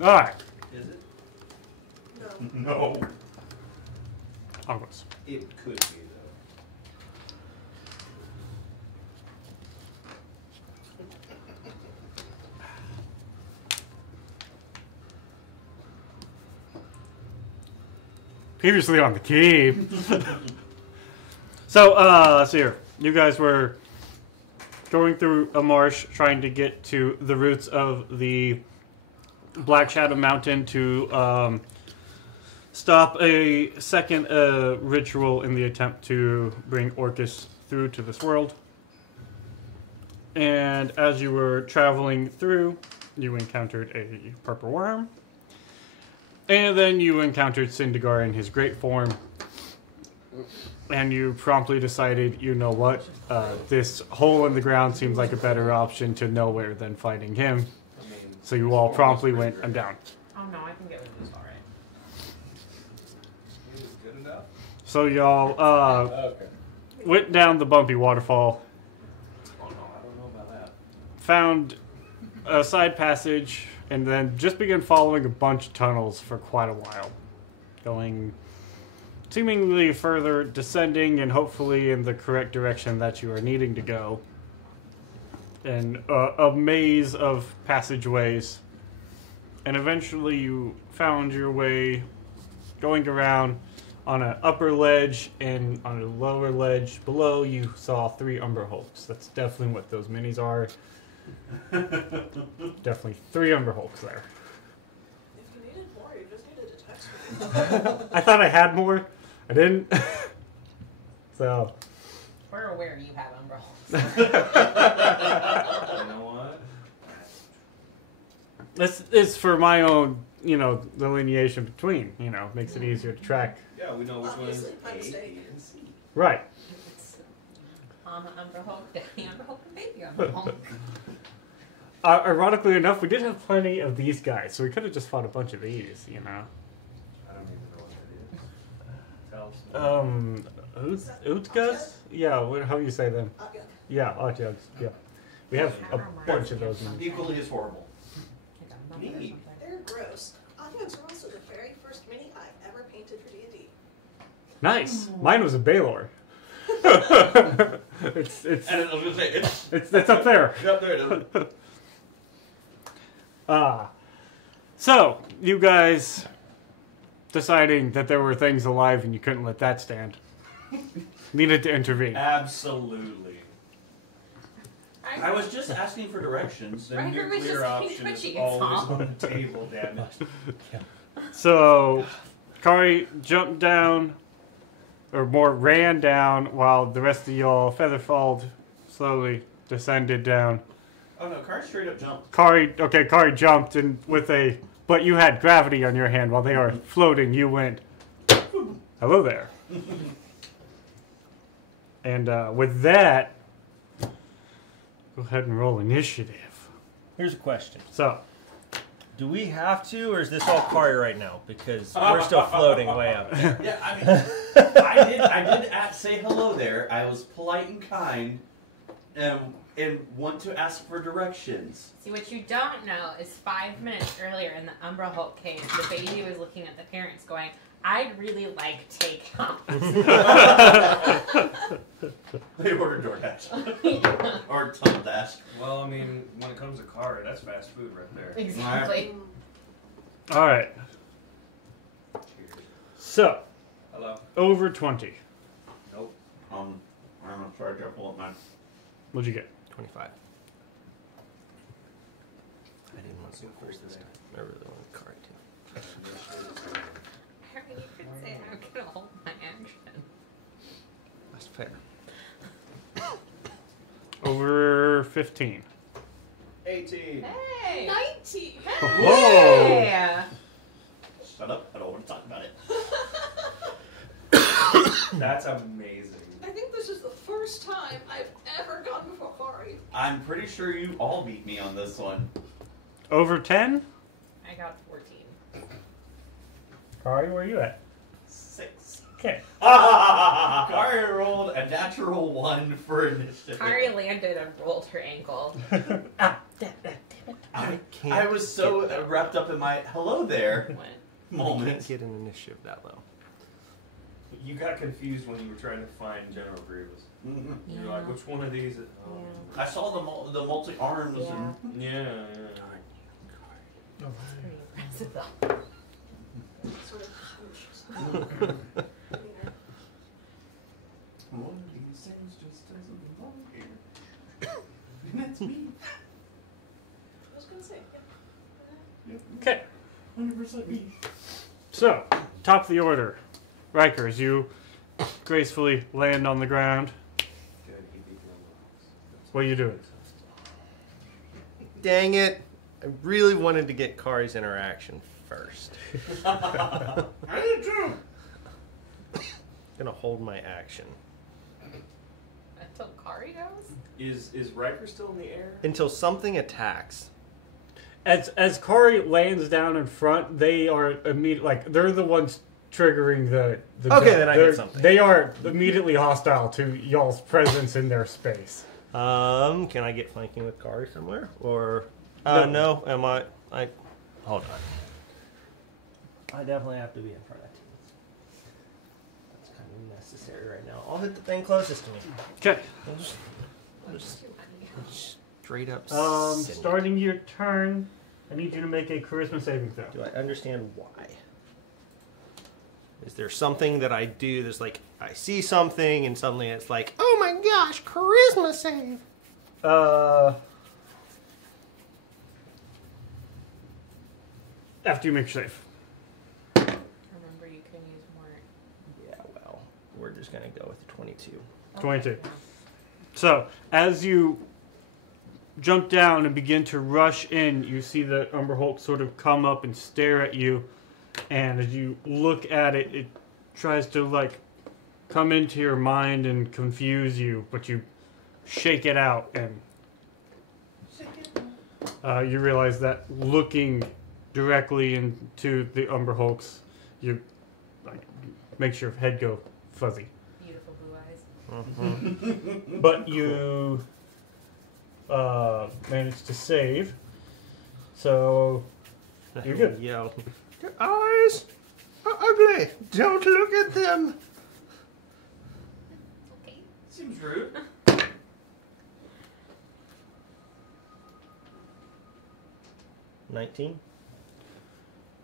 Alright. Is it? No. Onwards. It could be, though. Previously on the keep. So, let's see here. You guys were going through a marsh trying to get to the roots of the Black Shadow Mountain to stop a second ritual in the attempt to bring Orcus through to this world. And as you were traveling through, you encountered a purple worm. And then you encountered Syndegar in his great form. And you promptly decided, you know what, this hole in the ground seems like a better option to nowhere than fighting him. So you all promptly went, I'm down. Oh no, I can get rid of this alright. Good enough? So y'all Okay. went down the bumpy waterfall, Oh no, I don't know about that. found a side passage, and then just began following a bunch of tunnels for quite a while. Going seemingly further, descending, and hopefully in the correct direction that you are needing to go. And a maze of passageways. And eventually you found your way going around on an upper ledge, and on a lower ledge below you saw 3 Umber Hulks. That's definitely what those minis are. Definitely 3 Umber Hulks there. If you needed more, you just needed to text me. I thought I had more. I didn't. So. We're aware you have umbrellas. You know what? This is for my own, delineation between, makes it easier to track. Yeah, we know which one is Obviously, my A, B, mistake. and C. Right. Mama Umber Hulk, Daddy Umber Hulk, and Baby Umber Hulk. Ironically enough, we did have plenty of these guys, so we could have just fought a bunch of these, I don't even know what that is. Tell us. Utgas? Yeah, how do you say them? Okay. Yeah, Otjugs, yeah. We have a bunch of those. Equally as horrible. Neat. They're gross. Audios are also the very first mini I've ever painted for D&D. Nice. Mine was a Baylor. it's And I was gonna say it's up there. Yep, there it is. So you guys deciding that there were things alive and you couldn't let that stand, needed to intervene. Absolutely. I was just asking for directions. The Ryder was nuclear just option is twitchy, always Tom. on the table, damn it. So Kari jumped down, or more ran down, while the rest of y'all featherfalled, slowly descended down. Oh no, car straight up jumped. Kari jumped, and but you had gravity on your hand while they are floating. You went, hello there. And with that, go ahead and roll initiative. Here's a question. So, Do we have to, or is this all Kari right now? Because we're still floating way up there. Yeah, I mean, I did say hello there. I was polite and kind, and want to ask for directions. See, what you don't know is 5 minutes earlier in the Umbra Hulk cave, the baby was looking at the parents going, I'd really like takeout. They ordered DoorDash. Or Tunnel Dash. Well, I mean, when it comes to Kari, that's fast food right there. Exactly. all right. So, Hello. over 20. Nope. I'm gonna try to pull up mine. What'd you get? 25. I didn't want to go first this time. I really wanted Kari too. You could say I'm going to hold my action. That's fair. Over 15. 18. Hey! 19! Whoa! Yeah. Shut up. I don't want to talk about it. That's amazing. I think this is the first time I've ever gone before Kari. I'm pretty sure you all beat me on this one. Over 10? I got 14. Kari, where are you at? 6. Okay. Kari rolled a natural 1 for initiative. Kari landed and rolled her ankle. Ah, damn it. I can't. I was so get that wrapped up in my hello there What? I moment. can't get an initiative that low. You got confused when you were trying to find General Grievous. Mhm. You were like, which one of these? Oh. I saw the multi arms Yeah. and Yeah, yeah. Pretty impressive though. Sort of hunched. one of these things just doesn't belong here. And that's me. I was gonna say, yeah. Okay. 100% me. So, top of the order. Riker, as you gracefully land on the ground, Good, he beat the rocks. what are you doing? Dang it! I really wanted to get Kari's interaction first. I did too. Gonna hold my action Until Kari goes? Is Riker still in the air? until something attacks. As Kari lands down in front, they are immediately like they're the ones triggering the Okay, then I get they're- something. They are immediately hostile to y'all's presence in their space. Can I get flanking with Kari somewhere? Or no? Am I hold on. I definitely have to be in front of teams. That's kind of necessary right now. I'll hit the thing closest to me. Okay. Just straight up. send it. Starting your turn, I need you to make a charisma saving throw. Do I understand why? Is there something that I do that's like I see something and suddenly it's like, oh my gosh, charisma save. After you make your save. Remember, you can use more. Yeah, well, we're just gonna go with 22. 22. So, as you jump down and begin to rush in, you see the Umber Hulk sort of come up and stare at you. And as you look at it, it tries to, like, come into your mind and confuse you. But you shake it out, and you realize that looking directly into the Umber Hulks, you, like, makes your head go fuzzy. Beautiful blue eyes. Mm-hmm. But you managed to save. So you're good. Yo, your eyes are ugly. Don't look at them. Okay. Seems rude. 19.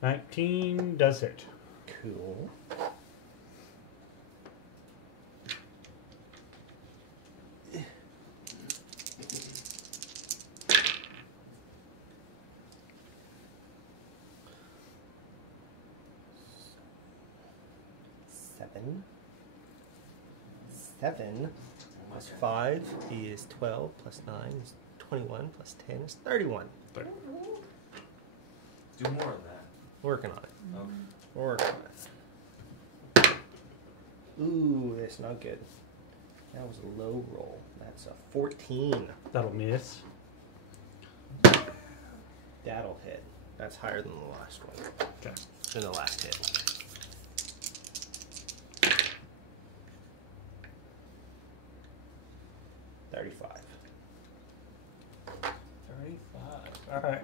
19 does hit. Cool. Seven plus 5 is 12 plus 9 is 21 plus 10 is 31. Do more of that. Working on it. Okay. Working on it. Ooh, that's not good. That was a low roll. That's a 14. That'll miss. That'll hit. That's higher than the last one. Okay. Than the last hit. $35. 35. All right.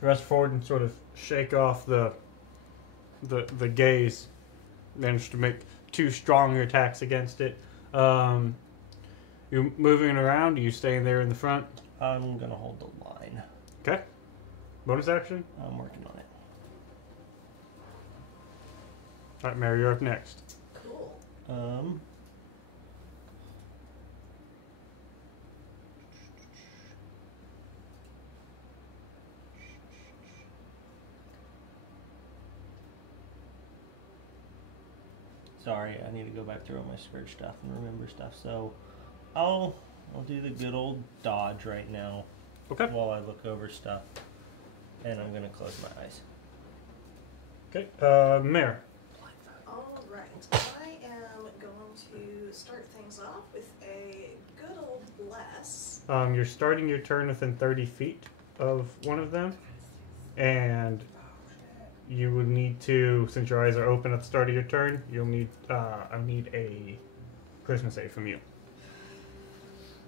You rush forward and sort of shake off the gaze. Managed to make 2 strong attacks against it. You moving it around? Are you staying there in the front? I'm gonna hold the line. Okay. Bonus action. I'm working on it. All right, Mary, you're up next. Cool. Sorry, I need to go back through all my script stuff and remember stuff. So, I'll do the good old dodge right now. Okay. While I look over stuff, and I'm gonna close my eyes. Okay. Mare. All right. I am going to start things off with a good old bless. You're starting your turn within 30 feet of one of them, and you would need to, since your eyes are open at the start of your turn, you'll need I need a charisma save from you.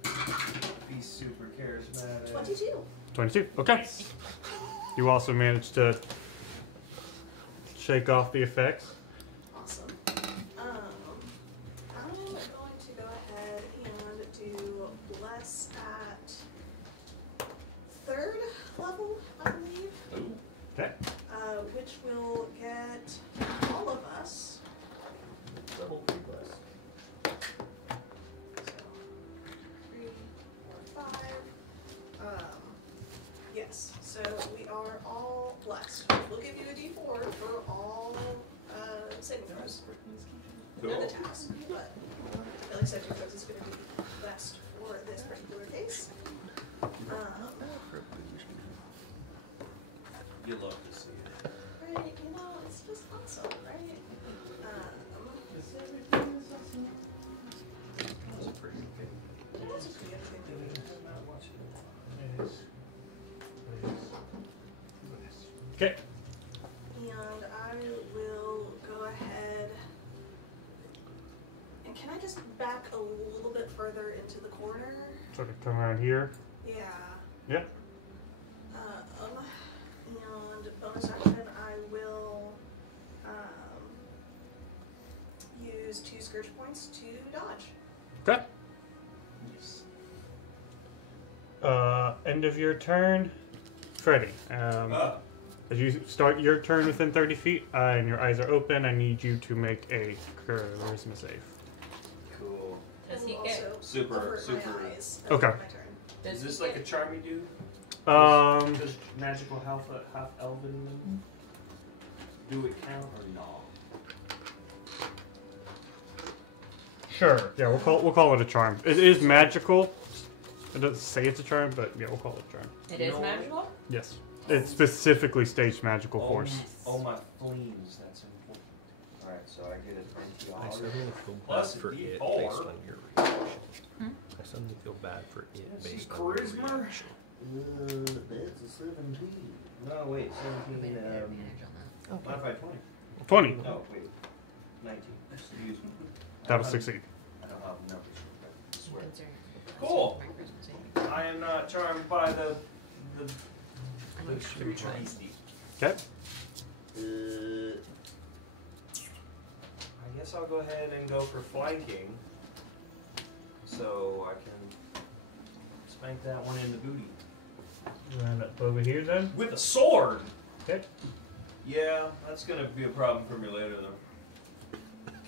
Be He's super charismatic. 22. 22. Okay. You also managed to shake off the effects. Awesome. I'm going to go ahead and do bless at 3rd level, I believe. Ooh. Okay. Which will get all of us. Double bless. So 3, 4, 5. Yes. So we are all blessed. We'll give you a D4 for all saving throws and attacks. But at least saving throws is going to be best for this particular case. You love to see it. Right, you know, it's just awesome, right? That's a pretty good. That's a pretty good thing. Okay. And I will go ahead. And can I just back a little bit further into the corner? Sort of come around here. Yeah. Yeah. And bonus action, I will use 2 scourge points to dodge. Okay. Yes. End of your turn, Freddy. As you start your turn within 30 feet and your eyes are open, I need you to make a charisma save. Cool. Does And he also get? Super, avert super. my eyes Okay. my turn. Does Is this he like a get? charmy dude? Um, Does magical half elven do it count or no? sure. Yeah, we'll call it a charm. It is magical. It doesn't say it's a charm, but yeah, we'll call it a charm. It is No. magical. Yes. It specifically states magical force. Oh my fleams, that's important. Alright, so I get a I 20 suddenly feel Plus bad a for it D4. based on your reaction. Hmm? I suddenly feel bad for it This is based on your charisma? reaction. That's a 17. No, wait, Wait, 17. advantage on that. Modified 20. 20. No, wait. 19. Excuse me. That'll succeed. I don't have numbers. I swear. Concern. Cool. My charisma saving. I am not charmed by the I'm not sure which one. Okay. I guess I'll go ahead and go for flanking, so I can spank that one in the booty Round up over here then. with a sword. Okay. Yeah, that's gonna be a problem for me later, though.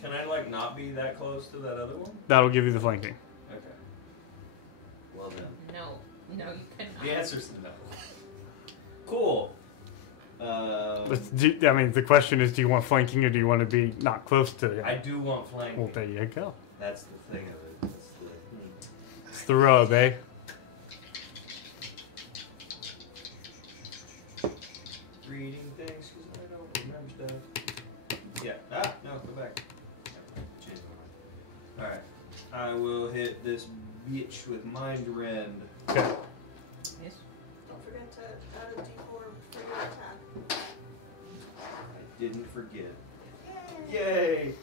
Can I like not be that close to that other one? That'll give you the flanking. Okay. Well then, No, no, you could not. the answer's no. Cool. I mean, the question is, do you want flanking or do you want to be not close to him? I do want flanking. Well, there you go. That's the thing of it. That's the, It's the rub, eh? reading things because I don't remember stuff. Yeah. Ah, no, go back. Change my mind. Alright. I will hit this bitch with Mind Rend. Okay. Yes. Don't forget to add a D4 for your attack. I didn't forget. Yay!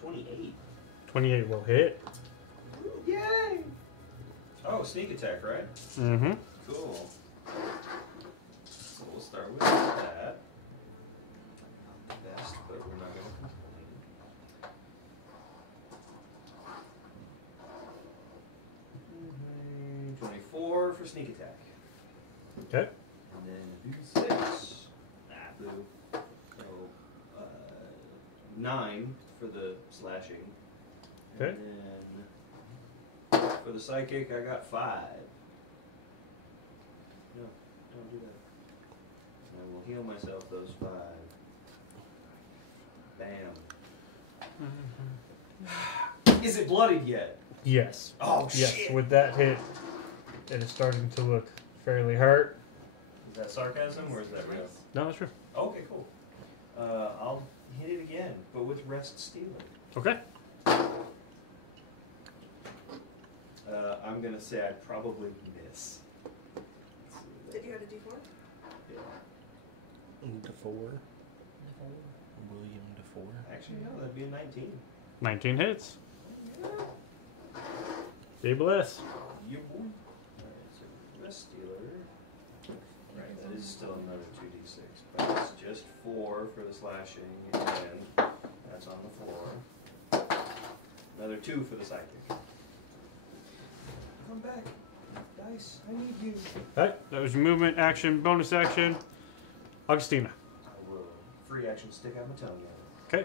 28. 28 will hit. Yay! Oh, sneak attack, right? Mm-hmm. Cool. So we'll start with that. Not the best, but we're not going to complain. 24 for sneak attack. Okay. And then D6. Ah, boo. So, 9 for the slashing. Okay. And then for the psychic, I got 5. No, don't do that. I will heal myself those 5. Bam. Is it bloodied yet? Yes. Oh, Yes. shit. With that hit, it is starting to look fairly hurt. Is that sarcasm or is that real? No, that's true. Okay, cool. I'll hit it again, but with rest stealing. Okay. I'm gonna say I'd probably miss. Did you add a D4? Yeah. DeFore. William DeFore. Actually, no, that'd be a 19. 19 hits. Stay blessed. You boy. Alright, so rest stealer. Right, that is still another 2d6, but it's just 4 for the slashing, and that's on the floor. Another 2 for the psychic. Come back. Dice, I need you. Alright, that was your movement, action, bonus action. Augustina. I will free action stick out my tongue. Okay.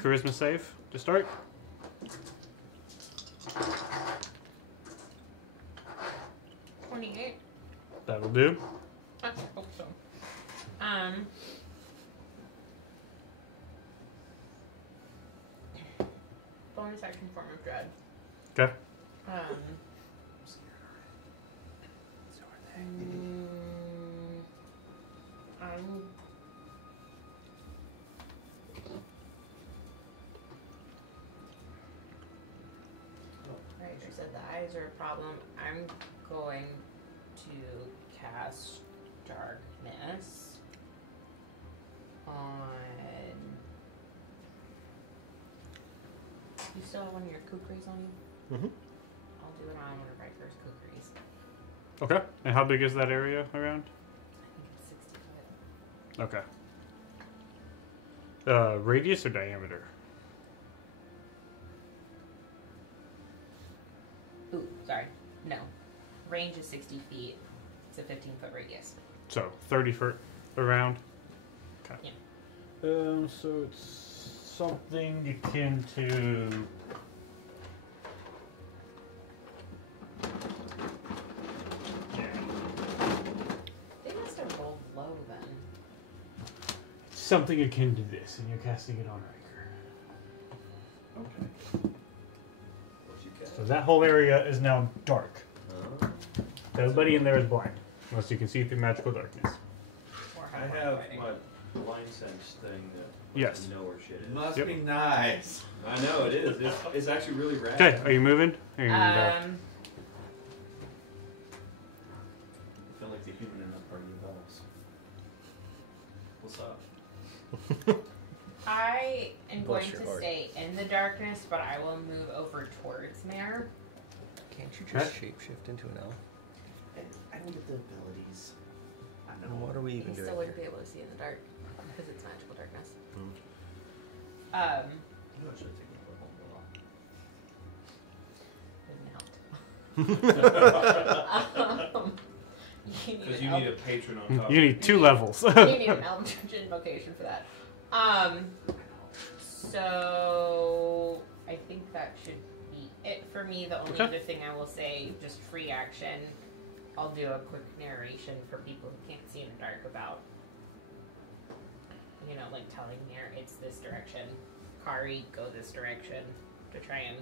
Charisma save to start. 28. That'll do. I hope so. Bonus action form of dread. Okay. Right, you said the eyes are a problem. I'm going to cast darkness on. You still have one of your kukris on you? Mm-hmm. I'll do it on one of Riker's kukris. Okay. And how big is that area around? I think it's 60 foot. Okay. Radius or diameter? Ooh, sorry. No. Range is 60 feet. It's a 15-foot radius. So 30 foot around. Okay. Yeah. So it's something akin to. They must have rolled low then. Something akin to this, and you're casting it on Riker. Okay. What you cast? So that whole area is now dark. Oh. Everybody in there is blind, unless you can see through magical darkness. Or I how far have away. my blind sense thing that Yes. lets me know where shit is. Must Yep. be nice. I know it is. It's actually really rad. Okay, are you moving? And, I feel like the human in that part of the balls. What's up? I am Bless going your to heart. stay in the darkness, but I will move over towards Mare. Can't you just shapeshift into an elf? I don't get the abilities. I And know. what are we He even still doing wouldn't here? be able to see in the dark because it's magical darkness. Hmm. You know, I should have taken the whole Didn't help. You Because need you an need a patron on top. you need 2 levels. you need an Eldritch invocation for that. So I think that should be it for me. The only Okay. other thing I will say, just free action, I'll do a quick narration for people who can't see in the dark about, you know, like telling Mare it's this direction, Kari go this direction, to try and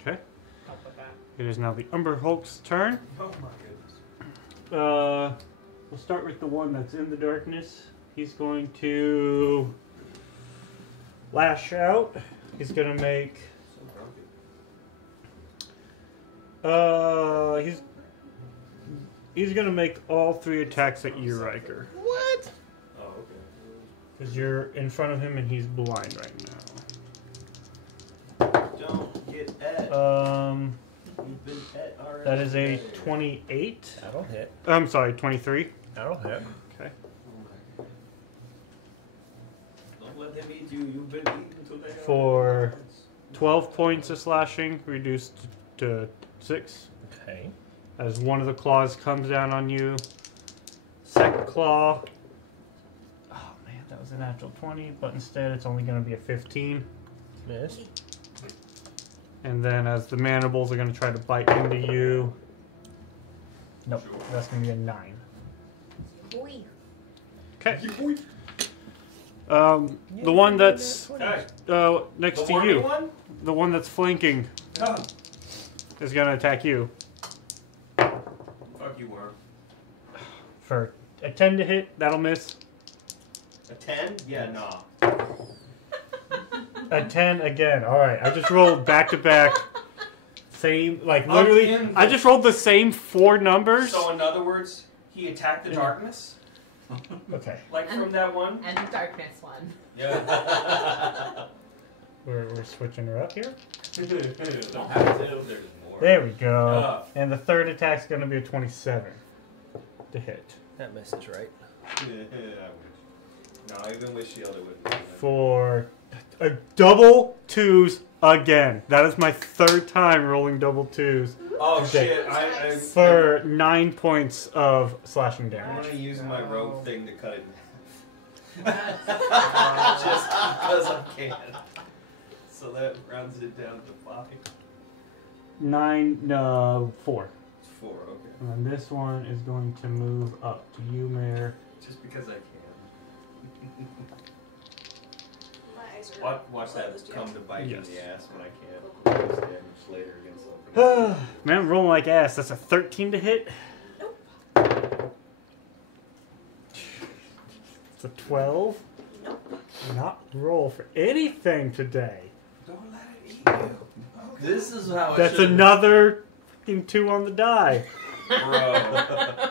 Okay. help with that. It is now the Umber Hulk's turn. Oh my goodness. We'll start with the one that's in the darkness. He's going to lash out. He's gonna make. So grumpy. He's gonna make all 3 attacks at you, Riker. What? Oh, okay. Because you're in front of him and he's blind right Don't get et. now. You've been et already. That is a today. 28. That'll hit. I'm sorry, 23. That'll hit. Okay. Oh my God. Don't let him eat you. You've been eaten today. For 12 points of slashing, reduced to 6. Okay. As one of the claws comes down on you. Second claw. Oh man, that was a natural 20, but instead it's only going to be a 15. Miss. And then as the mandibles are going to try to bite into you. Nope, Sure. that's going to be a 9. Boy. Okay. The one that's Hey, next the to horny you, one? the one that's flanking, Oh, is going to attack you. fuck you, worm. For a 10 to hit, that'll miss. A 10? Yeah, nah. A 10 again. Alright, I just rolled back to back. Same, like literally, in I the- just rolled the same 4 numbers. So, in other words, he attacked the darkness? Okay. Like from that one? And the darkness one. Yeah. We're switching her up here. There's more. There we go. Ah. And the third attack's going to be a 27 to hit. That misses, right? I wish. No, even with shield it wouldn't. For a double twos again. That is my third time rolling double twos. Oh Okay. shit! I For 9 points of slashing I'm damage. gonna use my rogue thing to cut it in That's half. Just because I can. So that rounds it down to 5. 4. It's 4, okay. And then this one is going to move up to you, Mayor. Just because I can. My eyes are Watch that closed, come yeah. to bite Yes. me in the ass when I can't use damage later against something. Man, I'm rolling like ass. That's a 13 to hit. Nope. It's a 12. Nope. Not roll for anything today. Don't let it eat you. This is how That's it should. another fucking 2 on the die. Bro.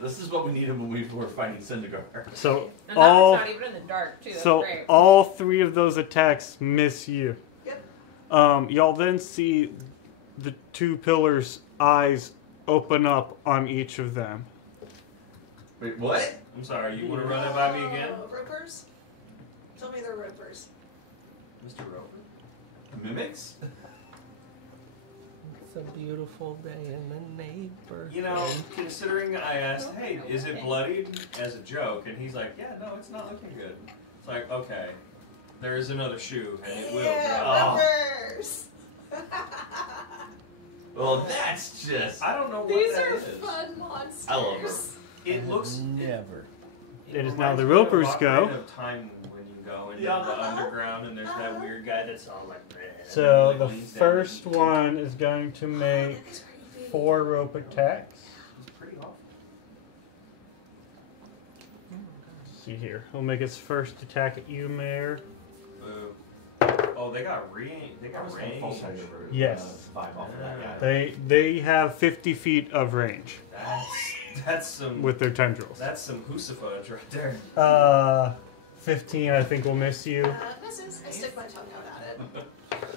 This is what we needed when we were fighting Syndergaard. So and that all one's not even in the dark, too. That's so great. all 3 of those attacks miss you. Yep. Y'all then see the 2 pillars' eyes open up on each of them. Wait, what? I'm sorry, you want to run it by me again? Ropers? Tell me they're ropers. Mr. Roper? Mimics? It's a beautiful day in the neighborhood. You know, considering I asked, hey, is it bloodied as a joke? And he's like, yeah, no, it's not looking good. It's like, okay, there is another shoe, and it will drop. Ropers! Well, that's just. I don't know what These that are is. fun monsters. I love her. It looks. Never. It is reminds now the me Ropers of go. Ocarina of Time when you go into Yeah. the underground and there's that weird guy that's all like. So and the leans down. first one is going to make That is creepy. 4 rope attacks. It's pretty awful. Let's see here. He'll make his first attack at you, Mayor. Boo. Oh, they got range. They got range. Yes. 5 off of that guy. They have 50 feet of range That's some. with their tendrils. That's some Husafudge right there. 15 I think will miss you. Misses. I stick my tongue out at it.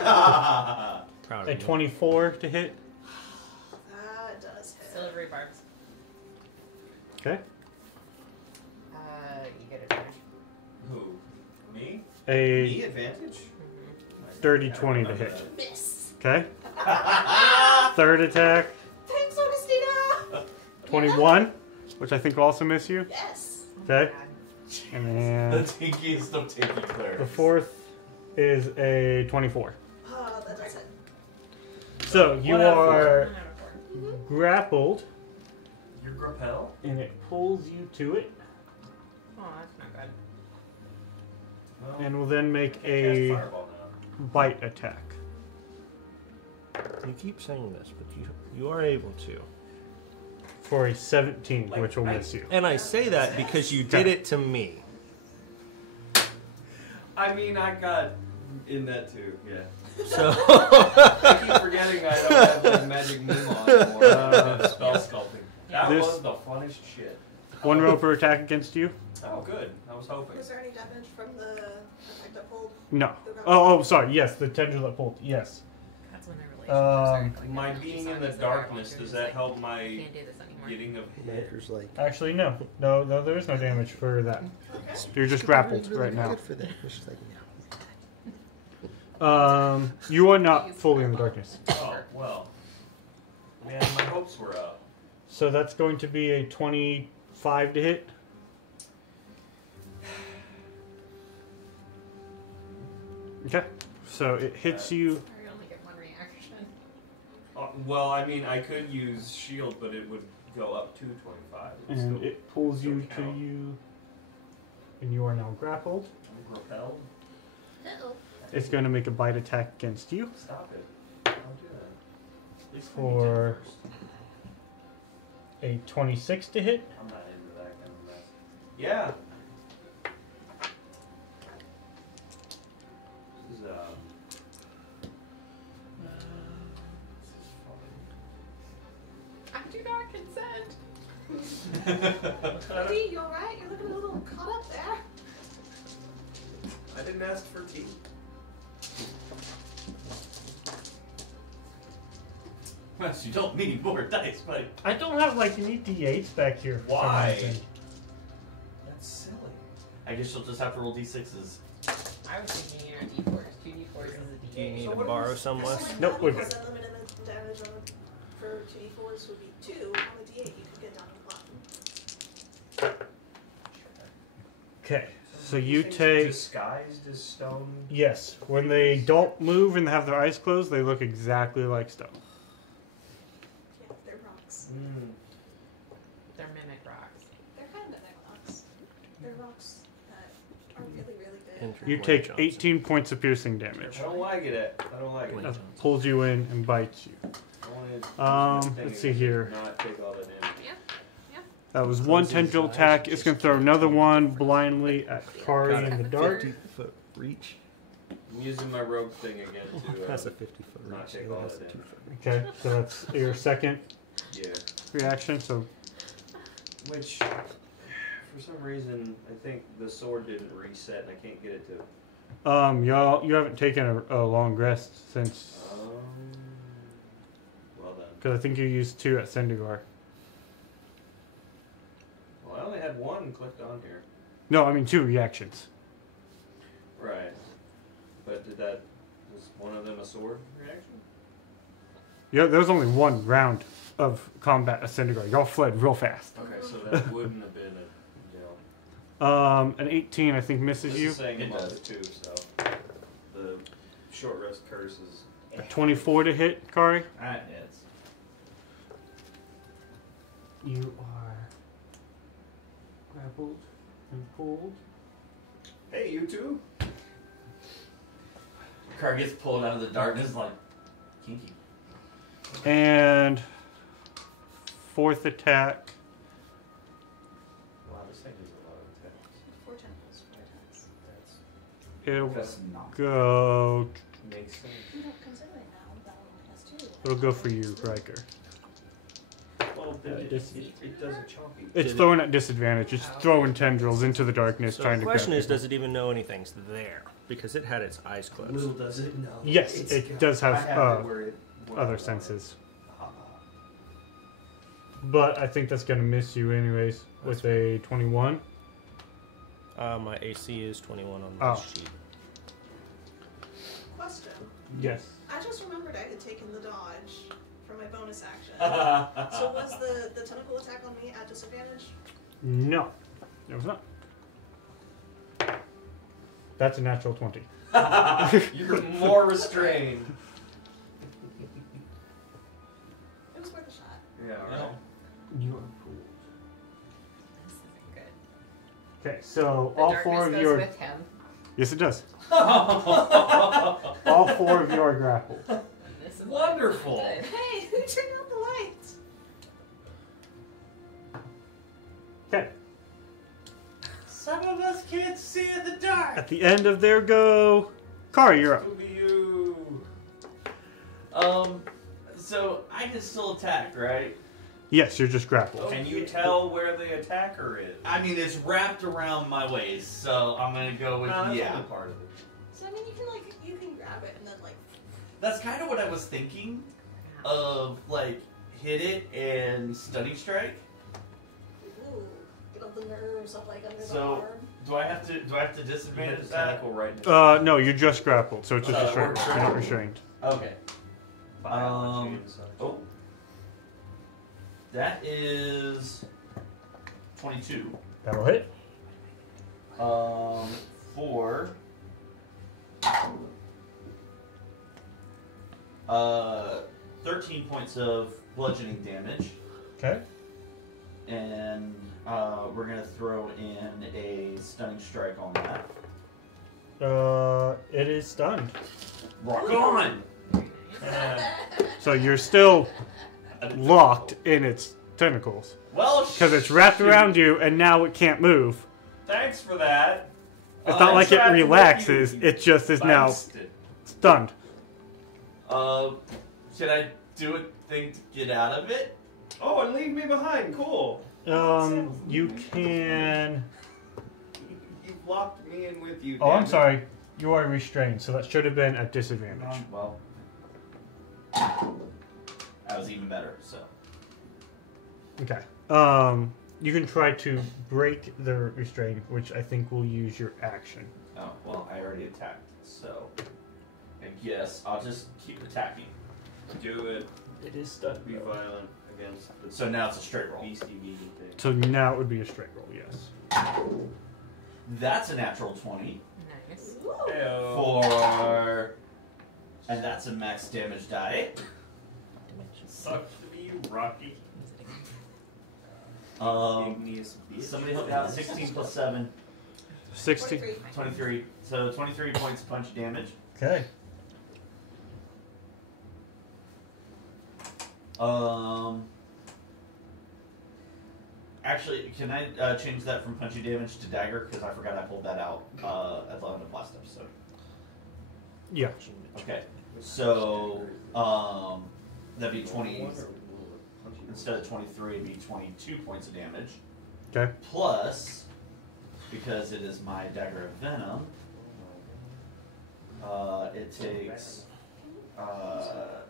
Proud A of you. 24 to hit. That does hit. Silvery barbs. Okay. You get advantage. Who? Me? A Me advantage? 30-20 to hit. Miss. Okay. Third attack, Thanks, Augustina. 21, which I think will also miss you. Yes. Okay. God. And The then tinkiest of tinky clerics. the fourth is a 24. That does hit. So you One out of are 1 out of 4. grappled, Your grappel? and it pulls you to it, Oh, that's not good. Well, and will then make I can't a cast fireball now. bite attack. You keep saying this, but you are able to. For a 17, Like, which will I- miss you. And I say that because you did it to me. I mean, I got in that too, yeah. So I keep forgetting I don't have the magic move on anymore. Spell sculpting. That This- was the funnest shit. One roper attack against you? Oh, good. I was hoping. Was there any damage from the effect I pulled? No. Oh, sorry. Yes, the tendril that pulled. Yes. That's when their relationship started. My being in the darkness, does that help my Can't do this anymore. getting of hit? Maker's like, Actually, no. No, there is no damage for that. Okay. You're just grappled right now. Good for that. She's like, You are not fully in the darkness. Oh, well. Man, my hopes were up. So that's going to be a 25 to hit. Okay. So it hits you. Sorry, you only get 1 reaction. Well, I mean, I could use shield, but it would go up to 25. It'd And still it pulls you to count. you. And you are now grappled. I'm repelled. Uh-oh. It's going to make a bite attack against you. Stop it. Don't do that. Please let me For- do it first. A 26 to hit. I'm not into that kind of mess. Yeah. This is I do not consent. Lee, you alright? You're looking a little caught up there. I didn't ask for tea. Well, you don't need more dice, but I don't have like any D8s back here. for some Why? reason. that's silly. I guess you'll just have to roll d6s. I was thinking you're D4s. 2D4s is a Do you D8. need So to what borrow was- somewhere? this is Nope, like we're double, good. 'cause unlimited damage on for 2d4s would be 2. On the d8, you could get down to 1. Okay, so you Things take. disguised as stone. Yes, when they don't move and have their eyes closed, they look exactly like stone. Yeah, they're rocks. They're mimic rocks. They're kind of mimic rocks. They're rocks that are really, really good. Entry You Dwayne take Johnson. 18 points of piercing damage. I don't like it. I don't like it. Dwayne That Johnson. pulls you in and bites you. I wanna use this let's thing see and here. Not take all that damage. That was one tendril attack. It's going to throw another one blindly at Kari in the dark. 50-foot reach. I'm using my rogue thing again to That's a 50-foot not reach. take The all other has that a damage. 2-foot reach. Okay, so that's your second Yeah. reaction. So Which, for some reason, I think the sword didn't reset and I can't get it to. you haven't taken a long rest since, Well then. because I think you used 2 at Sendigar. Well, I only had one clicked on here. No, I mean 2 reactions. Right. But was one of them a sword reaction? Yeah, there was only 1 round of combat at Sendigar. Y'all fled real fast. Okay, so that wouldn't have been a, An 18 I think This misses you. is saying It about does. the 2, so the short rest curse is. A 24 to hit, Kari. Alright, yeah, it's You are grappled and pulled. Hey, you two! car gets pulled out of the darkness like kinky. And 4th attack. Wow, this thing is a lot of attacks. 4 tentacles, 4 attacks. It'll That's not. go. Makes sense. You don't consider it now, that one has 2. It'll go for you, Riker. Well, it does a chunky. It's Did it- throwing at disadvantage. It's throwing tendrils into the darkness, So trying the to. question grab is, people. does it even know anything's there? Because it had its eyes closed. Little does it know. Yes, It's it got- does have, I it where it- where I other want it. senses. Ah. But I think that's gonna miss you anyways with a 21. My AC is 21 on my Oh. sheet. Question. Yes. I just remembered I had taken the dodge for my bonus action. So was the tentacle attack on me at disadvantage? No, it was not. That's a natural 20. You're more restrained. It was worth a shot. Yeah, alright. You are fooled. This isn't good. Okay, so The all darkness 4 of goes your. with him. Yes, it does. All 4 of you are grappled. And this is Wonderful. good. Hey, who turned out the lights? Okay. Some of us can't see in the dark. At the end of their go, Kari, you're up. Who be you? So I can still attack, right? Yes, you're just grappled. Can you tell where the attacker is? I mean, it's wrapped around my waist, so I'm gonna go with No, that's yeah. only part of it. So I mean, you can grab it and then like. That's kind of what I was thinking of, like hit it and stunning strike. Ooh, get up the nerves up like under the So- arm. Do I have to You hit disadvantage the that? tentacle right in the No, you're just grappled, so it's just we're restrained. You're not restrained. Okay. biology and such. Oh. That is 22. That'll hit. For 13 points of bludgeoning damage, Okay. and we're gonna throw in a stunning strike on that. It is stunned. Rock on! So you're still locked in its tentacles. Well, Because it's wrapped shoot. around you and now it can't move. Thanks for that. It's not like it tried to relaxes, whip you. it just is now Busted. stunned. Should I do a thing to get out of it? Oh, and leave me behind. Cool. You can. You locked me in with you. Oh, damn I'm it. sorry. You are restrained, so that should have been at disadvantage. Well. that was even better. So. Okay. You can try to break the restraint, which I think will use your action. Oh well, I already attacked, so I guess I'll just keep attacking. Do it. It is stuck. Be violent against the So now it's a straight roll. beastie meaty thing. So now it would be a straight roll, yes. That's a natural 20 Nice. for, and that's a max damage die. Sucks to be you, Rocky. Igneous bitch. Somebody help me out. 16 plus 7, 60. 23. So 23 points of punch damage. Okay. Actually, can I change that from punchy damage to dagger? Because I forgot I pulled that out at the end of last episode. Yeah. Okay. So, that'd be 20. Instead of 23, it'd be 22 points of damage. Okay. Plus, because it is my dagger of venom, it takes.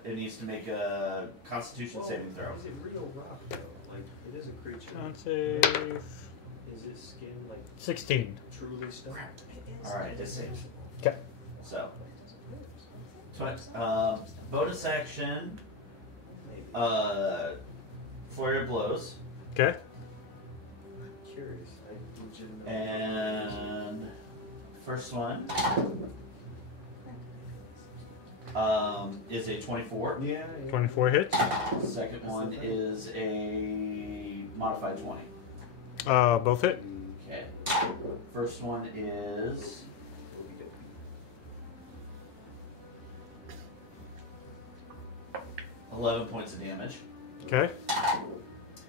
It needs to make a Constitution saving throw. Is it real rock though? Like it is a creature. Con save. Is its skin like 16. truly stone? Alright, it saves. Okay. So, bonus action, flurry of blows, Okay. I'm curious. I legitimately. and first one is a 24. Yeah. 24 hits. Second one is a modified 20. Both hit. Okay. First one is 11 points of damage. Okay.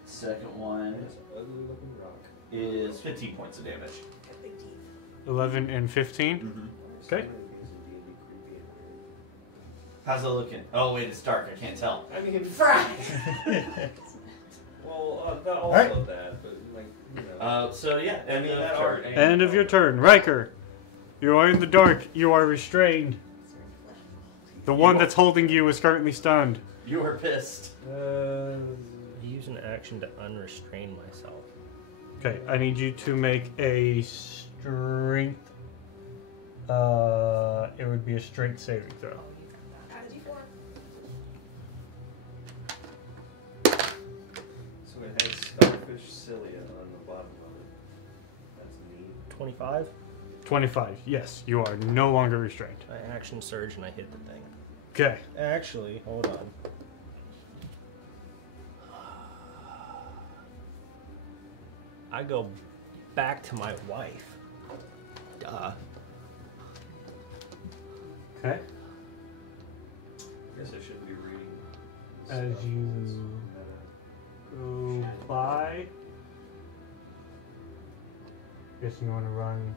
Second one That's an ugly looking rock. is 15 points of damage. 11 and 15. Mm-hmm. Okay. How's it looking? Oh wait, it's dark. I can't tell. I mean, well, not also Alright. that, but like, you know. So yeah, end of that turn. art ain't- End of your turn. Riker, you are in the dark. You are restrained. The one that's holding you is currently stunned. You were pissed. Use an action to unrestrain myself. Okay, I need you to make a strength. It would be a strength saving throw. Add a d4. So it has starfish cilia on the bottom of it. That's neat. 25. 25. Yes, you are no longer restrained. I action surge and I hit the thing. Okay. Actually, hold on. I go back to my wife. Duh. Okay. I guess I should be reading. As stuff. you go by, guessing you want to run.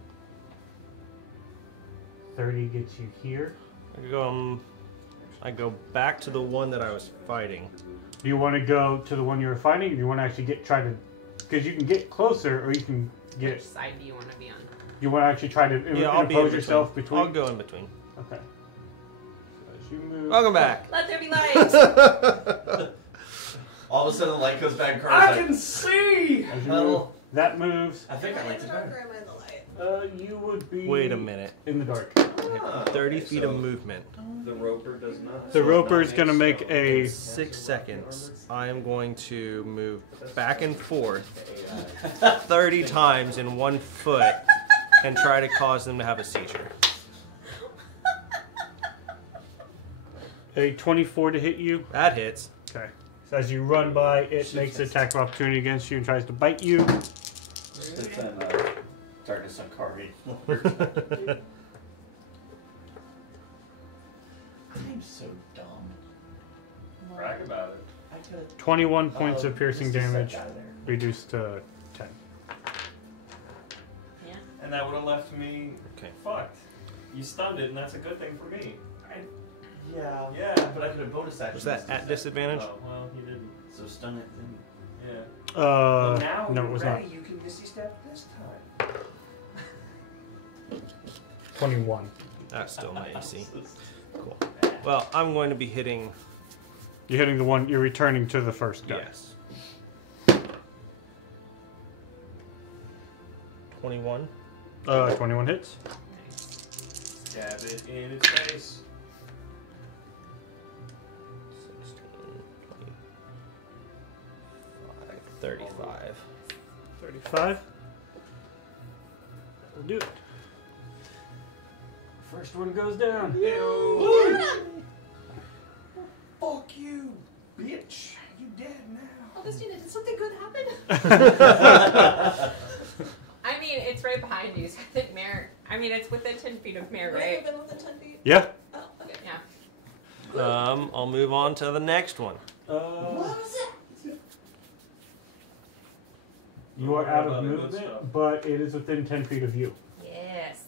30 gets you here. I go back to the one that I was fighting. Do you want to go to the one you were fighting, or do you want to actually try to? Because you can get closer, or you can Which get. side do you want to be on? You want to actually try to I'll be in impose yourself between. I'll go in between. Okay. So as you move. Welcome back. Let there be light! All of a sudden, the light goes back. I can see. As you move, that moves. I think I liked it dark better. or am I in the light? You would be. Wait a minute. In the dark. 30 okay, feet so of movement. The roper does not. The roper is going to make a. 6 seconds. I am going to move back and forth 30 times in 1 foot and try to cause them to have a seizure. A 24 to hit you. That hits. Okay. So as you run by, it makes an attack of opportunity against you and tries to bite you. It's darkness on Carvey. I'm so dumb. Brag about it. I could. 21 points of piercing just damage, out of there. reduced to 10. Yeah. And that would have left me Okay. fucked. You stunned it, and that's a good thing for me. Yeah. Yeah. But I could have bonus action. Was that at disadvantage? Oh, well, you didn't. So stun it. Then. Yeah. Uh, But now no, you're it was ready. not. You can Misty Step this time. 21. That's still my AC. Cool. Well, I'm going to be hitting You're hitting the one. You're returning to the first guy. Yes. 21. 21 hits. Stab it in its face. 16, 25, 35. 35. That'll do it. First one goes down. Fuck you, bitch. You dead now. Augustina, did something good happen? I mean, it's right behind you, so I think Mare. I mean, it's within 10 feet of Mare, Would it have right? been within 10 feet? Yeah. Oh, okay. Yeah. I'll move on to the next one. What was it? You are out of About the good movement, stuff. but it is within 10 feet of you. Yes.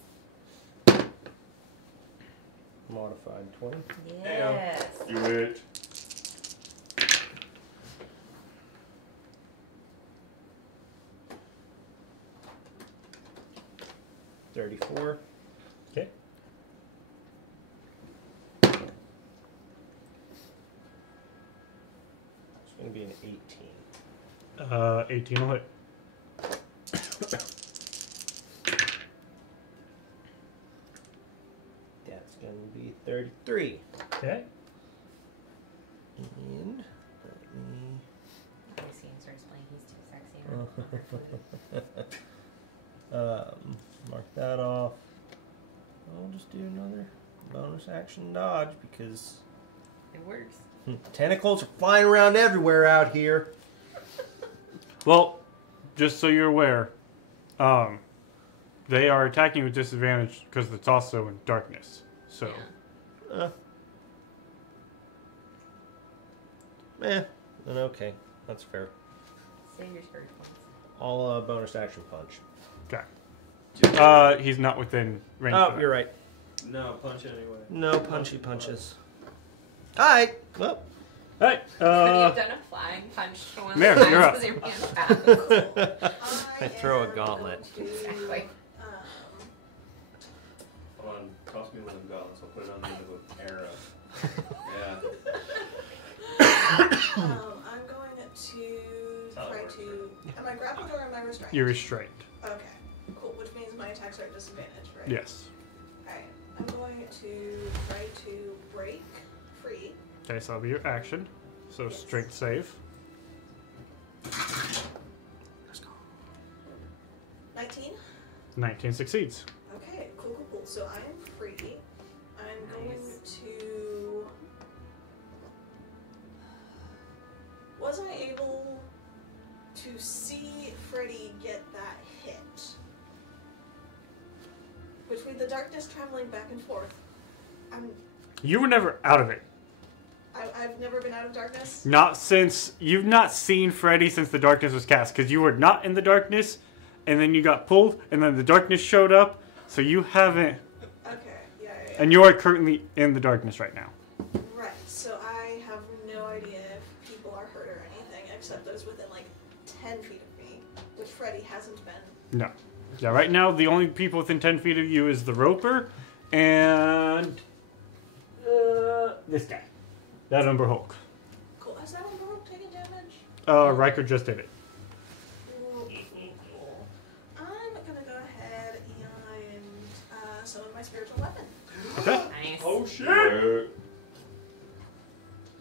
Modified 20. Yes. Do it. $34. Okay. It's going to be an 18. 18 will hit. That's going to be 33. Okay. And let me... He starts playing. He's too sexy. mark that off. I'll just do another bonus action dodge because It works. tentacles are flying around everywhere out here. Well, just so you're aware, they are attacking with disadvantage because it's also in darkness. So, Yeah. Then okay, that's fair. Save your spirit points. I'll bonus action punch. okay. He's not within range. Oh, for you're that. right. No, punch anyway. No punchy punches. Alright, well. Hey, Could you have done a flying punch for one Mare, of the you're times up. because your hand passed? I throw a am gauntlet. going to, Exactly. Hold on, toss me one of them gauntlets. I'll put it on the end of an arrow. I'm going to try to. Am I grappled or am I restrained? You're restrained. Okay, cool. Which means my attacks are at disadvantage, right? Yes. Alright. I'm going to try to break free. Okay, so that'll be your action. So Yes. strength save. 19. 19 succeeds. Okay, cool. So I am free. I'm going Nice. to. Was I able to see Freddy get that hit? Between the darkness traveling back and forth. You were never out of it. I've never been out of darkness. Not since you've not seen Freddy since the darkness was cast, because you were not in the darkness, and then you got pulled, and then the darkness showed up. So you haven't, Okay, yeah. and you are currently in the darkness right now. Right, so I have no idea if people are hurt or anything, except those within like 10 feet of me, which Freddy hasn't been. No. Yeah, right now the only people within 10 feet of you is the Roper and this guy, that Umber Hulk. Cool. Has that one taken damage? Riker just did it. Cool. I'm gonna go ahead and summon my spiritual weapon. Okay. Nice. Oh shit!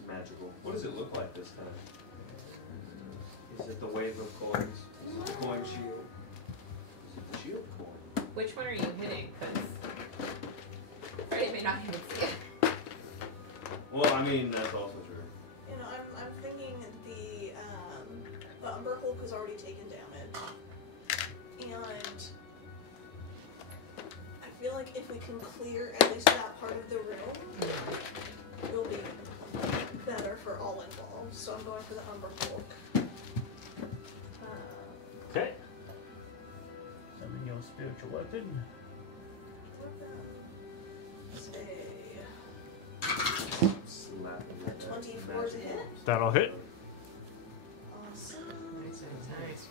Magical. What does it look like this time? Is it the wave of coins? Is it the coin shield? Is it the shield coin? Which one are you hitting? Because Freddy may not even see it. Well, I mean, that's also true. You know, I'm thinking the Umber Hulk has already taken damage, and I feel like if we can clear at least that part of the room, it'll be better for all involved. So I'm going for the Umber Hulk. Okay. Summon your spiritual weapon. Say Slapping a 24 to hit. That'll hit. Awesome. Nice.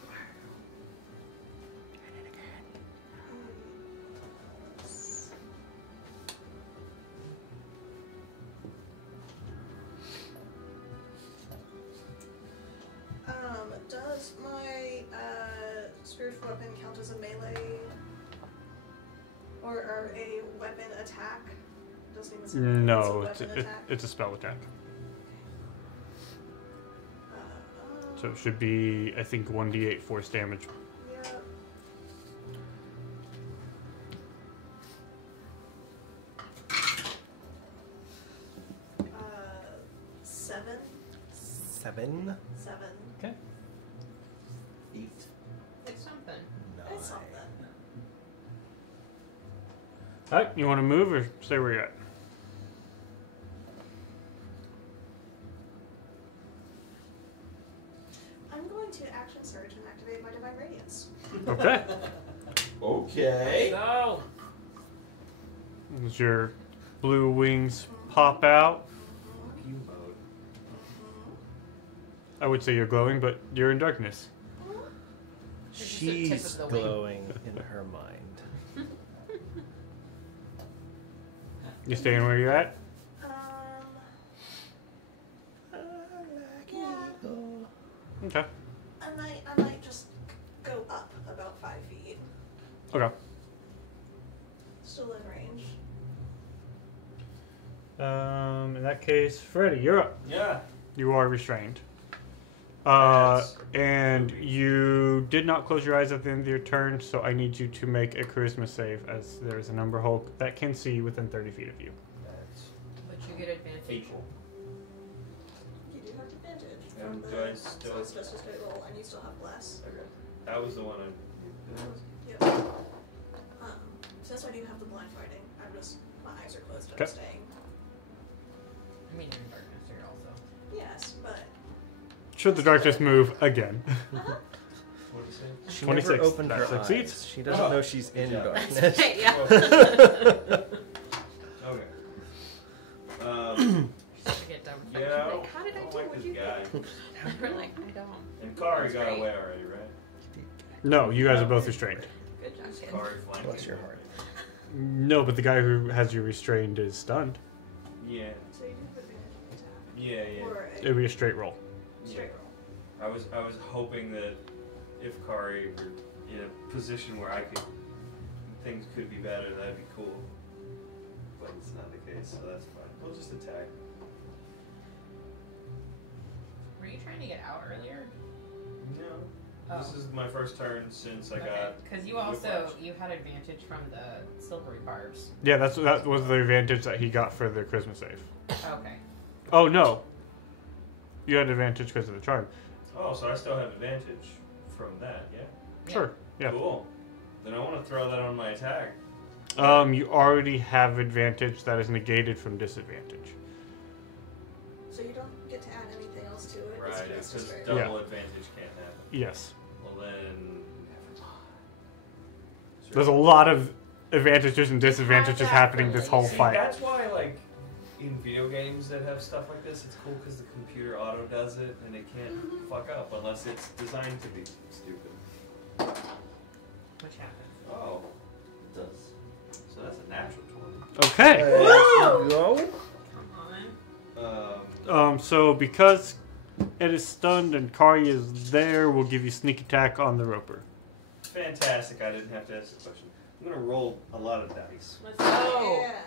Does my spiritual weapon count as a melee or a weapon attack? Doesn't even say No, it's a weapon attack. it's a spell attack. Uh, So it should be, I think, 1d8 force damage. yeah. 7. 7. 7. Okay. 8. It's something. It's something. Alright, you want to move or stay where you're at? I'm going to action surge and activate my divine radiance. Okay. Okay. Go. As your blue wings pop out. Pew mode. I would say you're glowing, but you're in darkness. It's just the tip She's of the wing. glowing in her mind. You staying where you're at? Yeah. Okay. I might just go up about 5 feet. Okay. Still in range. In that case, Freddy, you're up. Yeah. You are restrained. Yes. And you did not close your eyes at the end of your turn, so I need you to make a charisma save, as there is a number Hulk that can see you within 30 feet of you. That's But you get advantage. fateful. You do have advantage And from do I still- so it's just a straight roll, and you still have bless. Okay. That was the one I. Yep. Since I do have the blind fighting, my eyes are closed. Okay. I'm staying. I mean, you're in darkness here also. Yes, but Should the darkness move again? What did you say? She 26, never opened that her succeeds. eyes. She doesn't know she's in Yeah. darkness. Right, yeah. Okay. Such a good dumb friend. Yeah. She's like, how did I do like what this you guy. did? We're like, I don't. And Kari That's got great. away already, right? No, you guys are both restrained. Good job, kid. Kari flanking. Bless your heart. No, but the guy who has you restrained is stunned. Yeah. so you do have advantage on attack. Yeah, yeah. Or It would be a straight roll. straight roll. I was hoping that if Kari were in a position where things could be better, that'd be cool. But it's not the case, so that's fine. We'll just attack. Were you trying to get out earlier? No. Oh. This is my first turn since I got. Because you also whiplash. you had advantage from the silvery barbs. Yeah, that was the advantage that he got for the charisma save. Okay. Oh no, you had advantage because of the charm. Oh, so I still have advantage from that, yeah? Yeah. Sure. Yeah. Cool. Then I want to throw that on my attack. You already have advantage that is negated from disadvantage. So you don't get to add anything else to it. Right, It's just a because straight double roll. advantage can't happen. Yes. Well then, There's a lot of advantages and disadvantages that happening this whole See, fight. that's why, like, in video games that have stuff like this, it's cool because the computer auto does it and it can't fuck up unless it's designed to be stupid. Which happened? Oh, It does. so that's a natural 20. Okay. There you go. Come on. So because it is stunned and Kari is there, we'll give you sneak attack on the roper. Fantastic, I didn't have to ask the question. I'm going to roll a lot of dice. Let's go. Yeah.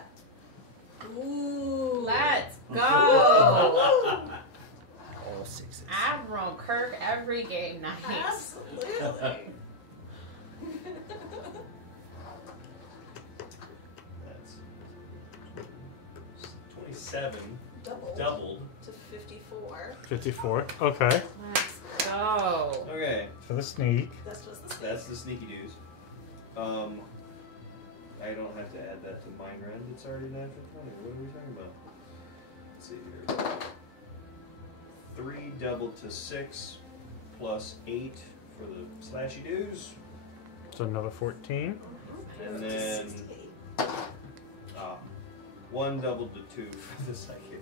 Ooh. Let's go. All 6s. Admiral Kirk every game. Nice. Absolutely. That's 27 doubled. To 54. 54. Okay. Let's go. Okay, For the sneak. That's just the that's the sneaky dudes. I don't have to add that to mine rend. It's already natural 20. What are we talking about? Let's see here. 3 doubled to 6 plus 8 for the slashy dudes. So another 14. And then 1 doubled to 2 for the psychic.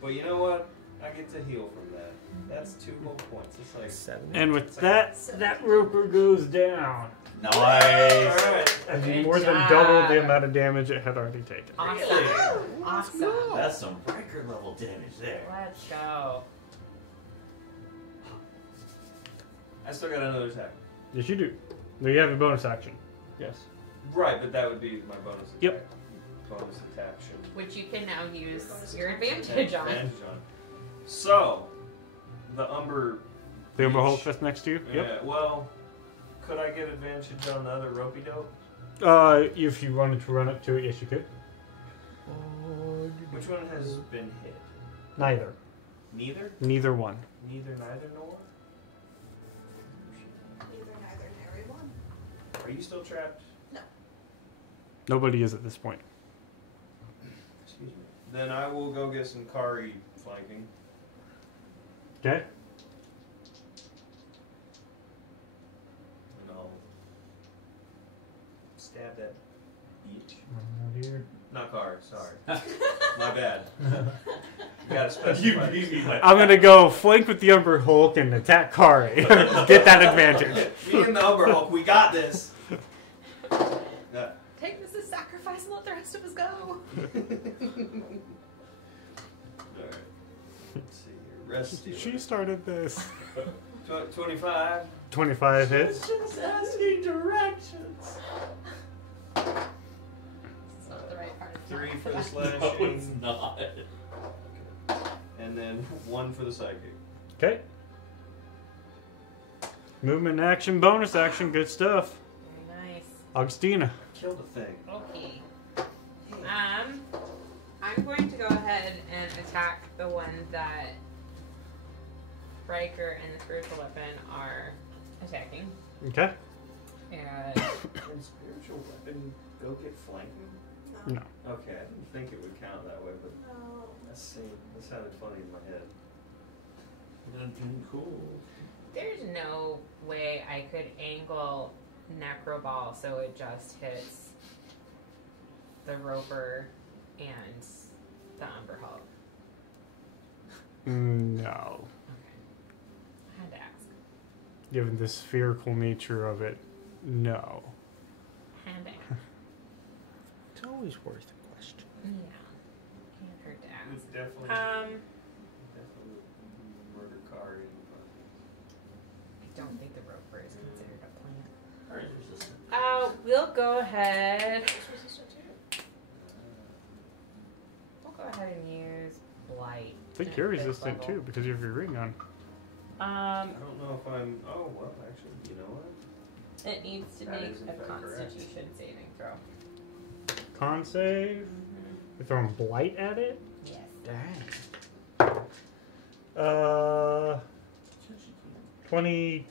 But you know what? I get to heal from that. That's 2 whole points. It's like 7. And with that, that roper goes down. Nice. Alright. As you Good more than job. double the amount of damage it had already taken. Awesome. Awesome. That's some breaker level damage there. Let's go. still got another attack. Yes, you do. No, you have a bonus action. Yes. Right, but that would be my bonus attack. Yep. Bonus attack should Which you can now use your advantage on. advantage on. So, the Umber. The Umber Hulk Beach. that's next to you? Yeah, well, could I get advantage on the other ropey dope? If you wanted to run up to it, yes, you could. Which one has been hit? Neither. Neither? Neither one. Neither, neither, nor? Neither, neither, nary one. Are you still trapped? Nobody is at this point. Excuse me. Then I will go get some Kari flanking. Okay. And I'll stab that beach. Here. Not Kari, sorry. My bad. You gotta specify. I'm gonna go flank with the Umber Hulk and attack Kari. Get that advantage. Me and the Umber Hulk, we got this. Take this as sacrifice and let the rest of us go. Alright. Let's see here. Rest stealer. She started this. 25. 25 hits. Just asking directions. It's not the right part of 3 for the No, slashing. it's not. And then 1 for the psychic. Okay. Movement, action, bonus action. Good stuff. Very nice. Augustina. Kill the thing. Okay. I'm going to go ahead and attack the one that Riker and the spiritual weapon are attacking. Okay. And Can spiritual weapon go get flanking? No. Okay, I didn't think it would count that way, but No. that sounded funny in my head. Cool. there's no way I could angle Necroball so it just hits the Roper and the Umber Hulk. No. I had to ask. Given the spherical nature of it, no. Had to ask. It's always worth a question. Yeah. Can't hurt to It's ask. definitely, Um, definitely murder card. I don't think the Roper is considered a plant. Hers resistant. We'll go ahead. It's resistant too. We'll go ahead and use Blight. I think at you're fifth resistant level. too because you have your ring on. I don't know if I'm. Oh, well, actually, you know what? It needs to That make is in a fact correct. Constitution saving throw. Con save. Mm-hmm. You're throwing blight at it. Yes. Dang. 22.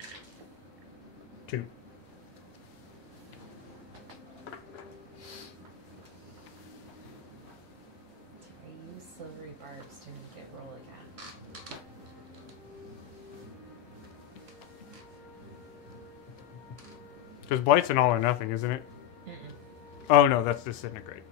I use silvery barbs to make it roll again. Because blight's an all or nothing, isn't it? Mm-mm. Oh no, that's disintegrate.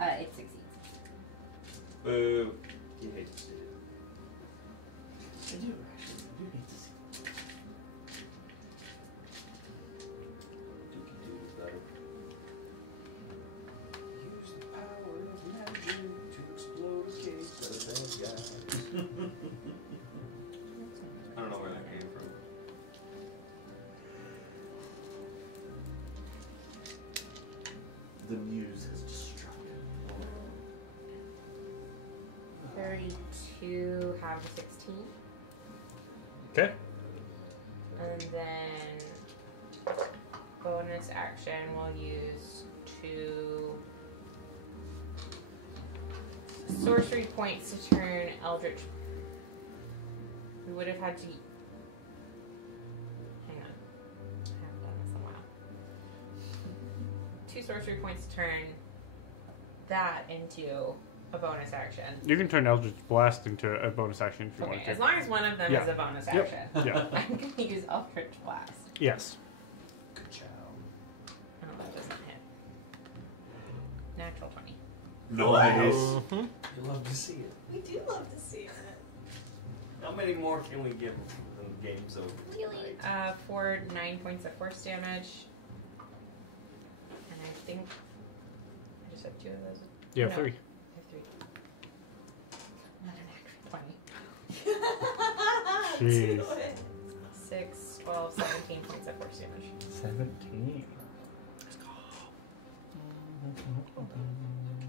It succeeds. Boo. You hate to see it. I do, actually. I do need to see. Dookie-doo, though. Use the power of magic to explode a cake for the bad guys. I don't know where that came from. The muse has struck. 32, half of 16. Okay. And then bonus action, we'll use 2 sorcery points to turn Eldritch. We would have had to. Hang on. I haven't done this in a while. 2 sorcery points to turn that into a bonus action. You can turn Eldritch Blast into a bonus action if you Okay, want as to. long as one of them Yeah. is a bonus Yep. action. Yeah. I'm going to use Eldritch Blast. Yes. Good job. Oh, that doesn't hit. Natural 20. Nice. Mhm. You love to see it. We do love to see it. How many more can we give when the game's over? For 9 points of force damage. And I think I just have 2 of those. Yeah, No, 3. I have 3. Not an actual 20. Jeez. Do it. 6, 12, 17 points of force damage. 17.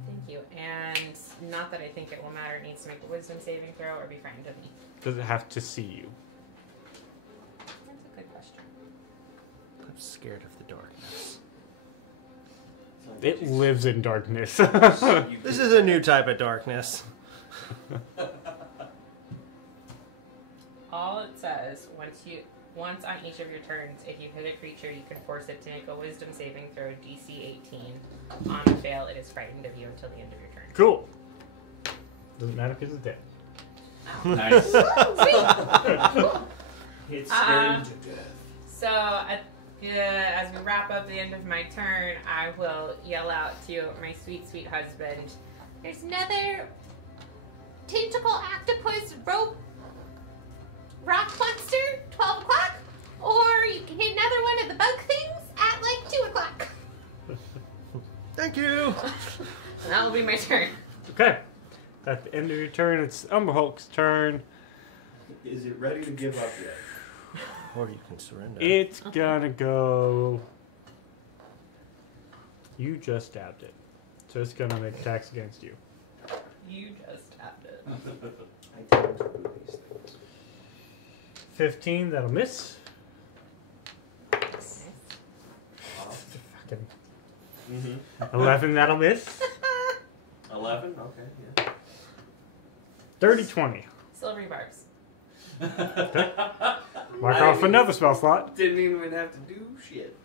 Thank you. And not that I think it will matter, it needs to make a wisdom saving throw or be frightened of me. Does it have to see you? That's a good question. I'm scared of the darkness. It lives in darkness. This is a new type of darkness. All it says, once on each of your turns, if you hit a creature, you can force it to make a wisdom saving throw DC 18. On a fail, it is frightened of you until the end of your turn. Cool. Doesn't matter because it's dead. Nice. It's scared to death. So, as we wrap up the end of my turn, I will yell out to my sweet, sweet husband, there's another tentacle octopus rock monster, 12 o'clock, or you can hit another one of the bug things at like 2 o'clock. Thank you. And that will be my turn. Okay. At the end of your turn, it's Umber Hulk's turn. Is it ready to give up yet? Or you can surrender. It's gonna go. You just stabbed it. So it's gonna make attacks against you. You just tapped it. I tend to do these things. 15, that'll miss. Nice. Fucking Mm-hmm. 11, that'll miss. 11? Okay, yeah. 30, 20. Silvery barbs. Mark off another spell slot. Didn't even have to do shit.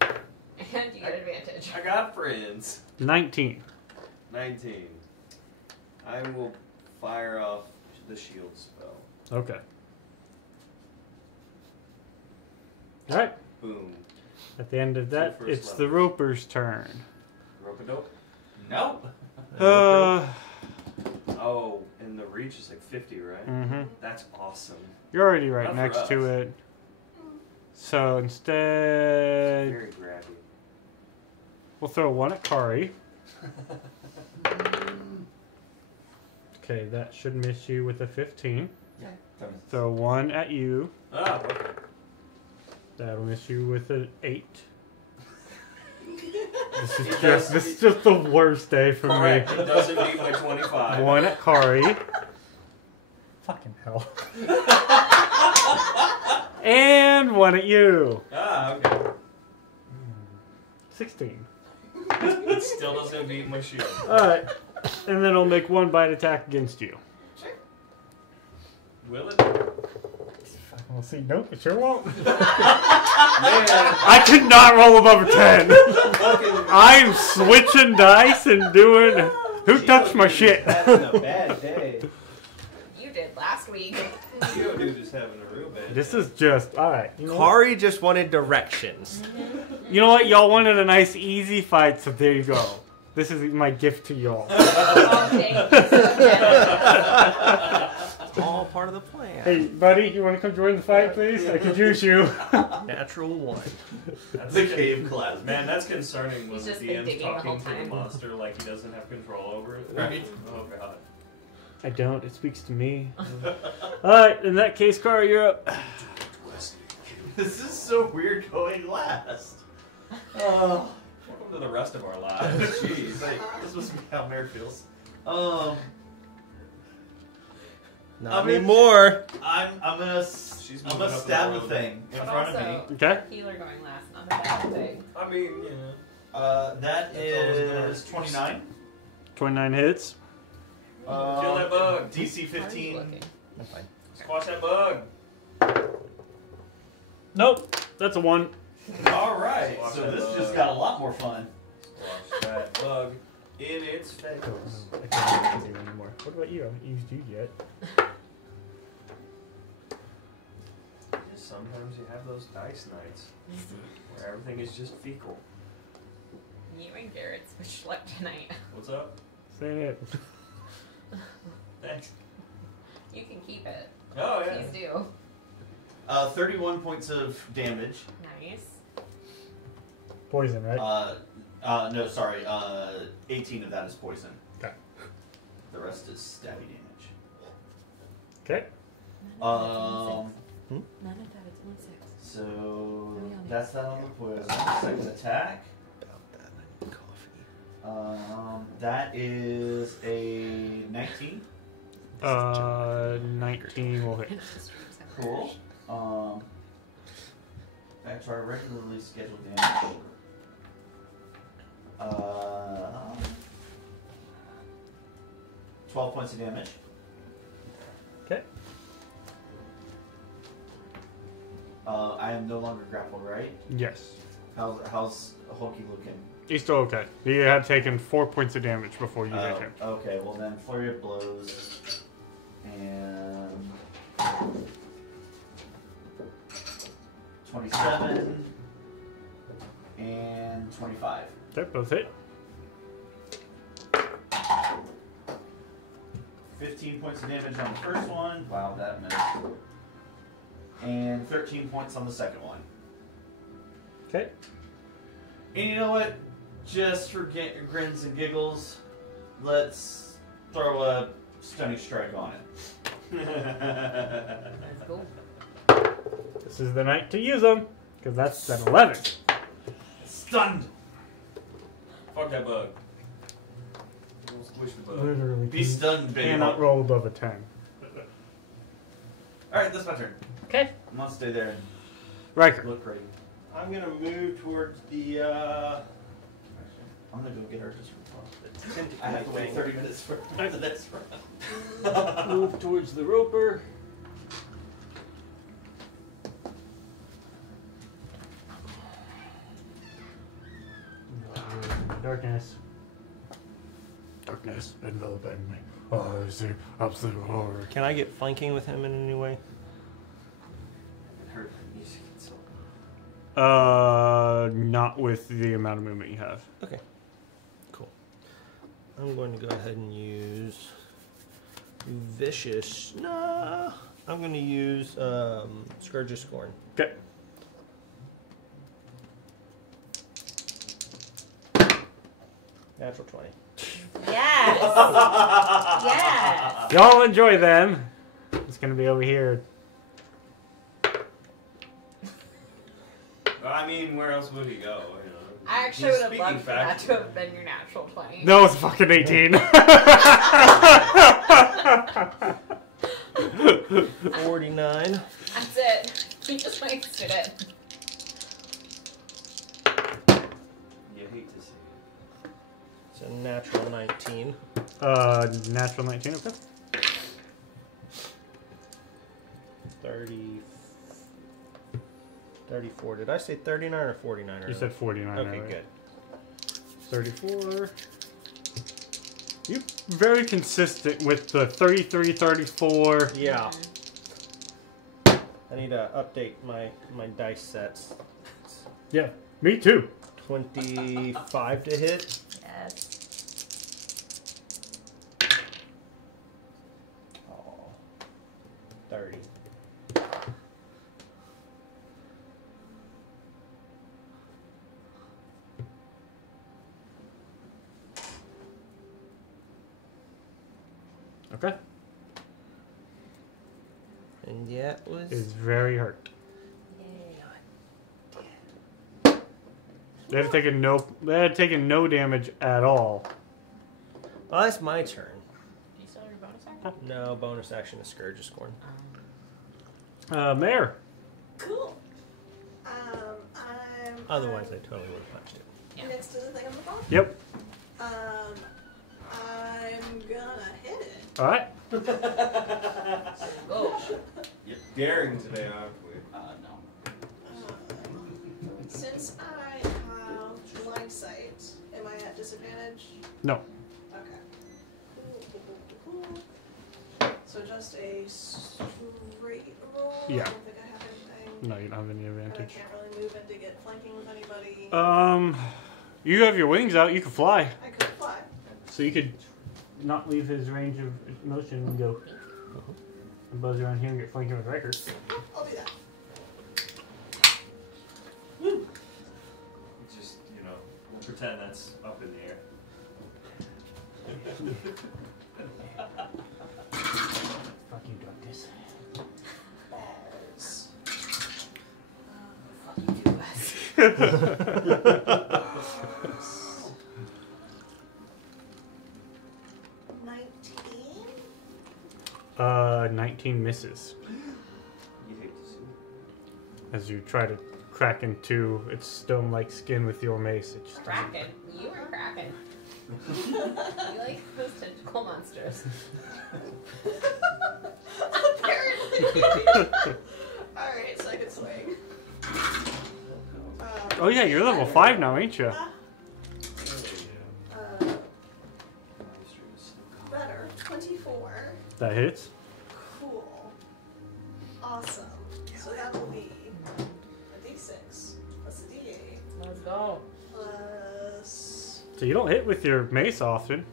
And you get advantage. I got friends. 19. 19. I will fire off the shield spell. Okay. Alright. Boom. At the end of that, first it's level. the Roper's turn. Rope-a-dope? Nope. Oh, and the reach is like 50, right? Mm-hmm. That's awesome. You're already right Not for next to us. it. So instead, Very grabby. we'll throw 1 at Kari. Okay, that should miss you with a 15. Throw 1 at you. Ah, okay. That'll miss you with an 8. This is just the worst day for Correct. me. It doesn't beat my 25. 1 at Kari. Fucking hell. And 1 at you. Ah, okay. 16. It still doesn't beat my shield. Alright. And then it'll make 1 bite attack against you. Will it? We'll see. Nope, it sure won't. Man. I could not roll above a 10. I'm switching dice and doing. Who touched my shit? Having a bad day. You did last week. Geodude is having a real bad This day. is just. Alright. You know what? Kari just wanted directions. You know what? Y'all wanted a nice, easy fight, so there you go. This is my gift to y'all. Oh, thank you so much. It's all part of the plan. Hey, buddy, you want to come join the fight, please? I could use you. Natural 1. That's a cave class. Man, that's concerning when He's the just been DM's digging the talking whole to the time. monster like he doesn't have control over it. Right. Oh, God. I don't. It speaks to me. Alright, in that case, Kara, you're up. This is so weird going last. Welcome to the rest of our lives. Jeez. Like, this must be how Mare feels. Not I'm in- anymore. I'm gonna She's I'm moving gonna up in stab the the world. thing in But front of me. also, Okay. healer going last, not a bad thing. I mean, you know. That That's always been our is 29. 29 hits. Kill that bug. DC How are you 15. looking? I'm fine. Squash that bug. Nope. That's a 1. All right, Squash so that this bug. just got a lot more fun. Squash that bug in its face. I can't use you anymore. What about you? I haven't used you yet. Sometimes you have those dice nights where everything is just fecal. You and Garrett switched luck tonight. What's up? Say it. Thanks. You can keep it. Oh, yeah. Please do. 31 points of damage. Nice. Poison, right? No, sorry. 18 of that is poison. Okay. The rest is stabby damage. Okay. None of that, it's only 6. So that's that on the poison. Second attack. About that, I need coffee. That is a 19. 19 will hit. Cool. Back to our regularly scheduled damage. 12 points of damage. Okay. I am no longer grappled, right? Yes. How's Hulky looking? He's still okay. He had taken 4 points of damage before you hit him. Okay, well then flurry of blows and 27 and 25. Okay, both hit. 15 points of damage on the first one. Wow, that missed. And 13 points on the second one. Okay. And you know what? Just for grins and giggles, let's throw a stunning strike on it. Let's go. This is the night to use them, because that's an 11. Stunned! Fuck that bug. Don't squish the bug. Literally. Be stunned, baby. Cannot roll above a 10. Alright, that's my turn. Okay. I'm gonna stay there and Riker. look great. I'm gonna move towards the I'm gonna go get her just for fun. tentacle I have to wait thing. 30 minutes for the next round. Move towards the roper. Darkness. Darkness enveloping me. Oh, it's the absolute horror. Can I get flanking with him in any way? I heard the music and so. Not with the amount of movement you have. Okay. Cool. I'm going to go ahead and use Vicious. Nah. I'm going to use Scourge of Scorn. Okay. Natural 20. Yes! Yes! Y'all enjoy them. It's gonna be over here. I mean, where else would he go? You know? I actually He's would have speaking loved for that facts. to have been your natural 20. No, it's fucking 18. 49. That's it. He just wasted it. You hate to see it. It's a natural 19. Natural 19, okay. 34. Did I say 39 or 49? You said 49. Okay, right? good. 34. You're very consistent with the 33, 34. Yeah. I need to update my dice sets. Yeah, me too. 25 to hit. Yes. Oh, 30. Okay. And yeah, it was. It's very hurt. Yay. They had taken no damage at all. Well, that's my turn. Do you still have your bonus action? No, bonus action is Scourge of Scorn. Mayor. Cool. Otherwise, I totally would have punched it. Yeah. Next to the thing on the bottom. Yep. I'm gonna hit it. All right. Oh. You're daring today, aren't we? No. Since I have line sight, am I at disadvantage? No. Okay. Cool. So just a straight roll? Yeah. I don't think I have anything. No, you don't have any And I advantage. can't really move in to get flanking with anybody. You have your wings out. You can fly, I could fly. so you could not leave his range of motion and go and buzz around here and get flanking with Riker. I'll do that. Just pretend that's up in the air. Fuck you, Doctus. Balls. Fuck you, do us. 19. 19 misses. You hate to see As you try to crack into its stone-like skin with your mace, it just Kraken. You were Kraken. You like those tentacle monsters. Apparently. Alright, second swing. Oh yeah, you're level 5 now, ain't you? Better. 24. That hits. Cool. Awesome. So that will be a d6 plus a d8 Let's go. plus. So you don't hit with your mace often.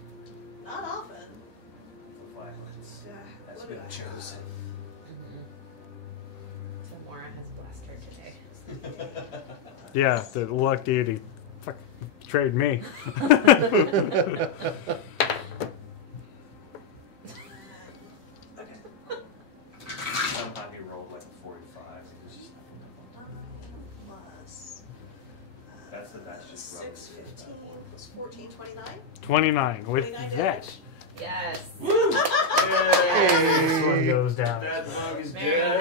Not often. violence. Yeah. That's What do been I chosen. Samora has blessed her today. Yeah, the luck deity fucking betrayed me. Okay. Sometime he rolled like a 45. It was just Plus. that's just 6, 15 plus 14, 29. 29 with 29 that. damage. Yes. Woo! This one goes down. That mug is Very dead.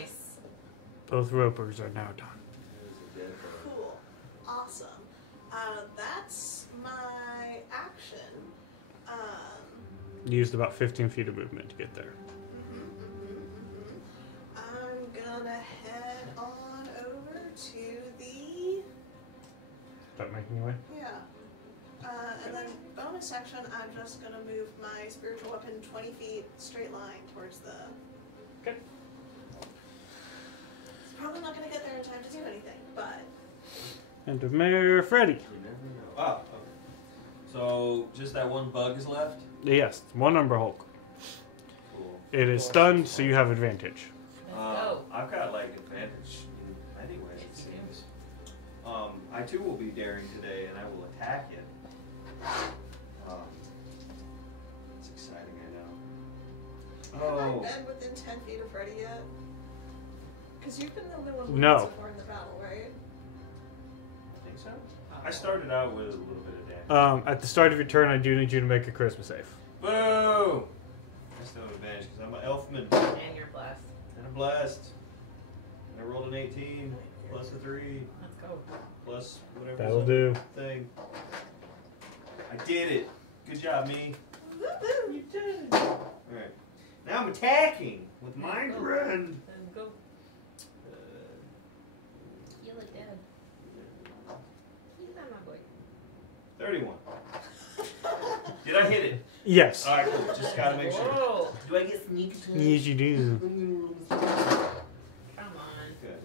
nice. Both ropers are now done. Cool. Awesome. That's my action. You used about 15 feet of movement to get there. I'm gonna head on over to the. Start making your way. Yeah. And then bonus action, I'm just gonna move my spiritual weapon 20 feet straight line towards the. Okay. It's probably not gonna get there in time to do anything, but. End of Mayor Freddy. You never know. Oh, okay. So just that one bug is left? Yes, one Umber Hulk. Cool. It is stunned, so you have advantage. Let's go. I've got like advantage in many ways, it seems. I too will be daring today, and I will attack it. It's exciting, I know. Have I Oh, been within 10 feet of Freddy yet? Because you've been the only one No. so far in the battle, right? I think so. I started out with a little bit of damage. At the start of your turn, I do need you to make a charisma save. Boo! I still have advantage because I'm an elfman. And you're blessed. And I'm blessed. I rolled an 18 plus a 3 Let's go. plus whatever. That'll do. Thing. I did it. Good job, me. Woo-hoo! You did it. Alright. Now I'm attacking with Mind Run. Let's go. You look dead. He's not my boy. 31. Did I hit it? Yes. Alright, cool. Just gotta make sure. Whoa. Do I get sneak attack? Yes, you do. I'm gonna roll this. Come on. Good.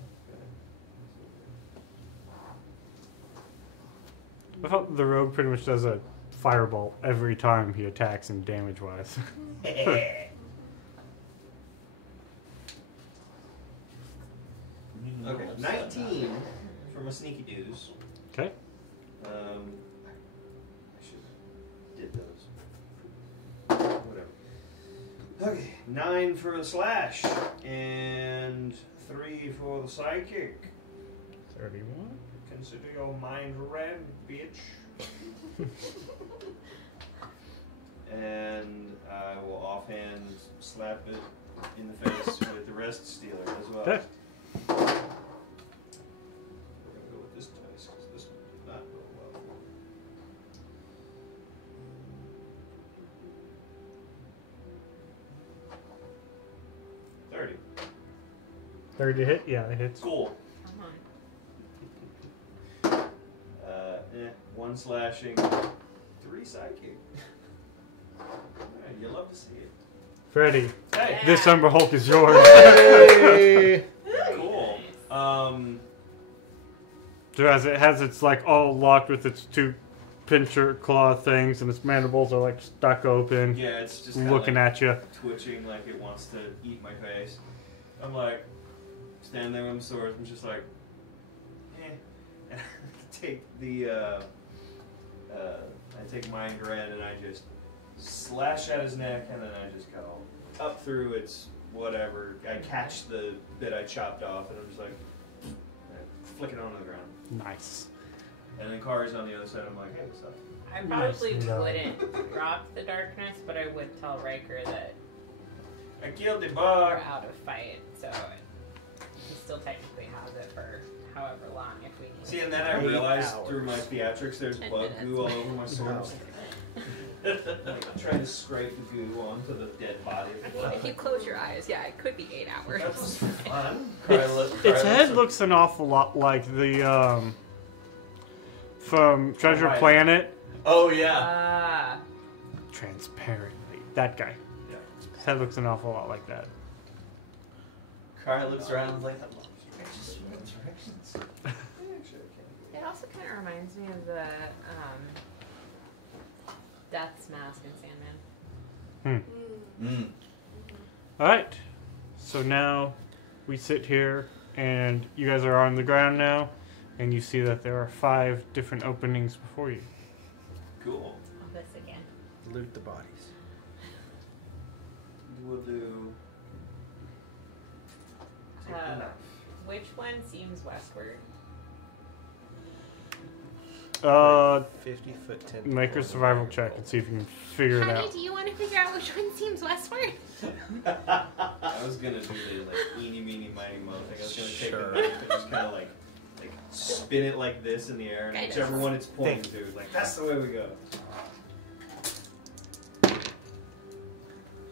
I thought the rogue pretty much does a fireball every time he attacks and damage-wise. Good. Okay, 19 for my sneaky doos. Okay. I should have did those. Whatever. Okay, 9 for the slash and 3 for the psychic. 31. Consider your mind red, bitch. And I will offhand slap it in the face with the rest stealer as well. Okay. We're gonna go with this dice because this one did not roll well. 30. 30 to hit? Yeah, it hits. Cool. Come on. 1 slashing, 3 psychic. Alright, you love to see it. Freddy, Hey, Yeah. this Umber Hulk is yours. Hey! cool. So as it has its like all locked with its two pincher claw things, and its mandibles are like stuck open, Yeah, it's just looking like at you. twitching like it wants to eat my face. I'm like, standing there with my sword. I'm just like, eh. And I take the I take mine Gren and I just slash at his neck, and then I just go up through its whatever. I catch the bit I chopped off, and I'm just like, flick it onto the ground. Nice. And then Kari's on the other side. I'm like, hey, what's up? I probably Nice. No. wouldn't drop the darkness, but I would tell Riker that I killed the we're bug. out of fight, so he still technically has it for however long if we need. See, and then I 8 realized hours. through my theatrics there's 10 bug minutes. goo all over my sword. Like, trying to scrape the goo onto the dead body of the I mean, if bug. you close your eyes, yeah, it could be 8 hours. That was fun. Its head looks an awful lot like the from Treasure right. Planet. Oh yeah. Ah, Transparently, that guy. Yeah. His head looks an awful lot like that. Kara looks around and is like, that loves resurrections. it also kind of reminds me of the Death's Mask in Sandman. Mm. Mm. All right. So now we sit here, and you guys are on the ground now, and you see that there are 5 different openings before you. Cool. Oh, this again. Loot the bodies. We'll do. Take the knife. Which one seems westward? 50-foot 10. Make a survival check and see if you can figure it Honey, out. do you want to figure out which one seems westward? I was gonna do the like eeny meeny miny mo thing. I was gonna take Sure. the knife and just kind of like spin it like this in the air, and Guidance. whichever one it's pointing to, like that's the way we go.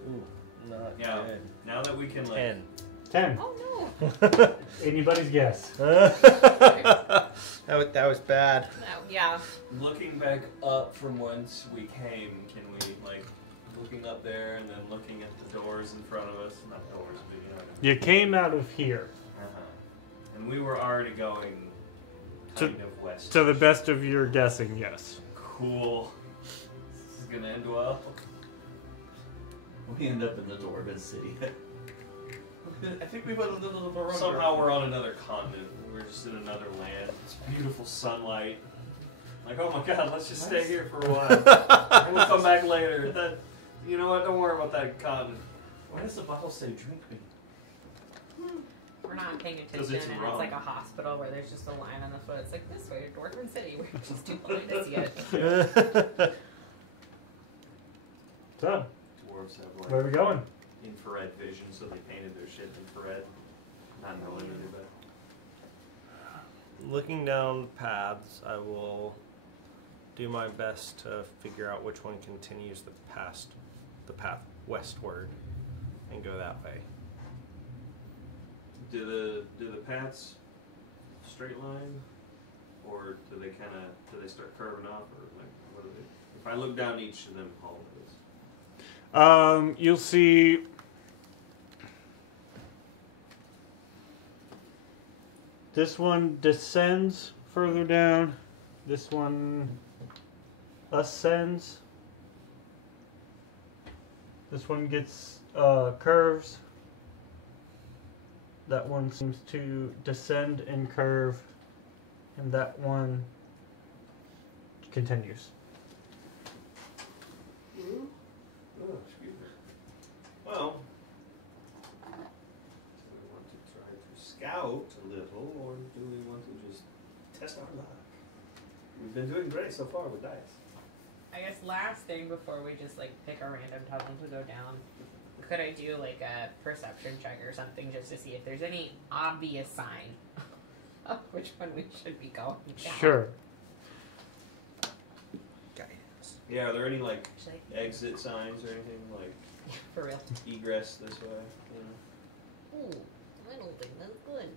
Ooh, not Yeah. good. Now that we can like 10. 10. Oh no. Anybody's guess. that was bad. No, yeah. looking back up from whence we came, can we like looking up there and then looking at the doors in front of us? Not doors, but you know. You came out of here. And we were already going kind of west. To the best of your guessing, yes. Cool. This is gonna end well. We end up in the Dwarven city. I think we went a little bit wrong. Somehow we're on another continent. We're just in another land. It's beautiful sunlight. Like, oh my god, let's just stay here for a while. And we'll come back later. That, you know what? Don't worry about that continent. Why does the bottle say drink me? We're not paying 'Cause attention, it's and wrong. it's like a hospital where there's just a line on the foot. It's like this way, Dwarven City. We're just too blind to see it. So, Dwarves have where are like we going? infrared vision, so they painted their shit infrared, not knowing any better. Looking down paths, I will do my best to figure out which one continues the path westward, and go that way. Do the paths straight line, or do they start curving off, or like what do they? If I look down each of them hallways. You'll see this one descends further down. This one ascends. This one gets curves. That one seems to descend and curve, and that one continues. Oh, excuse me. Well, do we want to try to scout a little, or do we want to just test our luck? We've been doing great so far with dice. I guess last thing before we just like pick a random tunnel to go down, could I do like a perception check or something just to see if there's any obvious sign of which one we should be going down? Sure. Guidance. Yeah, are there any like Actually, exit signs or anything like for real. egress this way? You know? Ooh, I don't think that's good.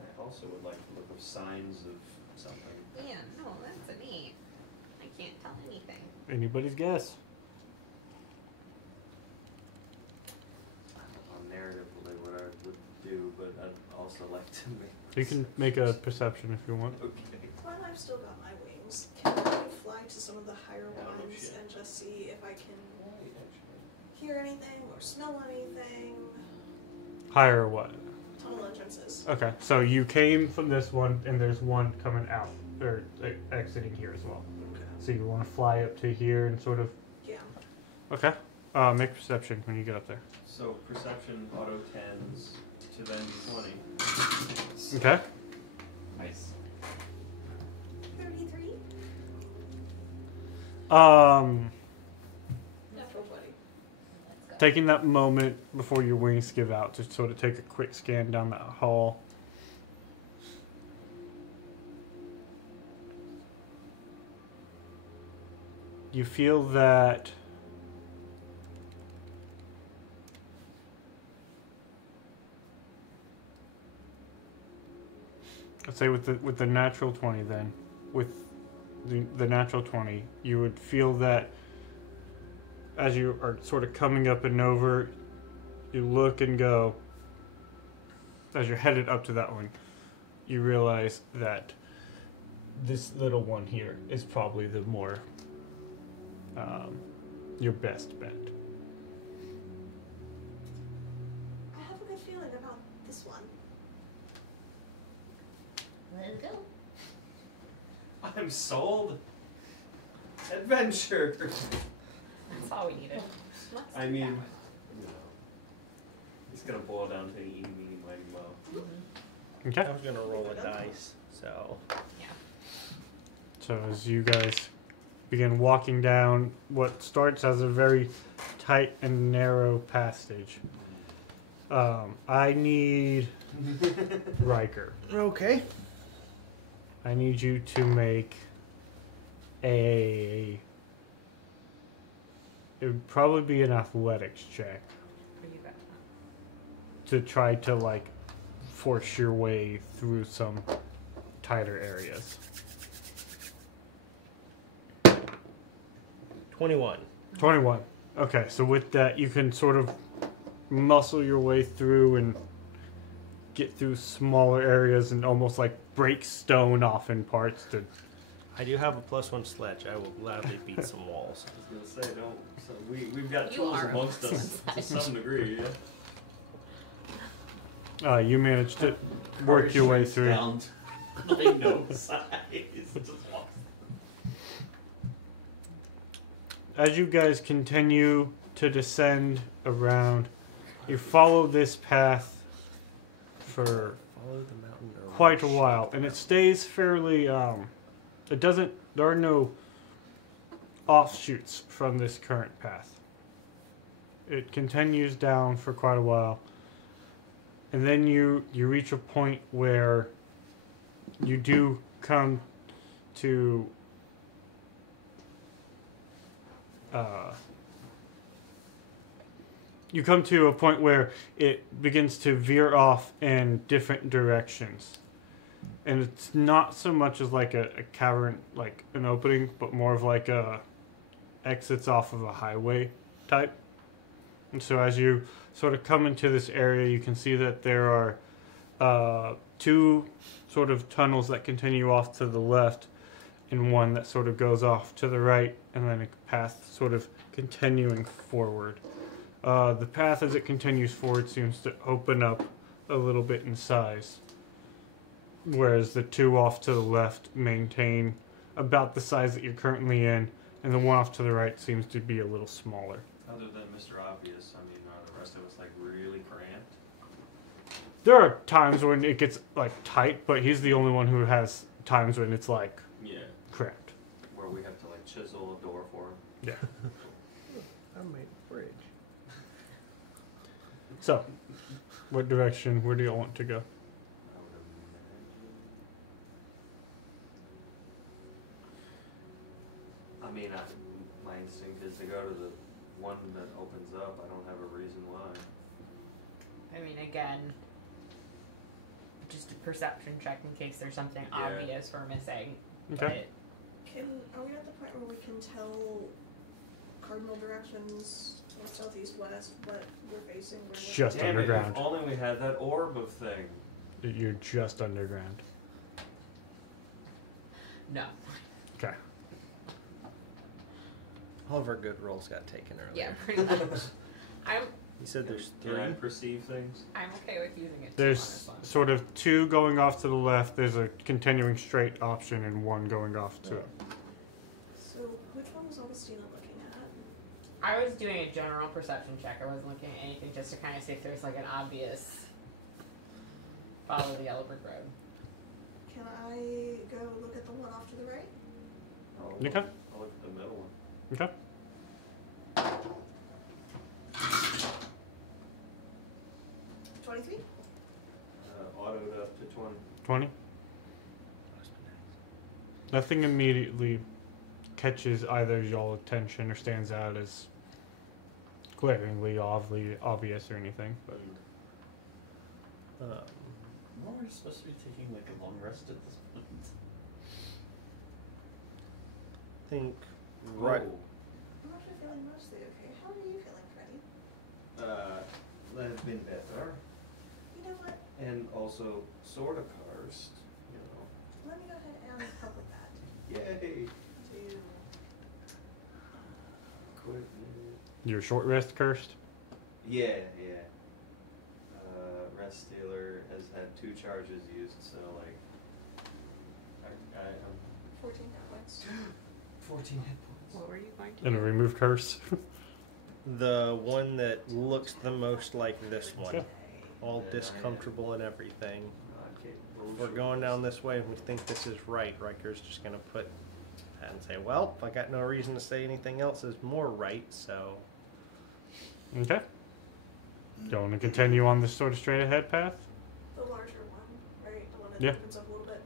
I also would like to look for signs of something. Yeah, no, that's a neat. I can't tell anything. Anybody's guess. I don't know narratively what I would do, but I'd also like to make. You can make a perception if you want. Okay. While I've still got my wings, can I fly to some of the higher Oh, no ones shit. and just see if I can Right, actually. hear anything or smell anything? Higher what? Tunnel entrances. Okay, so you came from this one, and there's one coming out, or exiting here as well. So you want to fly up to here and sort of. Yeah. Okay. Make perception when you get up there. So perception auto 10s to then 20. Okay. Nice. 33. Natural 20. Let's go. Taking that moment before your wings give out to sort of take a quick scan down that hall. You feel that I'd say with the natural 20 then, with the natural 20, you would feel that as you are sort of coming up and over, you look and go, as you're headed up to that one, you realize that this little one here is probably the more, your best bet. I have a good feeling about this one. Let's go. I'm sold. Adventure. That's all we needed. Let's I do mean, that. you know, it's gonna boil down to an eating, meeting, mighty mo. Mhm. Okay. I was gonna roll a dice, so So as you guys begin walking down what starts as a very tight and narrow passage, I need Riker. okay. I need you to make it would probably be an athletics check What do you got? to try to like force your way through some tighter areas. 21. 21. Okay, so with that, you can sort of muscle your way through and get through smaller areas and almost like break stone off in parts to. I do have a +1 sledge. I will gladly beat some walls. I was gonna say, don't. So we've got You tools are amongst us to some degree. Yeah. You manage to work your way through. Down to like no size. Just walks. As you guys continue to descend around, you follow this path for Follow the mountain or quite a marsh. while, and it stays fairly. It doesn't. There are no offshoots from this current path. It continues down for quite a while, and then you reach a point where you do come to. You come to a point where it begins to veer off in different directions. And it's not so much as like a cavern, like an opening, but more of like a exits off of a highway type. And so as you sort of come into this area, you can see that there are two sort of tunnels that continue off to the left and one that sort of goes off to the right, and then a path sort of continuing forward. The path as it continues forward seems to open up a little bit in size, whereas the two off to the left maintain about the size that you're currently in, and the one off to the right seems to be a little smaller. Other than Mr. Obvious, I mean, the rest of us like really cramped. There are times when it gets like tight, but he's the only one who has times when it's like Yeah. cramped. Where we have to like chisel a door for him. Yeah. I made a bridge. So, what direction? Where do you want to go? I would imagine. I mean, my instinct is to go to the one that opens up. I don't have a reason why. I mean, again, just a perception check in case there's something Yeah. obvious we're missing. Okay. Are we at the point where we can tell cardinal directions, north, south, east, west, what we're facing? Where we're Just Damn underground. it, if only we had that orb of thing. You're just underground. No. Okay. All of our good rolls got taken earlier. Yeah, pretty much. I'm You said there's Can I 3. perceive things? okay with using it. There's on this one. sort of two going off to the left. There's a continuing straight option and one going off to. So I was doing a general perception check. I wasn't looking at anything just to kind of see if there's like an obvious follow the yellow brick road. Can I go look at the one off to the right? Okay. I'll look at the middle one. Okay. 23? Autoed up to 20. 20. Nothing immediately catches either y'all attention or stands out as glaringly obvious or anything. But Well, we're supposed to be taking like a long rest at this point. I think right. I'm actually feeling mostly okay. How are you feeling, Freddy? I've been better. You know what? And also sort of cursed, you know. Let me go ahead and help with that. Yay! To Quit. your short rest cursed. Yeah. Rest Stealer has had 2 charges used, so like, I'm 14 hit points. 14 hit points. What were you going to And a do? remove curse. The one that looks the most like this one. Okay. All discomfortable and everything. Okay, If we're going down this way and we think this is right, Riker's just going to put that and say, well, I got no reason to say anything else is more right, so... Okay. Do you want to continue on this sort of straight ahead path? The larger one, right? The one that Yeah. opens up a little bit.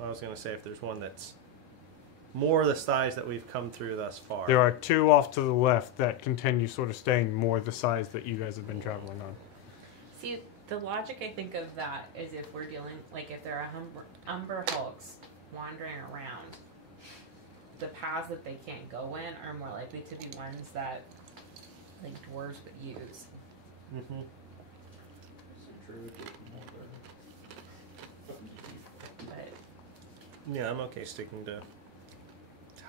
I was going to say if there's one that's more the size that we've come through thus far. There are 2 off to the left that continue sort of staying more the size that you guys have been traveling on. See, the logic I think of that is if we're dealing, like if there are Umber Hulks wandering around, the paths that they can't go in are more likely to be ones that like dwarves would use. Mm-hmm. But Yeah, I'm okay sticking to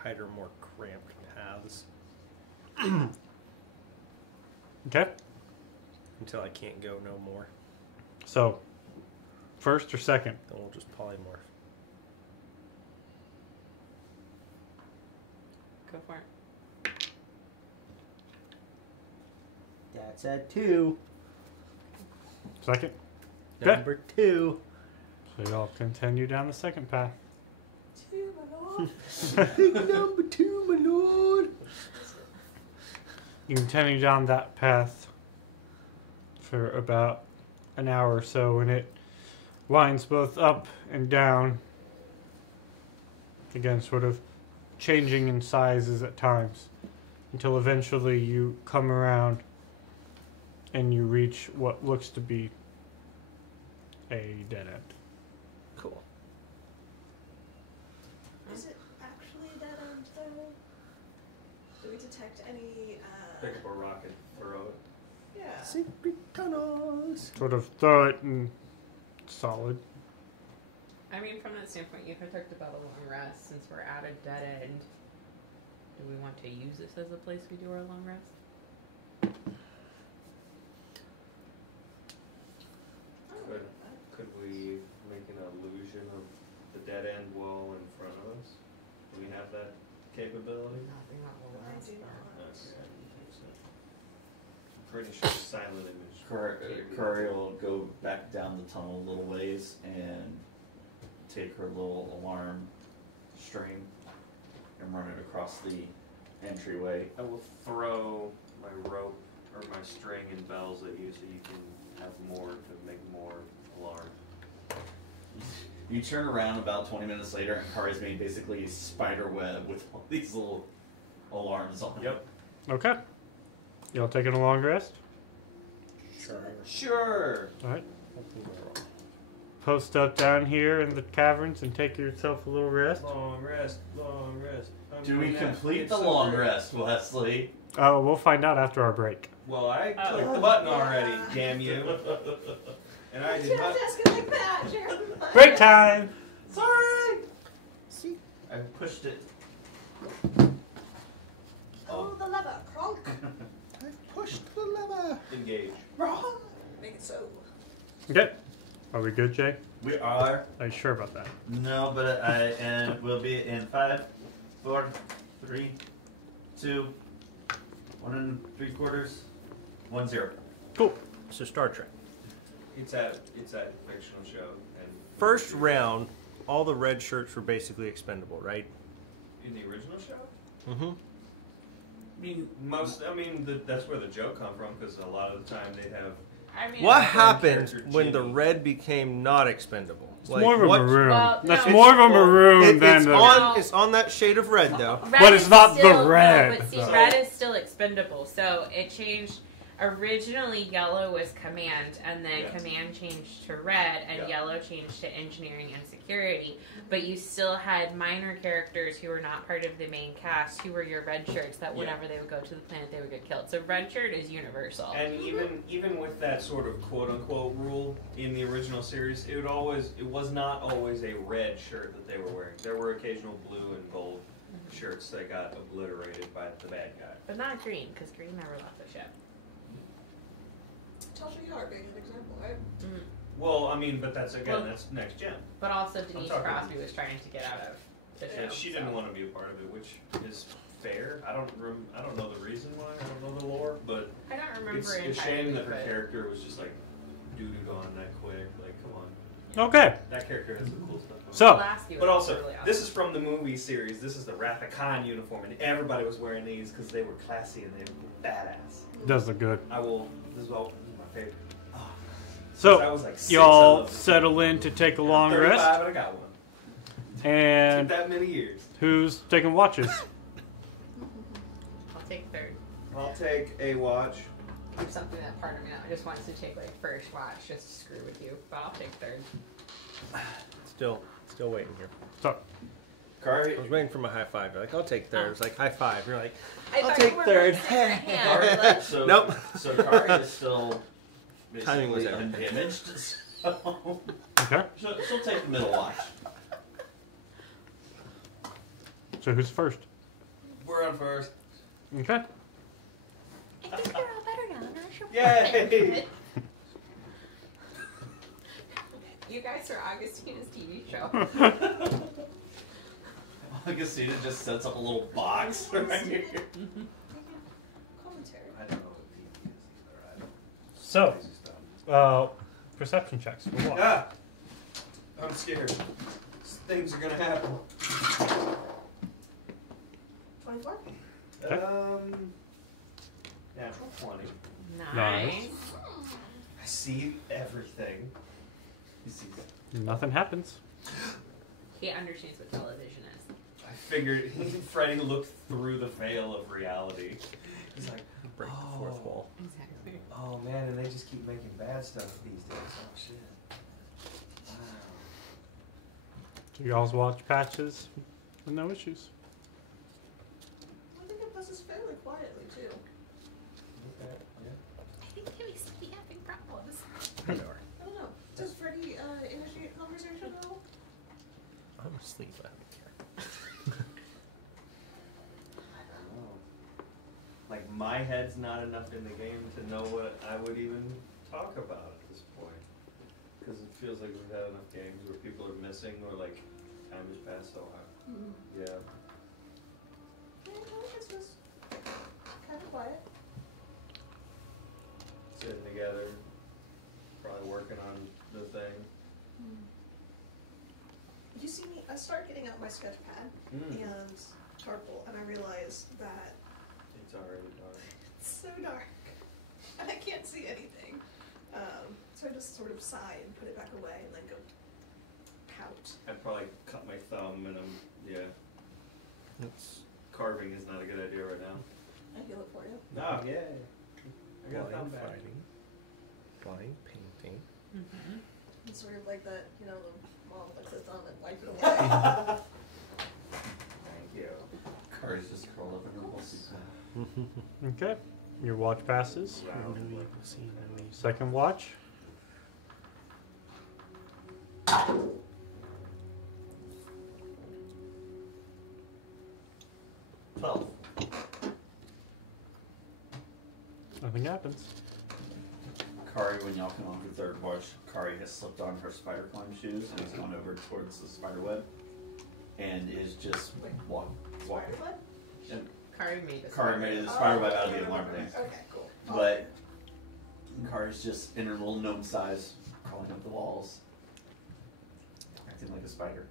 tighter, more cramped paths Okay. until I can't go no more. So, first or second? Then we'll just polymorph. go for it. That's at 2. Second? Okay. Number 2. So y'all continue down the second path. 2, my lord. Number 2, my lord. You continue down that path for about an hour or so, and it winds both up and down. Again, sort of changing in sizes at times, until eventually you come around and you reach what looks to be a dead end. Cool. Is it actually a dead end, though? Do we detect any, Pick up a rock and throw it. yeah. Secret tunnels. Sort of throw it and solid. I mean, from that standpoint, you had talked about a long rest. Since we're at a dead end, do we want to use this as a place we do our long rest? Could we make an illusion of the dead end wall in front of us? Do we have that capability? Nothing that will I last. do but- not. Okay, I didn't think so. I'm pretty sure silent image. Curry will go back down the tunnel a little ways and take her little alarm string and run it across the entryway. I will throw my rope or my string and bells at you so you can have more to make more alarm. You turn around about 20 minutes later and Kari's made basically a spider web with all these little alarms on it. Yep. Okay. Y'all taking a long rest? Sure. Alright. Post up down here in the caverns and take yourself a little rest. Long rest, long rest. Do we complete the long rest, Wesley? Oh, we'll find out after our break. Well, I Oh. clicked the button already, damn you. And I You did have not. to ask it like that, Jeremiah. Break time! Sorry! See? I pushed it. Oh, the lever. Cronk. I pushed the lever. Engage. Wrong. Make it so. Okay. Are we good, Jay? We are. Are you sure about that? No, but and we'll be in 5, 4, 3, 2, 1 3/4. 1-0. Cool. So Star Trek. It's a fictional show. And First round, all the red shirts were basically expendable, right? in the original show. Mm-hmm. That's where the joke come from because a lot of the time they have. I mean, What I- happened character when the Jimmy. red became not expendable? It's more of a maroon. Well, That's no. more of a maroon than it's the. on. It's on that shade of red, though. Red But it's is not the still, red. No, but see, So- red is still expendable. So it changed. Originally, yellow was command, and then Yeah. command changed to red, and Yeah. yellow changed to engineering and security. But you still had minor characters who were not part of the main cast, who were your red shirts. That whenever they would go to the planet, they would get killed. So red shirt is universal. And even with that sort of quote unquote rule in the original series, it was not always a red shirt that they were wearing. There were occasional blue and gold shirts that got obliterated by the bad guy. But not green, because green never left the ship. Tasha Yar being an example, right? Well, but that's Well- that's next gen. But also Denise talking- Crosby was trying to get out of the show. And she didn't want to be a part of it, which is fair. I don't know the reason why. I don't know the lore, but I don't remember it's a entirely, shame that her but- character was just like doo-doo gone that quick. Like, come on, Okay. that character has some cool stuff. Going on. So, Lasky was But also, really awesome. this is from the movie series. This is the Wrath of Khan uniform, and everybody was wearing these because they were classy and they were badass. does look good. This is my favorite. Oh, So, I was like 6, I y'all loved this settle movie. in to take a I'm long 35 rest. and I got one. Took And that many years. who's taking watches? I'll take third. I'll take a watch. Do something that part of me now just wants to take like first watch just to screw with you, but I'll take third. Still waiting here. So, Kari, I was waiting for my high five. You're like, I'll take third. It's like high five. You're like, I I'll thought take you were third. raising your hand, like, So, Nope. So Kari is still Timing was basically everything. undamaged. So okay. she'll take the middle watch. So who's first? we're on first. Okay. I think they're all better now. They're sure Yay! You guys are Augustina's TV show. Augustina just sets up a little box right here. Commentary. I don't know what TV is. So, Alright. perception checks for what? Ah! I'm scared. Things are gonna happen. 24? Okay. Natural 20. Nice. I see everything. He sees Nothing happens. He understands what television is. I figured Freddy looked through the veil of reality. He's like, break the fourth wall. Exactly. oh man, and they just keep making bad stuff these days. Oh shit. Wow. So y'all's watch patches with no issues. I think it passes fairly quietly, too. Okay, yeah. I think he was having problems. I don't know. Does Freddy initiate conversation at all? I'm asleep. I don't care. I don't know. Like, my head's not enough in the game to know what I would even talk about at this point. Because it feels like we've had enough games where people are missing or, like, time has passed so hard. Yeah. Yeah, no, it's just kind of quiet. Sitting together, probably working on the thing. You see me, I start getting out my sketch pad and charcoal, and I realize that It's already dark. it's so dark, and I can't see anything. So I just sort of sigh and put it back away, and then go pout. I'd probably cut my thumb and carving is not a good idea right now. I heal it for you. Oh, yay. I got a thumb Flying back. fighting. Flying painting. Mm-hmm. It's sort of like that, the mom licks its thumb and wipes it away. Thank you. Kari's just curled up in her ball. Okay. Your watch passes. Second watch. Nothing happens. Kari, when y'all come on the third watch, Kari has slipped on her spider climb shoes and has gone over towards the spider web and is just walking. Spider web? Kari made a Kari made the spider web out of the alarm thing. Okay, cool. But Kari's just in her little gnome size, crawling up the walls, acting like a spider.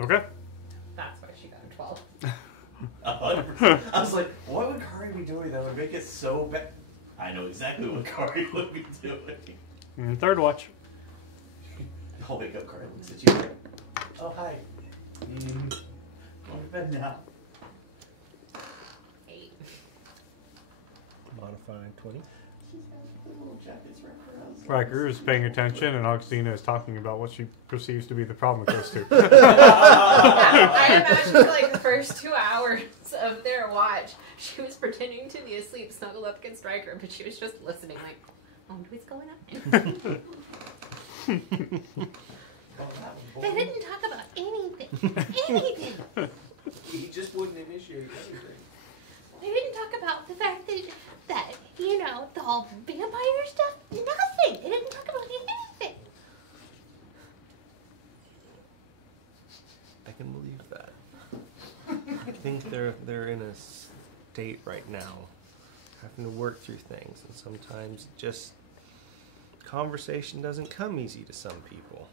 Okay. That's why she got a 12. 100%. I was like, what would Kari be doing that would make it so bad? I know exactly what Kari would be doing. And third watch. I'll wake up, Kari looks at you. Oh, hi. Go to bed now. 8. Modifying 20. She's got little jackets wrapped around. Riker is paying attention, and Augustina is talking about what she perceives to be the problem with those two. I imagine like the first 2 hours of their watch, she was pretending to be asleep, snuggled up against Riker, but she was just listening, like, I wonder what's going on. They didn't talk about anything. Anything. He just wouldn't initiate anything. They didn't talk about the fact that you know, the whole vampire stuff. Nothing. They didn't talk about anything. I can believe that. I think they're in a state right now, having to work through things, and sometimes just conversation doesn't come easy to some people.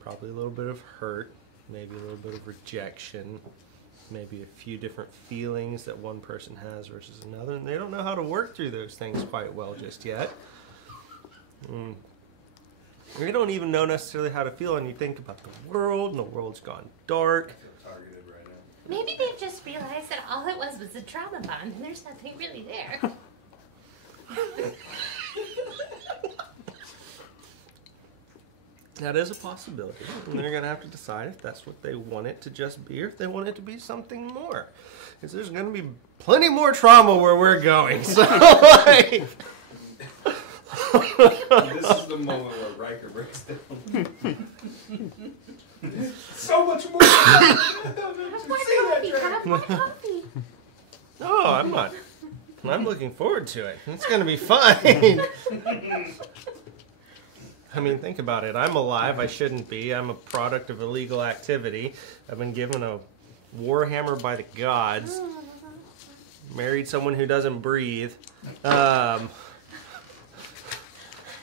Probably a little bit of hurt, maybe a little bit of rejection, maybe a few different feelings that one person has versus another, and they don't know how to work through those things quite well just yet. They don't even know necessarily how to feel, and you think about the world, and the world's gone dark. I feel targeted right now. Maybe they've just realized that all it was a trauma bond, and there's nothing really there. That is a possibility, and they're going to have to decide if that's what they want it to just be, or if they want it to be something more. Because there's going to be plenty more trauma where we're going. So, like... This is the moment where Riker breaks down. So much more! Have more coffee. Have more coffee. No, I'm not. I'm looking forward to it. It's going to be fine. I mean, think about it. I'm alive. I shouldn't be. I'm a product of illegal activity. I've been given a warhammer by the gods. Married someone who doesn't breathe. I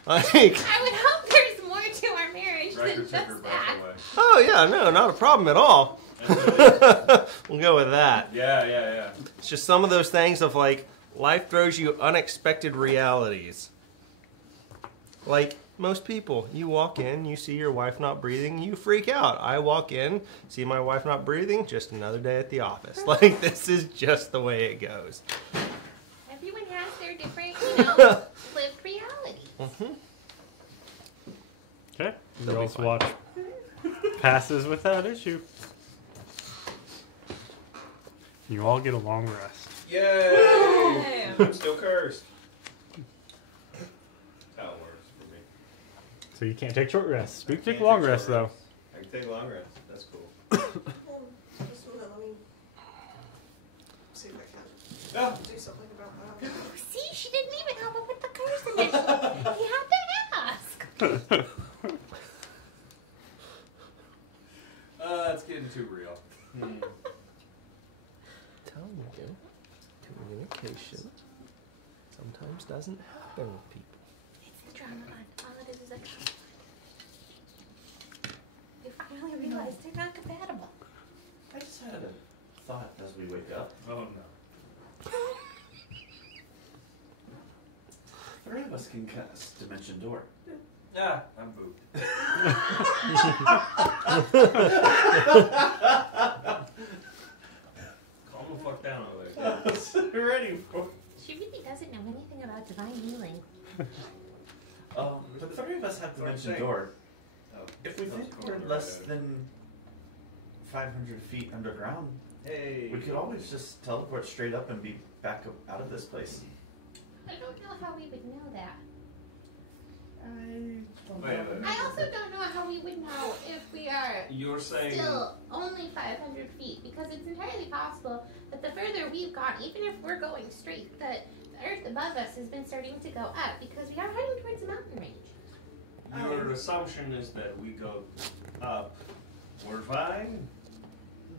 would hope there's more to our marriage Riker than took her just breath that. away. Oh, yeah, no, not a problem at all. We'll go with that. Yeah. It's just some of those things of, like, life throws you unexpected realities. Like, most people, you walk in, you see your wife not breathing, you freak out. I walk in, see my wife not breathing, just another day at the office. Like, this is just the way it goes. Everyone has their different, you know, lived reality. Okay. They'll be Girls fine. watch passes without issue. You all get a long rest. Yay! I'm still cursed. That's how it works for me. So you can't take short rests. We can take Can't long take rests, short though. rests. I can take long rests. That's cool. Just let me see if I can do something about that. See, she didn't even help him with the curse initially. He had to ask. It's getting too real. Telling you, communication sometimes doesn't happen with people. It's the drama bond. All it is a drama. You finally realize they're not compatible. I just had a thought as we wake up. Oh no. 3 of us can cast Dimension Door. Ah, I'm booped. Calm the fuck down over there. I was ready for She really doesn't know anything about divine healing. the 3 of us have That's what I'm Dimension saying. Door. Oh, If we that was think cool. we're less than 500 feet underground, Hey. we could always just teleport straight up and be back out of this place. I don't know how we would know that. Wait. I also don't know how we would know if we are You're saying still only 500 feet, because it's entirely possible that the further we've gone, even if we're going straight, that the earth above us has been starting to go up, because we are heading towards the mountain range. your assumption is that we go up. We're fine.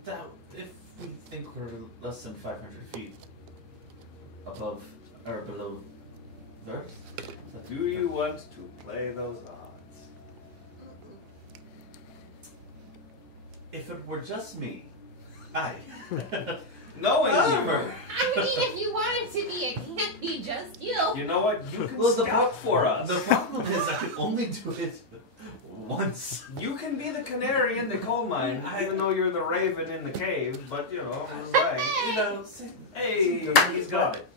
That if we think we're less than 500 feet above or below the Earth? Do you want to play those odds? If it were just me, I. Knowing you. I mean, if you want it to be, it can't be just you. You know what? You can Well, scout for us. The problem is I can only do it once. You can be the canary in the coal mine, even though you're the raven in the cave. But you know, it's like, You know, hey, he's got it.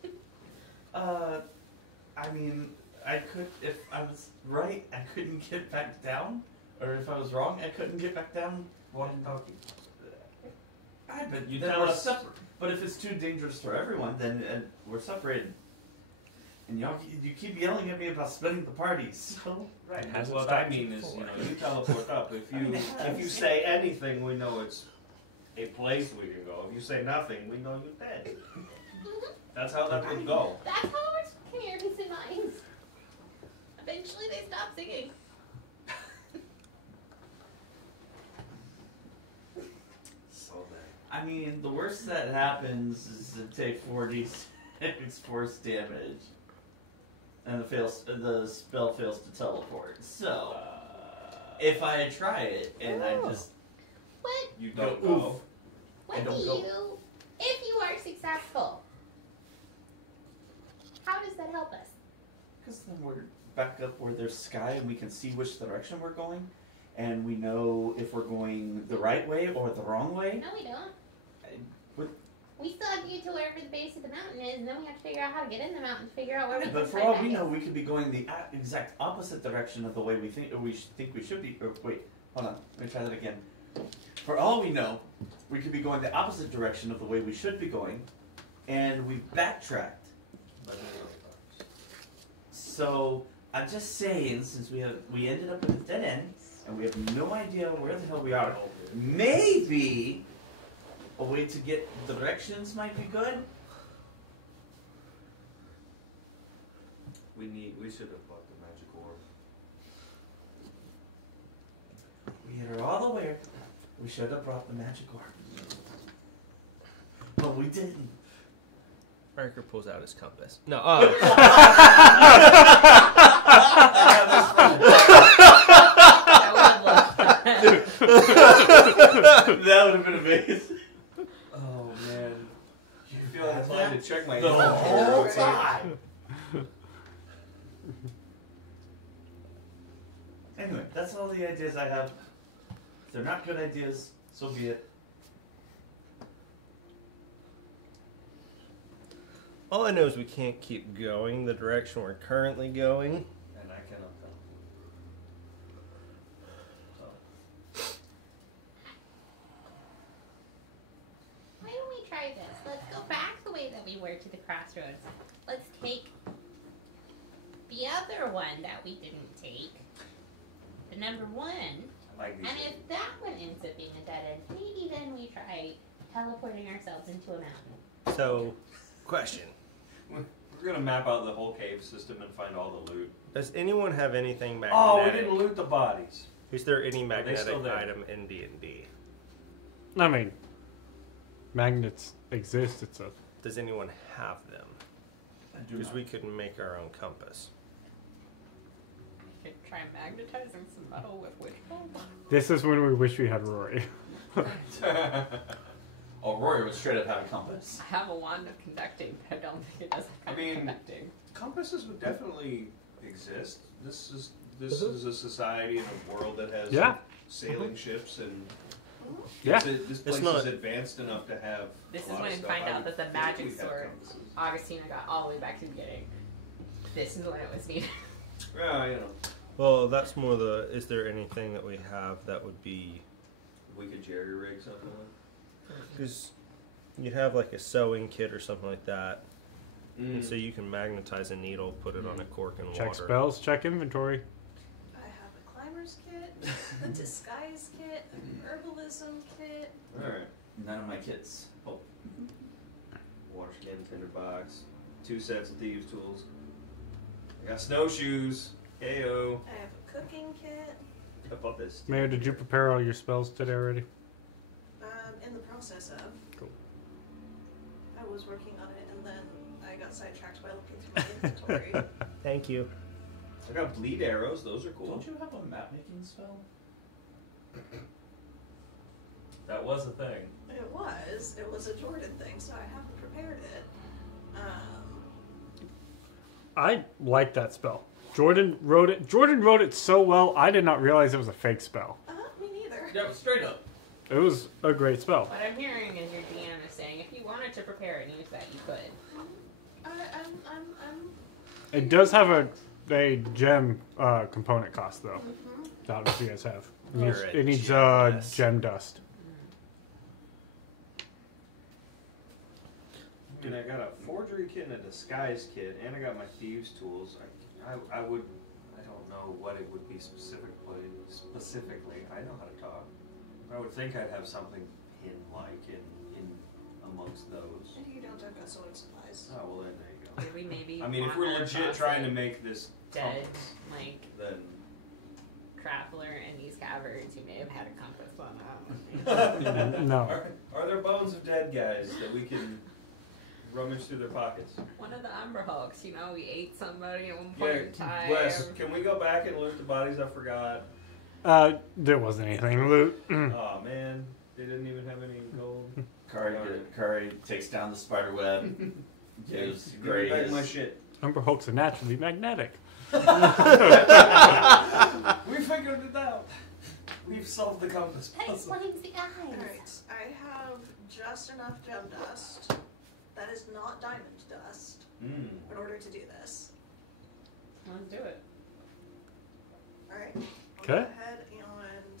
I mean, I could, if I was right, I couldn't get back down, or if I was wrong, I couldn't get back down. What talking? But You then tell we're us. separate. But if it's too dangerous for everyone, then we're separated. And you keep yelling at me about splitting the parties. So Right. Hasn't What stopped I mean you is, before. you know, you teleport up. If you I mean, it if has. you say anything, we know it's a place we can go. If you say nothing, we know you're dead. That's how that would go. That's how it works with canaries and mines. Eventually they stop singing. So I mean, the worst that happens is to take 4d6 force damage, and the spell fails to teleport. So if I try it and I just What? you don't Go, know. What don't do go. you, if you are successful, how does that help us? because then we're back up where there's sky and we can see which direction we're going, and we know if we're going the right way or the wrong way. No, we don't. But, We still have to get to wherever the base of the mountain is, and then we have to figure out how to get in the mountain to figure out where but for all we know, we could be going the exact opposite direction of the way we think, or think we should be. Or wait, hold on, let me try that again. For all we know, we could be going the opposite direction of the way we should be going, and we backtracked. So I'm just saying, since we ended up at a dead end, and we have no idea where the hell we are, maybe a way to get directions might be good. We should have bought the magic orb. We are all aware we should have brought the magic orb. But we didn't. Riker pulls out his compass. No, That would have been amazing. Oh man. You feel inclined to check my The whole inventory. time. Anyway, that's all the ideas I have. If they're not good ideas, so be it. all I know is we can't keep going the direction we're currently going. And I cannot tell. Why don't we try this? Let's go back the way that we were to the crossroads. Let's take the other one that we didn't take, the number one, I like these. and if that one ends up being a dead end, maybe then we try teleporting ourselves into a mountain. So, question. We're gonna map out the whole cave system and find all the loot. Does anyone have anything magnetic? Oh, we didn't loot the bodies. Is there any they magnetic still there? item in D&D? I mean, magnets exist. It's a Does anyone have them? I do Because not. we couldn't make our own compass. We could try magnetizing some metal with witch bolt. This is when we wish we had Rory. Oh, Rory would straight up have a compass. I have a wand of conducting, but I don't think it does I mean- conducting. Compasses would definitely exist. This is a society and a world that has Yeah. sailing ships and Yeah. this place not- is advanced enough to have. This a is lot when of we stuff. find I out would that the think magic we'd have sword, compasses. Augustina got all the way back to the beginning. This is when it was needed. Yeah, you know, Well, that's more the, is there anything that we have that would be, we could jerry rig something like. because you'd have like a sewing kit or something like that, Mm. and so you can magnetize a needle, put it on a cork and Check water. spells, check inventory. I have a climber's kit, a disguise kit, an herbalism kit. All right. None of my kits. Oh, Water skin, tinderbox, 2 sets of thieves' tools. I got snowshoes. Heyo. I have a cooking kit. I bought this. Mayor, did you prepare all your spells today already? In the process of. Cool. was working on it, and then I got sidetracked by looking through my inventory. Thank you. I got bleed arrows. Those are cool. Don't you have a map making spell? That was a thing. It was a Jordan thing, so I haven't prepared it. I like that spell. Jordan wrote it so well, I did not realize it was a fake spell. Me neither. Yeah, straight up. It was a great spell. What I'm hearing is your DM is saying if you wanted to prepare and use that, you could. I'm It does have a gem component cost, though. mm-hmm. I don't know if you guys have. You're a It needs gem dust. gem dust. And I got a forgery kit and a disguise kit, and I got my thieves' tools. I don't know what it would be specifically. I know how to talk. I would think I'd have something pin-like in amongst those. You don't have got sewing supplies. Oh, well then there you go. Did we maybe? I mean, if we're wander legit across trying a to make this dead, compass, like then traveler in these caverns, you may have had a compass on that. No. are there bones of dead guys that we can rummage through their pockets? One of the Umber Hulks, we ate somebody at one point in time. Wes, can we go back and loot the bodies I forgot? There wasn't anything to loot. Oh man, they didn't even have any gold. Kari takes down the spider web. Gives Give me Gray back his... my shit. Umber Hulks are naturally magnetic. We figured it out. We've solved the compass That puzzle. explains the eyes. Alright, I have just enough gem dust. That is not diamond dust in order to do this. Let's do it. Alright. Okay. Go ahead and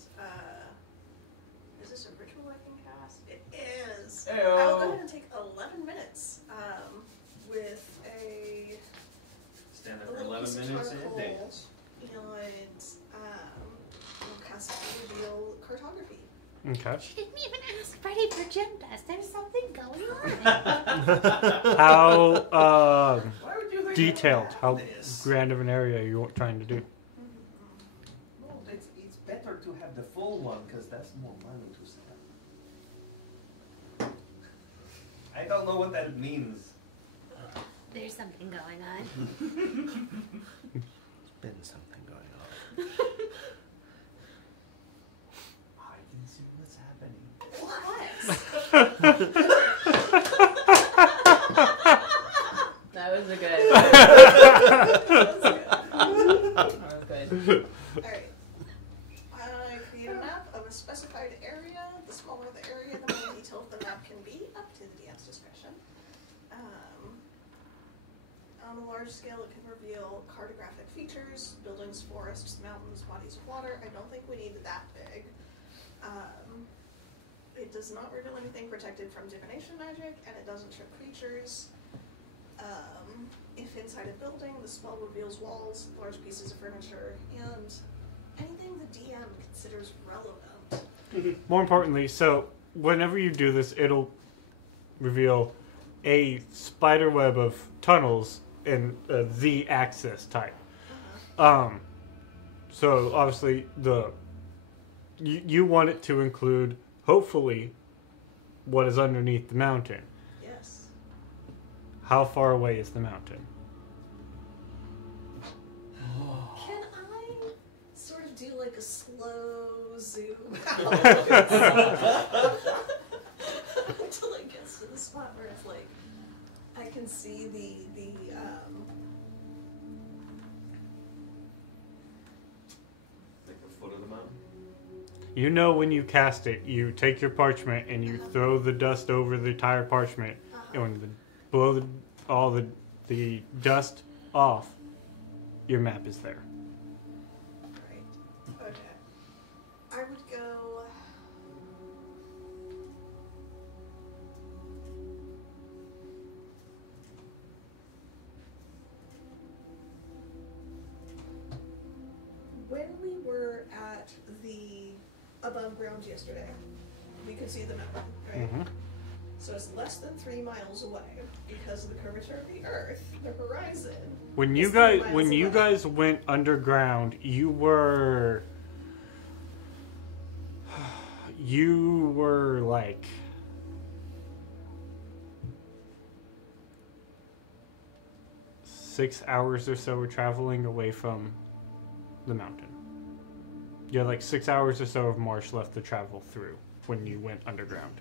is this a ritual I can cast? It is. I will go ahead and take 11 minutes with a Stand there a for little 11 piece of minutes and charcoal dance. and we'll cast reveal cartography. Okay. She didn't even ask Freddy for gem dust. There's something going on. How Why would you think detailed, I how would have this? grand of an area are you trying to do? Well, it's better to have the full one because that's more money to sell. I don't know what that means. There's something going on. There's been something going on. I can see what's happening. That was a good. That was good. Alright. I create a map of a specified area. The smaller the area, the more detailed the map can be, up to the DM's discretion. On a large scale, it can reveal cartographic features, buildings, forests, mountains, bodies of water. I don't think we need that big. It does not reveal anything protected from divination magic, and it doesn't trip creatures. If inside a building, the spell reveals walls, large pieces of furniture, and anything the DM considers relevant. More importantly, so whenever you do this, it'll reveal a spider web of tunnels in the Z-axis type. So obviously you want it to include, hopefully, what is underneath the mountain. Yes. How far away is the mountain? Can I sort of do like a slow zoom out until it gets to the spot where it's like I can see the Like the foot of the mountain. You know when you cast it, you take your parchment and you throw the dust over the entire parchment, and when blow all the dust off, your map is there. Right. Okay. I would go. When we were at the above ground yesterday, we could see the mountain, right? Mm-hmm. So it's less than 3 miles away because of the curvature of the Earth. The horizon. When is you 3 guys miles away. went underground, you were like 6 hours or so of traveling away from the mountain. You had like 6 hours or so of marsh left to travel through when you went underground.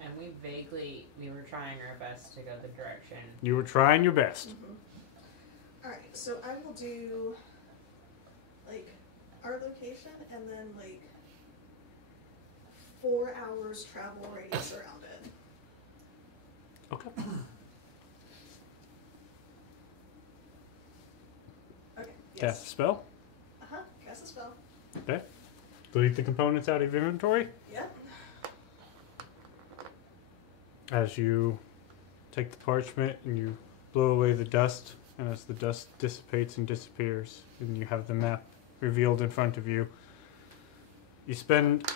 And we were trying our best to go the direction. You were trying your best. Mm-hmm. Alright, so I will do, like, our location and then, like, 4 hours travel radius around it. Okay. Okay, Cast a yes. spell. Uh-huh, cast a spell. Okay. Delete the components out of inventory. Yep. As you take the parchment and you blow away the dust, and as the dust dissipates and disappears, and you have the map revealed in front of you, you spend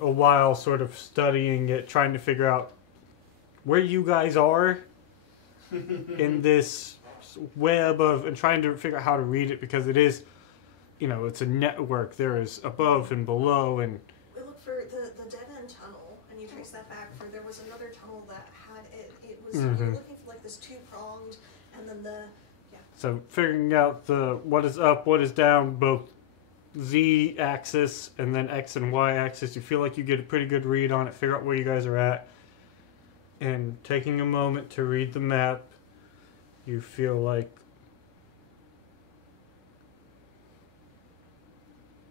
a while sort of studying it, trying to figure out where you guys are in this web of, and trying to figure out how to read it, because it is, you know, it's a network. There is above and below, and We look for the dead end tunnel, and you trace that back for there was another tunnel that had it. It was you were looking for like this 2-pronged, and then the so figuring out the what is up, what is down, both Z axis and then X and Y axis. You feel like you get a pretty good read on it, figure out where you guys are at, and taking a moment to read the map, you feel like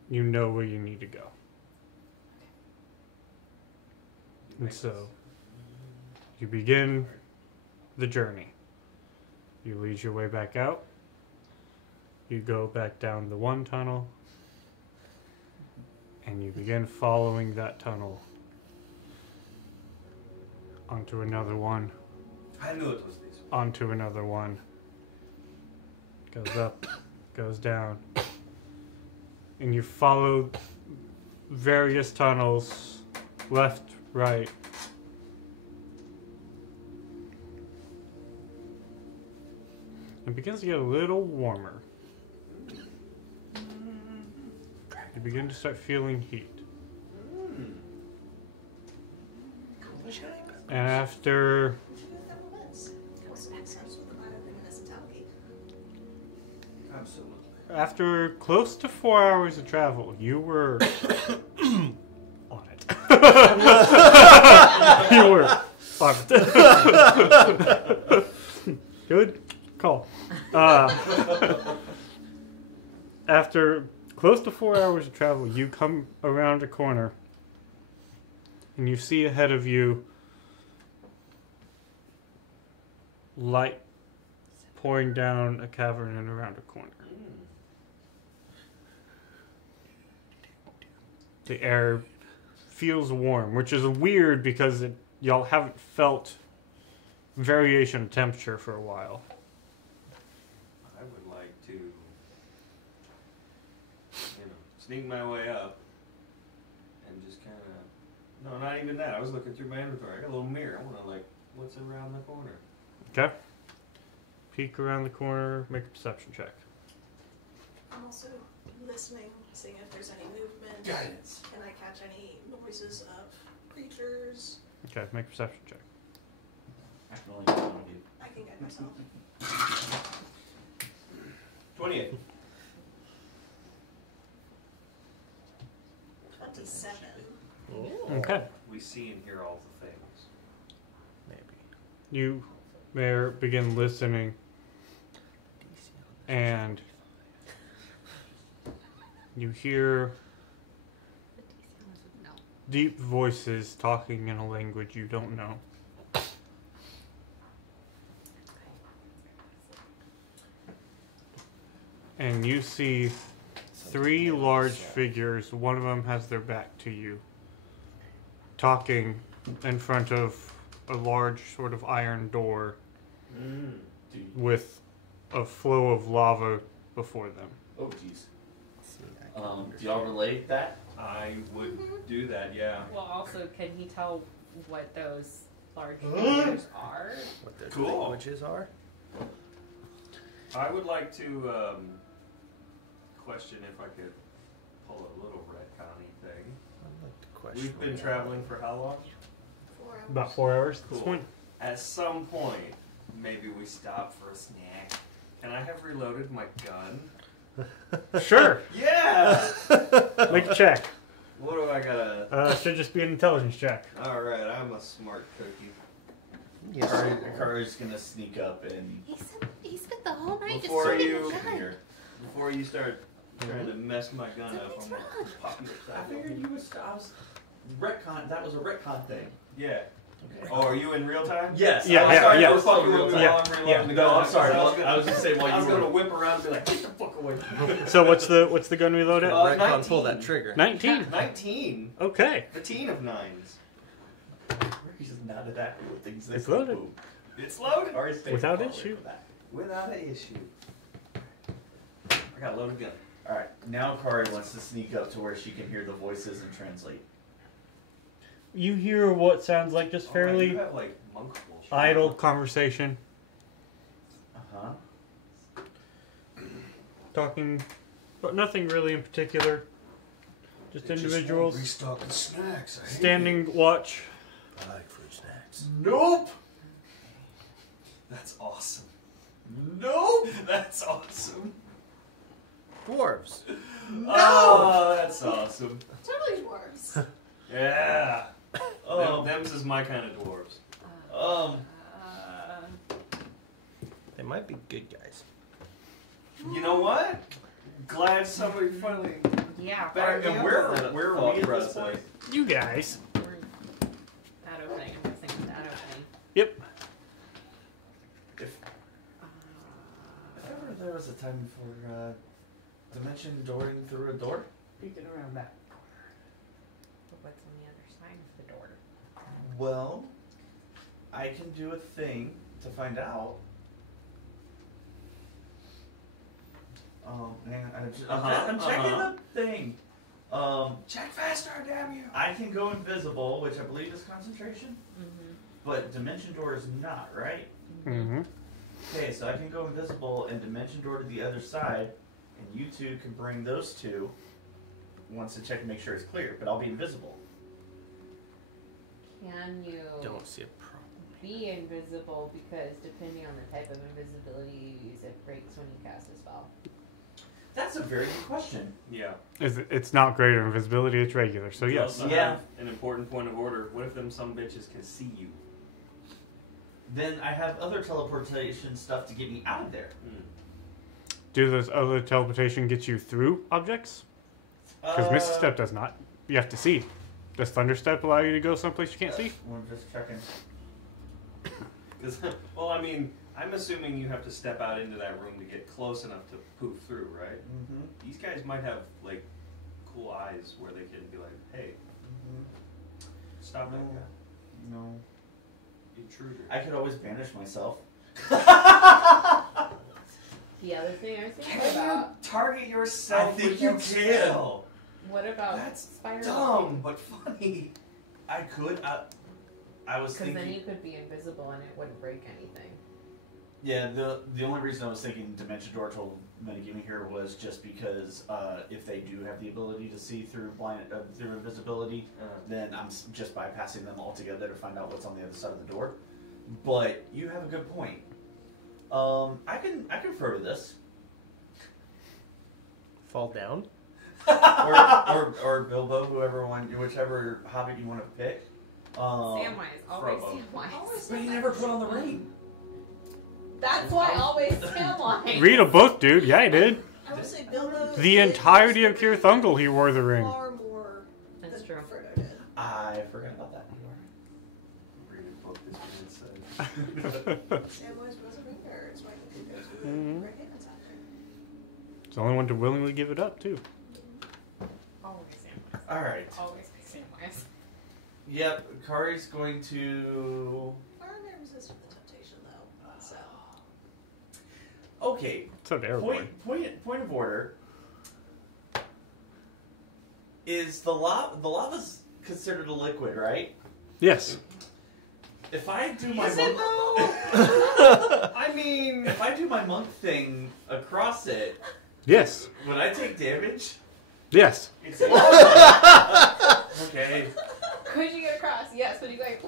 you know where you need to go. And so you begin the journey. You lead your way back out. You go back down the one tunnel. And you begin following that tunnel onto another one, I knew it was this one. onto another one. Goes up, goes down. And you follow various tunnels, left, right. It begins to get a little warmer. You begin to start feeling heat. And after Absolutely. close to 4 hours of travel, you were on it. You were on it. Good call. After close to 4 hours of travel, you come around a corner and you see ahead of you light pouring down a cavern and around a corner. The air feels warm, which is weird because y'all haven't felt variation of temperature for a while. I would like to, sneak my way up and just kind of, no, not even that. I was looking through my inventory. I got a little mirror. I want to, what's around the corner? Okay. Peek around the corner, make a perception check. I'm also listening, seeing if there's any movement. Guidance. Can I catch any noises of creatures? Okay, make a perception check. I can only do one of you. I can guide myself. 28. 27. Okay. We see and hear all the things. Maybe. You there begin listening, and you hear No. deep voices talking in a language you don't know. And you see 3 large figures. One of them has their back to you, talking in front of a large sort of iron door with a flow of lava before them. Oh, jeez. Do y'all relate that? I would do that, yeah. Well, also, can he tell what those large figures are? What their Cool. languages are? I would like to question if I could pull a little retconny thing. I'd like to question. We've been traveling for how long? 4 hours. About 4 hours at this Cool. point. At some point, maybe we stop for a snack. Can I have reloaded my gun? Sure. Yeah! Make a check. What do I gotta... Should just be an intelligence check. Alright, I'm a smart cookie. Kari's gonna sneak up and He spent the whole night Before just shooting you- the gun. here. Before you start trying to mess my gun up, Something's I'm gonna wrong. pop you I upside figured down. you was. I was retcon. That was a retcon thing. Yeah. Okay. Oh, are you in real time? Yes. Yeah, I was yeah, sorry, yeah. I was fucking with Yeah, I'm reloading yeah. the No, gun. I'm sorry. I was gonna, I was gonna say while I was you gonna were. whip around and be like, get the fuck away. So what's the gun reload at? Uh, Retcon, pull 19. that trigger. 19. 19. Okay. A teen of nines. He's just not at that with things. It's loaded. It's loaded. Kari's staying Without far away issue. from that. Without an issue. I got a loaded gun. All right. Now Kari wants to sneak up to where she can hear the voices and translate. You hear what sounds like just You fairly have, like, monk bullshit. idle conversation, talking, but nothing really in particular. Just individuals Restocking snacks. standing watch. I like fruit snacks. Nope. That's awesome. Nope. That's awesome. Dwarves. Oh, that's awesome. Totally dwarves. Yeah. Um, Them's is my kind of dwarves. They might be good guys. You know what? Glad somebody finally Yeah, backed me and up where on that are thought we at this process. point? You guys. we're that opening. I'm guessing with that opening. Yep. If ever there was a time for dimension dooring through a door. Peeking around that corner. But what's on the other side of the door? Well, I can do a thing to find out. Hang on, I'm checking the thing. Check faster, damn you! I can go invisible, which I believe is concentration, Mm-hmm. but dimension door is not, right? Mm-hmm. Okay, so I can go invisible and dimension door to the other side, and you two can bring those two once to check and make sure it's clear, but I'll be invisible. Can you Don't see a problem. be invisible because depending on the type of invisibility you use, it breaks when you cast a spell? That's a very good question. Yeah. It's not greater invisibility, it's regular, so You yes. also Yeah. have an important point of order. What if them some bitches can see you? Then I have other teleportation stuff to get me out of there. Do those other teleportation get you through objects? Because Misty Step does not. You have to see. Does Thunder Step allow you to go someplace you can't see? We're just checking. Because, well, I mean, I'm assuming you have to step out into that room to get close enough to poof through, right? Mm-hmm. These guys might have, like, cool eyes where they can be like, hey, stop that guy. No. Intruder. I could always banish myself. The other thing I was thinking Can you about, target yourself I think with you your can. spell? what about That's spider dumb, but funny. I could. I was Because thinking. then you could be invisible and it wouldn't break anything. Yeah, the only reason I was thinking Dimension Door told metagaming here was just because if they do have the ability to see through through invisibility, then I'm just bypassing them altogether to find out what's on the other side of the door. But you have a good point. I can refer to this, Fall down? or Bilbo, whichever hobbit you want to pick. Samwise, always Frobo. Samwise. But he never put on the ring. That's why always Samwise. Read a book, dude. Yeah, I did. I would say Bilbo. The entirety of Kir Thungol, he wore the ring. Far more That's than true. Frodo did. I forgot about that. Read a book this man said. Samwise was a ring nerd, so I think those were Mhm. right hands out there. It's the only one to willingly give it up, too. Always Samwise. All right. Always be Samwise. Yep. Kari's going to. Fire may resist the temptation, though. So. Okay. So there, boy. Point of order. Is the lava's considered a liquid, right? Yes. If I do my Is it monk, I mean, if I do my monk thing across it, Yes. would I take damage? Yes. it's lava. Okay. Could you get across? Yes, but you like.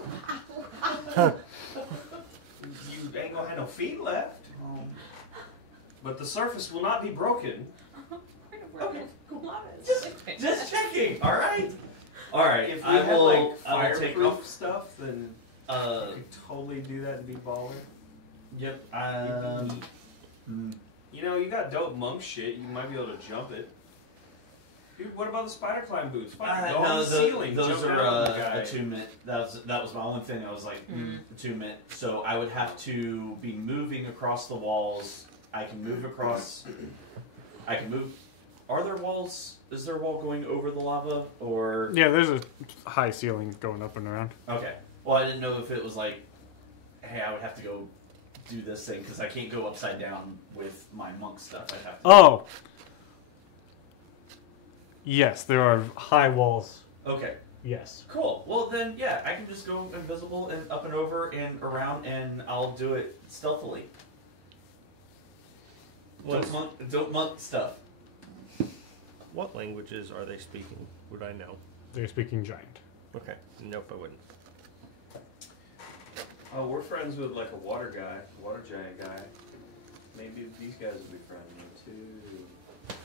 You ain't gonna have no but the surface will not be broken. Okay. Just Just checking. All right. All right. If we I had will. like I will take fireproof off. stuff, then we could totally do that and be baller. Yep. You know, you got dope monk shit. You might be able to jump it. Dude, what about the spider climb boots? Fucking go on the ceiling. Those jump are down on the guy. attunement. That was my only thing. I was like attunement. So I would have to be moving across the walls. I can move across. I can move. Are there walls? Is there a wall going over the lava or? Yeah, there's a high ceiling going up and around. Okay. Well, I didn't know if it was like, hey, I would have to go do this thing because I can't go upside down with my monk stuff. I have to. Oh. Yes, there are high walls. Okay. Yes. Cool. Well, then, yeah, I can just go invisible and up and over and around, and I'll do it stealthily. Don't monk stuff. What languages are they speaking? Would I know? They're speaking giant. Okay. Nope, I wouldn't. Oh, we're friends with like a water giant guy. Maybe these guys will be friendly too.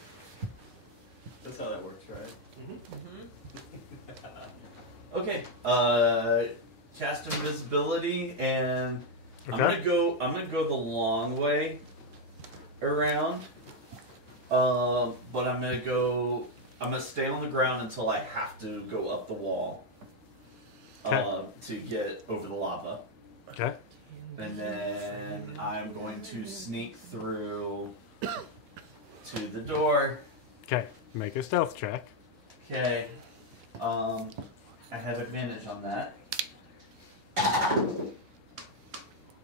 That's how that works, right? Okay. Cast invisibility, and Okay. I'm gonna go the long way around. But I'm gonna stay on the ground until I have to go up the wall. Okay. To get over the lava. Okay. And then I'm going to sneak through to the door. Okay. Make a stealth check. Okay. I have advantage on that.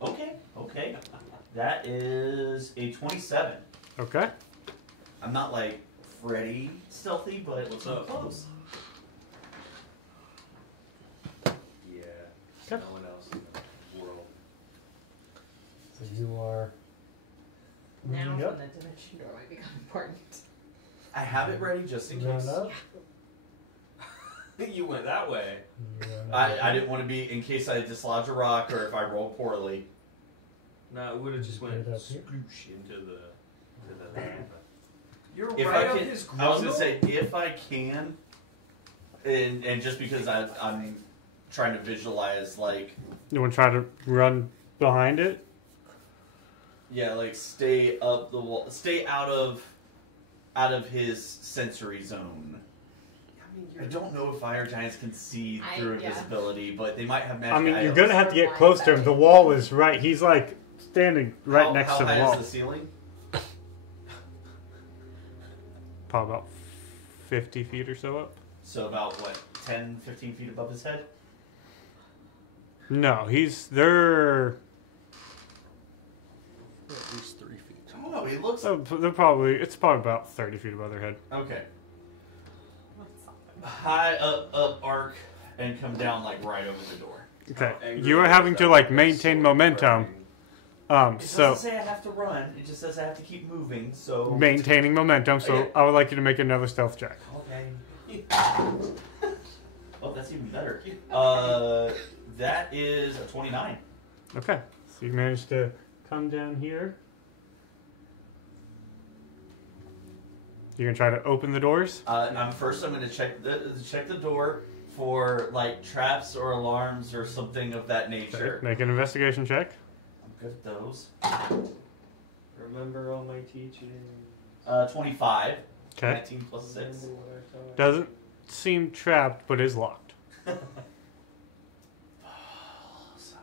Okay. That is a 27. Okay. I'm not like Freddy stealthy, but What's I'm up? close. Yeah. Okay. No one else in the world. So you are. Now moving when up. the dimension doorway become important. I have it ready just in case. You went that way. I didn't want to be in case I dislodge a rock or if I roll poorly. No, it would have just went Get up here. sploosh into the lava. You're If right I on can, his I was gonna grill? say if I can, and just because I'm trying to visualize like You want to try to run behind it? yeah, like stay up the wall, stay out of his sensory zone. I don't know if fire giants can see through yeah. invisibility, but they might have magic. I mean, you're items. gonna have to get close to him. The wall is right. He's like standing right next how to the high wall. is the ceiling? Probably about 50 feet or so up. So about what, 10, 15 feet above his head? No, they're At least 3 feet. I don't know. He looks it's probably about 30 feet above their head. okay. High up arc and come down like right over the door. Okay, Angry you are is having that to like big maintain sword momentum. threatening. It So doesn't say I have to run. It just says I have to keep moving. So maintaining momentum. So Okay. I would like you to make another stealth check. okay. Oh, that's even better. That is a 29. Okay, so you managed to come down here. You're gonna try to open the doors. I'm gonna check the door for like traps or alarms or something of that nature. Make an investigation check. I'm good at those. Remember all my teachings. 25. Okay, 19 plus 6. Remember what I taught. doesn't seem trapped, but is locked.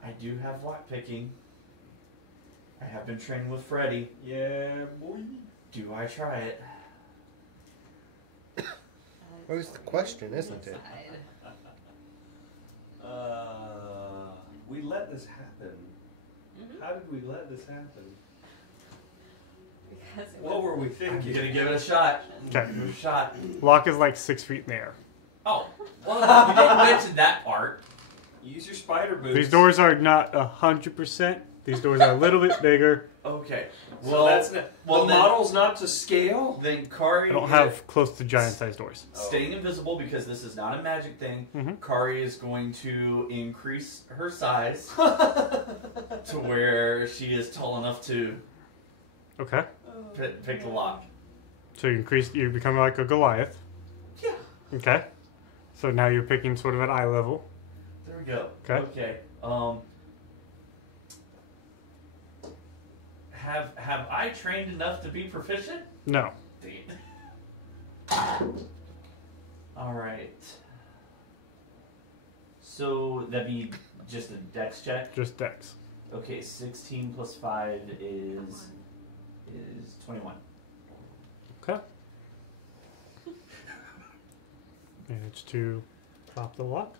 I do have lock picking. I have been trained with Freddy. Yeah, boy. Do I try it? Well, it's the question, isn't it? We let this happen. How did we let this happen? Because it What was- were we I'm thinking? gonna give it a shot. Okay. Give it a shot. Lock is like 6 feet in the air. Oh, well, you didn't mention that part. Use your spider boots. These doors are not 100%. These doors are a little bit bigger. Okay. So Well, that's not, well, the then- model's not to scale. Then Kari I don't have close to giant-sized doors. staying invisible because this is not a magic thing. Mhm. Kari is going to increase her size to where she is tall enough to. Okay. pick the lock. So you become like a Goliath. Yeah. Okay. So now you're picking sort of at eye level. There we go. Okay. Have I trained enough to be proficient? No. All right. So that'd be just a dex check. Just dex. Okay, 16 plus 5 is 21. Okay. Manage to pop the lock.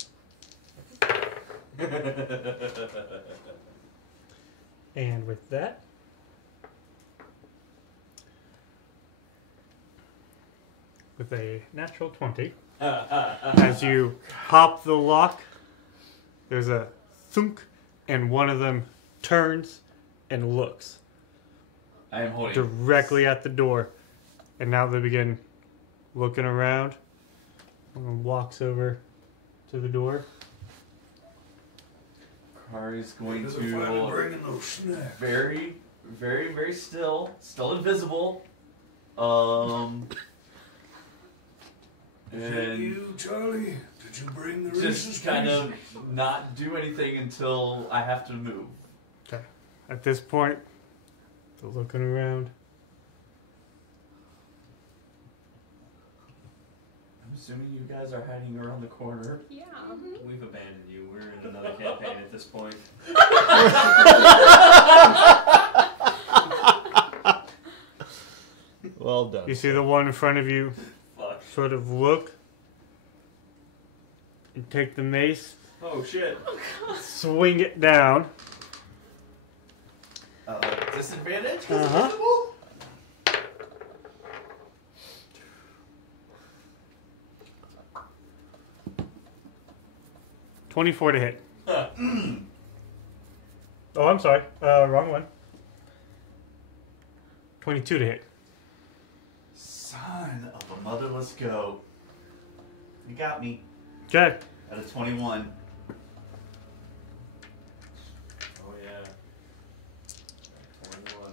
And with that, with a natural 20, as you pop the lock, there's a thunk, and one of them turns and looks I am holding. directly at the door. And now they begin looking around. And walks over to the door. Car is going Because to I'm finally bringing those snacks. very, very, very still invisible. Is it And you, Charlie? Did you bring the Reese's just kind of Pieces? not do anything until I have to move. Okay. At this point, they're looking around. I'm assuming you guys are hiding around the corner. Yeah. We've abandoned you. We're in another campaign at this point. Well done. You see the one in front of you Fuck. sort of look and take the mace, Oh shit. swing it down. Disadvantage? 'Cause Uh-huh. it's invisible? 24 to hit. Oh, I'm sorry. Wrong one. 22 to hit. Son of a motherless goat. You got me Okay. at a 21. Oh yeah. 21.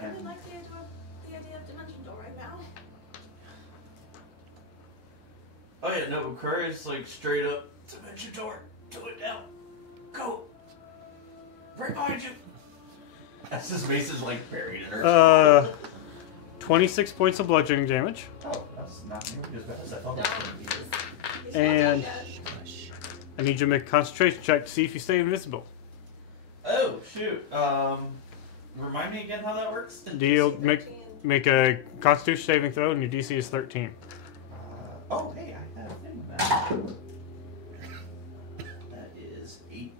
I really like the idea of Dimension Door right now. Oh yeah, no, courage, like straight up. Dimension door. Do it now. Go. Right behind you. As his mace is like buried in her. 26 points of bludgeoning damage. Oh, that's not nearly as bad as I thought it was going to be. He's not And- dead yet. I need you to make a concentration check to see if you stay invisible. Oh, shoot. Remind me again how that works? Deal. DC Make 13. make a Constitution saving throw, and your DC is 13. Oh, hey, I have that. That is 18.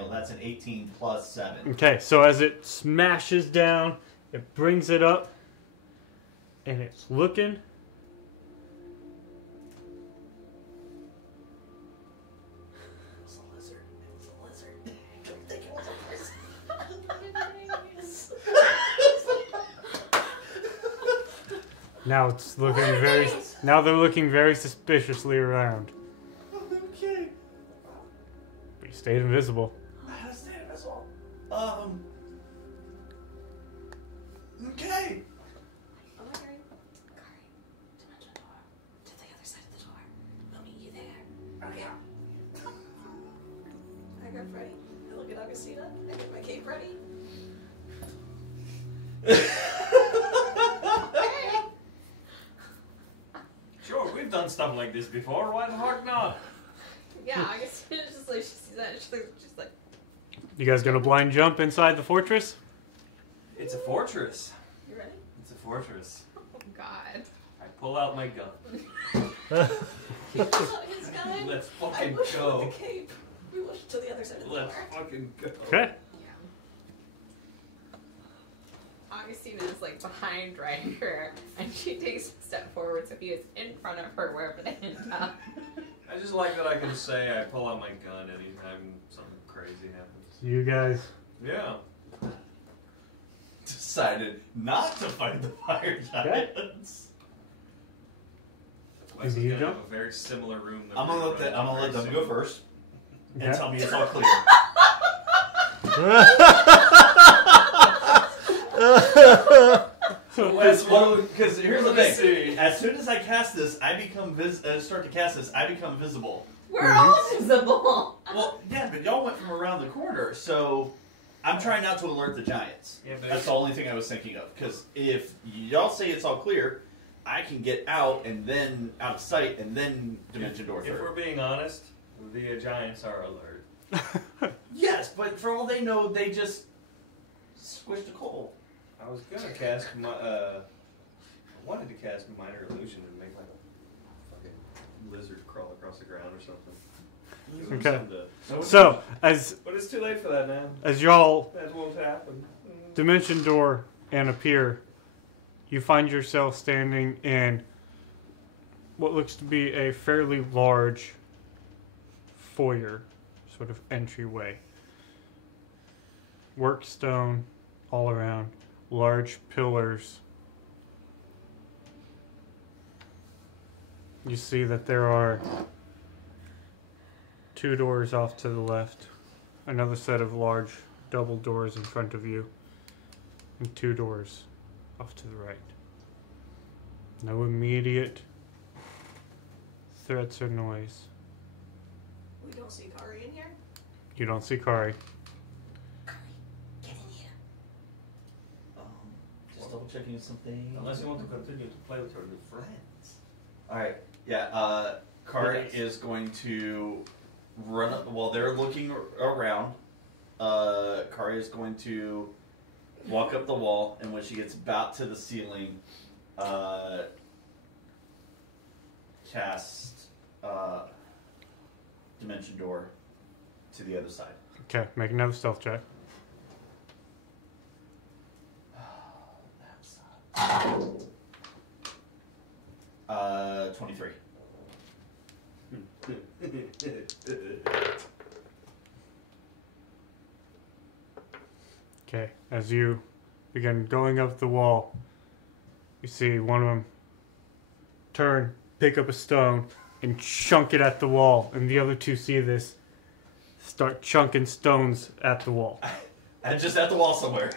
Oh, that's an 18 plus 7. Okay, so as it smashes down, it brings it up, and it's looking. It's a lizard. It's a lizard. I don't think it was a person. Now it's looking very. Now they're looking very suspiciously around. Okay. But you stayed invisible. I understand as well. Okay. Oh my god. Kari, Dimension Door. To the other side of the door. I'll meet you there. Okay. I get ready. I look at Augustina. I get my cape ready. Sure, we've done stuff like this before. Why the fuck not? Yeah, I guess it's just like she sees that and she's just like, You guys gonna blind jump inside the fortress? It's a fortress. You ready? It's a fortress. oh god. I pull out my gun. He pulls out his gun. Let's I fucking push go. with the cape. We push to the other side of the Let's door. fucking go. Okay. Yeah. Augustina is like behind right her, and she takes a step forward so he is in front of her wherever they end up. I just like that I can say I pull out my gun anytime something crazy happens. So you guys. Yeah. Decided not to fight the fire giants. Wes is you gonna jump? have a very similar room. That I'm we're gonna let running I'm gonna let very them go soon. first. and tell me it's all clear. Because here's the thing. As soon as I cast this, I become start to cast this, I become visible. We're all visible. Well, yeah, but y'all went from around the corner, so I'm trying not to alert the giants. Yeah, but that's the only thing I was thinking of. Because if y'all say it's all clear, I can get out and then out of sight and then dimension door through. If we're being honest, the giants are alert. Yes, but for all they know, they just squished a coal. I was gonna cast my. I wanted to cast minor illusion and make like a fucking lizard crawl across the ground or something. Okay. So but it's too late for that now. As y'all That won't happen. dimension door and appear, you find yourself standing in what looks to be a fairly large foyer, sort of entryway. Worked stone all around, large pillars. You see that there are 2 doors off to the left, another set of large double doors in front of you, and 2 doors off to the right. No immediate threats or noise. We don't see Kari in here? You don't see Kari. Get in here. Just double checking something. Unless you want to continue to play with her new friends. Alright, yeah, Kari is going to run up, while they're looking around, Kari is going to walk up the wall, and when she gets about to the ceiling, cast dimension door to the other side. Okay, make another stealth check. That sucks. 23. Okay, as you begin going up the wall, you see one of them turn, pick up a stone, and chunk it at the wall, and the other 2 see this, start chunking stones at the wall. And just at the wall somewhere.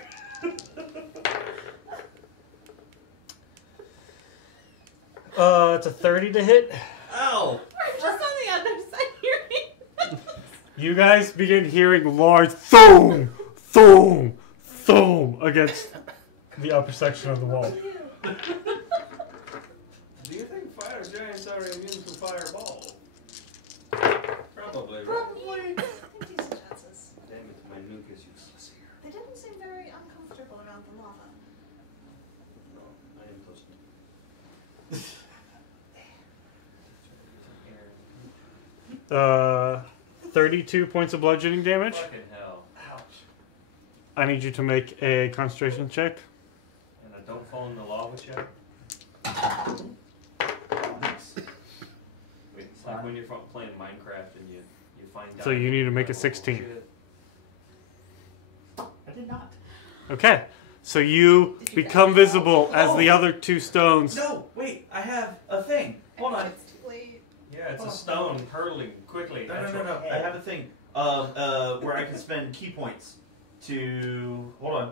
It's a 30 to hit. Ow! We're just on the other side hearing. You guys begin hearing large thum, thum, thum against the upper section of the wall. Do you think fire giants are immune to fireball? Probably. Probably. I think decent chances. Damn it, my nuke is useless here. They didn't seem very uncomfortable around the lava. No, I am close. 32 points of bludgeoning damage. Fucking hell. Ouch. I need you to make a concentration check. And I don't fall in the lava yet. Wait, it's like when you're playing Minecraft and you find out. So you need to make a 16. I did not. Okay, so you become visible as the other 2 stones. No, wait, I have a thing. Hold on. It's too late. Yeah, it's a stone hurtling quickly. No. at your I head. have a thing where I can spend key points to. Hold on.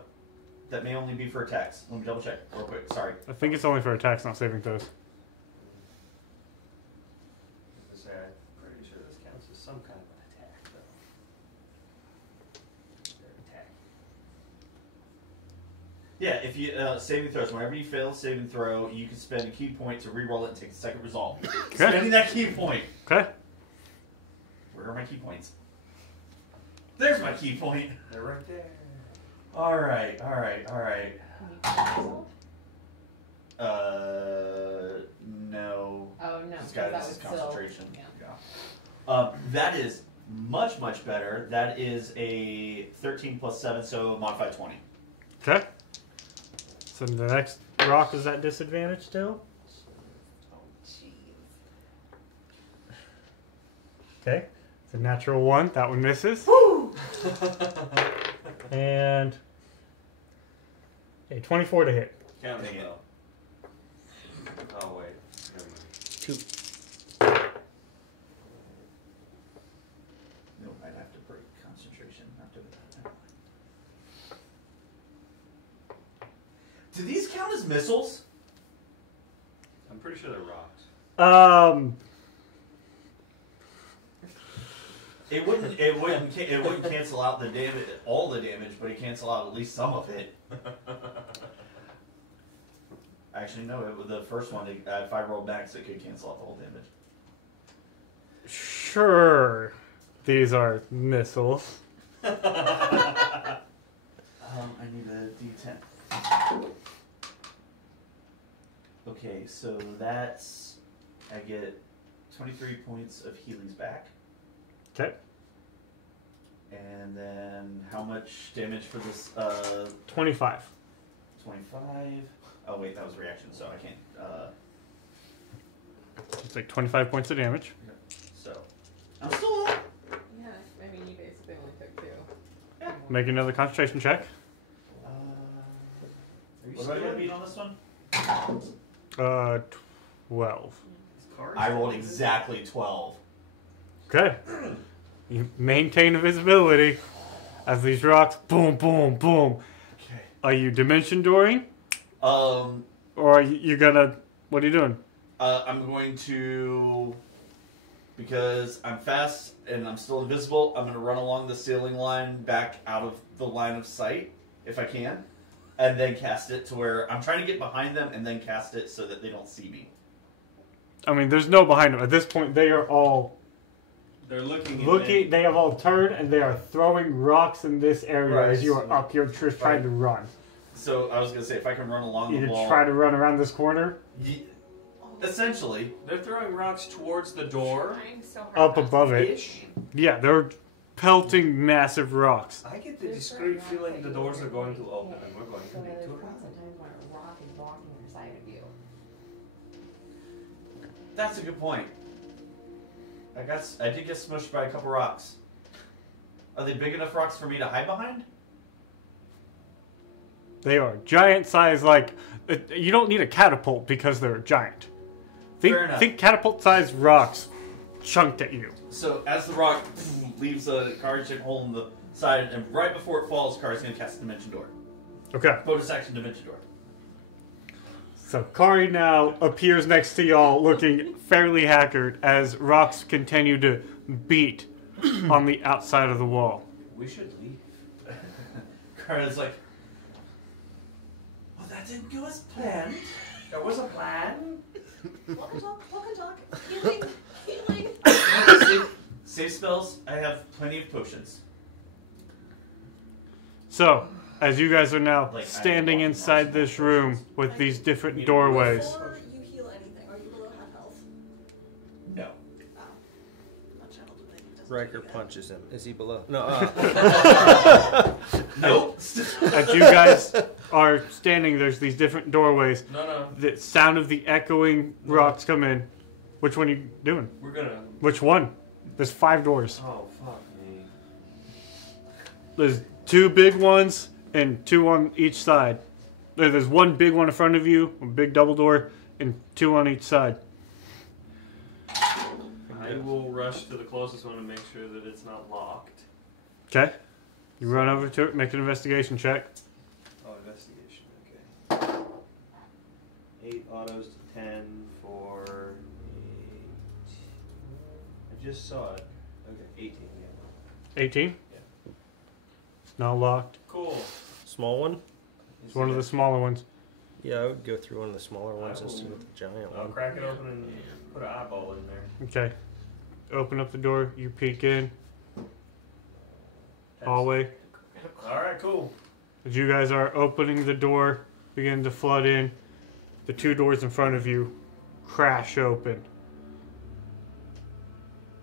That may only be for attacks. Let me double check real quick. Sorry. I think it's only for attacks, not saving throws. I'm pretty sure this counts as some kind of an attack, though. Their attack. Yeah, if you saving throws, whenever you fail a saving throw, you can spend a key point to reroll it and take the second result. Okay. Spending that key point. Okay. Where are my key points? There's my key point. They're right there. All right. No. Oh no, This 'cause guy, that this was is still. concentration. Yeah. That is much better. That is a 13 plus 7, so modified 20. Okay. So the next rock is at disadvantage still. Oh, jeez. Okay. It's a natural 1. That one misses. And a 24 to hit. Count Dang it it. though. Oh wait. Never mind. 2. No, Do these count as missiles? I'm pretty sure they're rocks. It wouldn't cancel out the damage, all the damage, but it cancel out at least some of it. Actually, no. The first one, if I rolled max, it could cancel out the whole damage. Sure, these are missiles. I need a D10. Okay, so that's I get 23 points of healings back. Okay. And then how much damage for this? 25. 25. Oh wait, that was reaction, so I can't. It's like 25 points of damage. So I'm still up. Yeah, I mean, you basically only took 2. Yeah. Make another concentration check. What do I get beat on this one? 12. I rolled exactly 12. Okay. You maintain visibility as these rocks, boom, boom, boom. Okay. Are you dimension dooring? Or are you gonna, what are you doing? I'm going to, because I'm fast and I'm still invisible, I'm going to run along the ceiling line back out of the line of sight, if I can, and then cast it to where I'm trying to get behind them and then cast it so that they don't see me. I mean, there's no behind them. At this point, they are all They're looking. they have all turned and they are throwing rocks in this area Right. as you are up here just trying to run. So I was going to say, if I can run along the You wall. try to run around this corner? Essentially. They're throwing rocks towards the door. Trying so hard Up not to above it. Ish. Yeah, they're pelting massive rocks. I get the discreet feeling the doors are going to open and we're going to So need there's to run. sometimes when a rock is blocking your side of you. That's a good point. I did get smushed by a couple rocks. Are they big enough rocks for me to hide behind? They are giant size, like, you don't need a catapult because they're giant. Fair enough. Think catapult sized rocks chunked at you. So as the rock leaves a card-shaped hole in the side, and right before it falls, Kari's going to cast Dimension Door. Okay. Bonus action Dimension Door. So Kari now appears next to y'all looking fairly haggard as rocks continue to beat on the outside of the wall. We should leave. Kari's like, well, that didn't go as planned. There was a plan. Walk and talk. Healing. Save spells, I have plenty of potions. So, as you guys are now Like, standing inside this room with these different doorways. Before you heal anything, are you below half health? No. Oh. Much health would think it doesn't Riker do that. punches him. Is he below? No. Nope. As you guys are standing, there's these different doorways. No. The sound of the echoing rocks come in. Which one are you doing? We're gonna. Which one? There's 5 doors. Oh, fuck me. There's 2 big ones and 2 on each side. There's 1 big one in front of you, a big double door, and 2 on each side. I will rush to the closest one and make sure that it's not locked. Okay? You run over to it, make an investigation check. Oh, investigation, okay. 8 autos to 10 for 8. I just saw it. Okay, 18, yeah. 18? Yeah. Now locked. Cool. Small one? It's one of the smaller ones. Yeah, I would go through one of the smaller ones will. instead of the giant I'll one. crack it open and put an eyeball in there. Okay. Open up the door, you peek in. Hallway. Alright, cool. As you guys are opening the door, begin to flood in. The 2 doors in front of you crash open.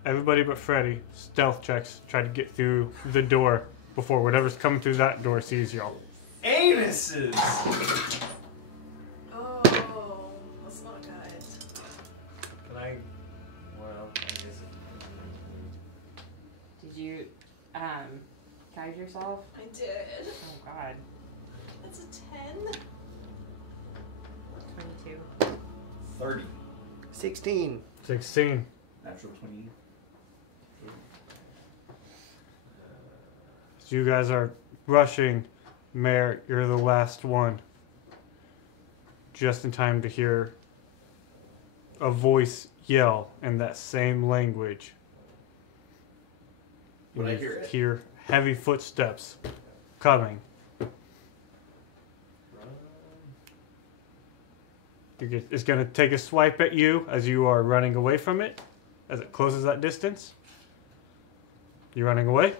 Everybody but Freddy, stealth checks, try to get through the door before whatever's coming through that door sees y'all. Anuses! Oh, that's not good. Can I? Well, I guess Did you, guide yourself? I did. Oh god. That's a 10. 22. 30. 16. 16. Natural 20. So you guys are rushing. Mare, you're the last one. just in time to hear a voice yell in that same language. When I You hear it? hear heavy footsteps coming. It's going to take a swipe at you as you are running away from it, as it closes that distance. You're running away.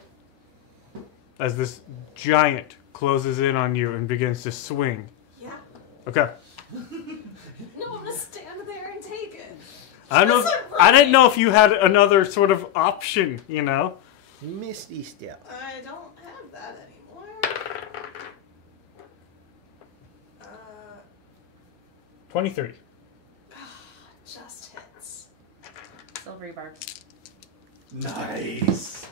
As this giant closes in on you and begins to swing. Yeah. Okay. No, I'm gonna stand there and take it. I don't know. Listen, I didn't right. know if you had another sort of option, you know? Misty step. I don't have that anymore. 23. Just hits. Silvery barb. Nice.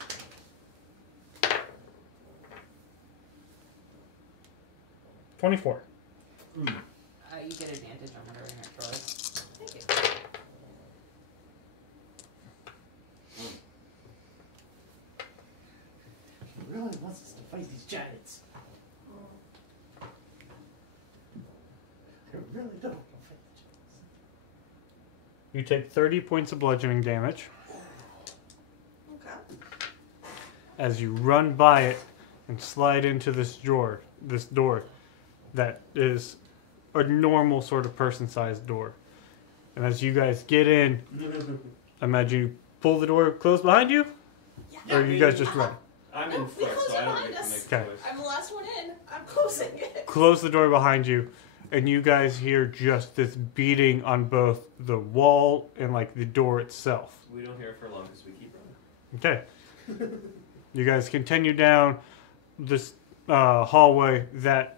$24. You get advantage on whatever your next roll is. Thank you. He really wants us to fight these giants. I really don't want to fight the giants. You take 30 points of bludgeoning damage Okay. as you run by it and slide into this door that is a normal sort of person-sized door. And as you guys get in, imagine you pull the door closed behind you, Yeah. or you guys just run. I'm No, in we front, close so it I don't behind get to us. make the Okay. choice. I'm the last one in. I'm closing it. Close the door behind you, and you guys hear just this beating on both the wall and like the door itself. We don't hear it for long because we keep running. Okay. You guys continue down this hallway that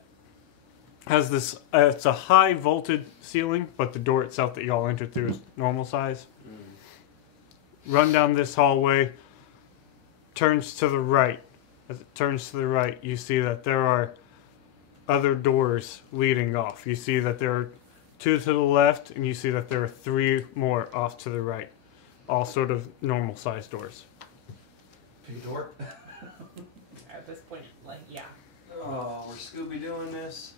has this. It's a high vaulted ceiling, but the door itself that y'all entered through is normal size. Run down this hallway. Turns to the right. As it turns to the right, you see that there are other doors leading off. You see that there are 2 to the left, and you see that there are 3 more off to the right. All sort of normal sized doors. Big door. At this point, like, yeah. Oh, we're Scooby doing this?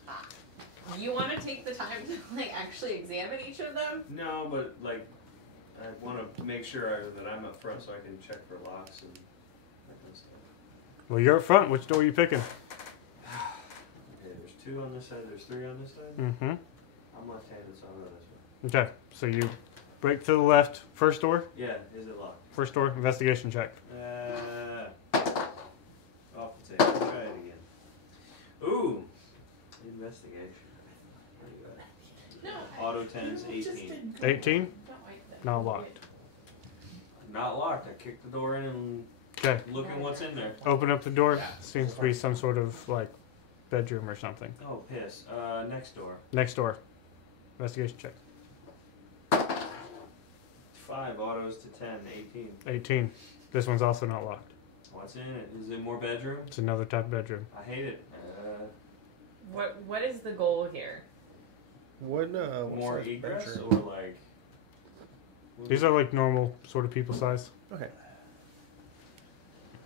You want to take the time to, like, actually examine each of them? No, but like, I want to make sure that I'm up front so I can check for locks and that kind of stuff. Well, you're up front. Which door are you picking? Okay, there's 2 on this side. There's 3 on this side. Mm-hmm. I'm left-handed, so I'll go this way. Okay, so you break to the left. First door? Yeah, is it locked? First door, investigation check. Off the table. Try it again. Ooh, investigation. Pretty good. No. Auto 10 is 18. 18? Don't like that. Not locked. Not locked. I kicked the door in and Okay, looking what's in there. open up the door. Seems to be some sort of, like, bedroom or something. Oh, piss. Next door. Next door. Investigation check. 5 autos to 10, 18. 18. This one's also not locked. What's in it? Is it more bedroom? It's another type of bedroom. I hate it. What is the goal here? What, More what's that egress bedroom? or like? These are like normal sort of people size. Okay.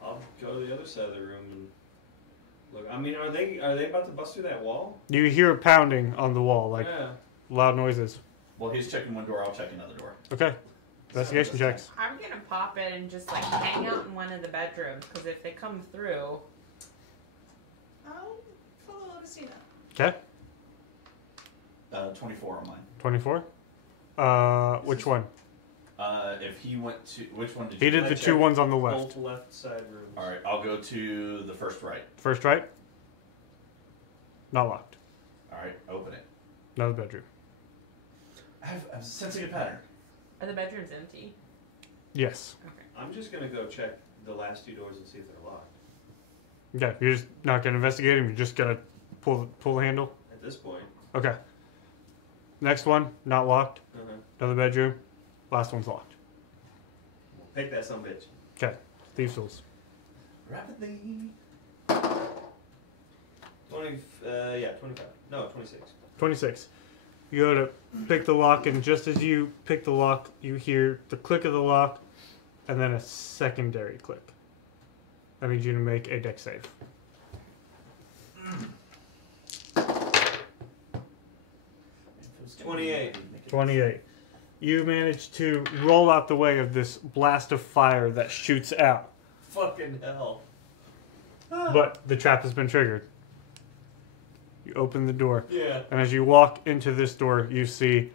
I'll go to the other side of the room and look. I mean, are they about to bust through that wall? You hear pounding on the wall, like Yeah. loud noises. Well, he's checking one door. I'll check another door. Okay. Investigation checks. I'm gonna pop in and just like hang out in one of the bedrooms because if they come through, I'll follow Lucina. Okay. 24 on mine. 24. Which one? If he went to which one did He you? did the 2 ones on the left. Both left side rooms. All right, I'll go to the first right. First right. Not locked. All right, open it. Another bedroom. I'm sensing a pattern. are the bedrooms empty? Yes. Okay. I'm just gonna go check the last 2 doors and see if they're locked. Okay. You're just not gonna investigate them. You're just gonna pull the handle. At this point. Okay. Next one, not locked. Uh-huh. Another bedroom. Last one's locked. Pick that son of a bitch. Okay. Thieves' tools. Rapidly. 25. No, 26. 26. You go to pick the lock, and just as you pick the lock, you hear the click of the lock, and then a secondary click. I need you to make a dex save. 28. 28. You manage to roll out the way of this blast of fire that shoots out, Fucking hell. but the trap has been triggered. You open the door, Yeah. and as you walk into this door, you see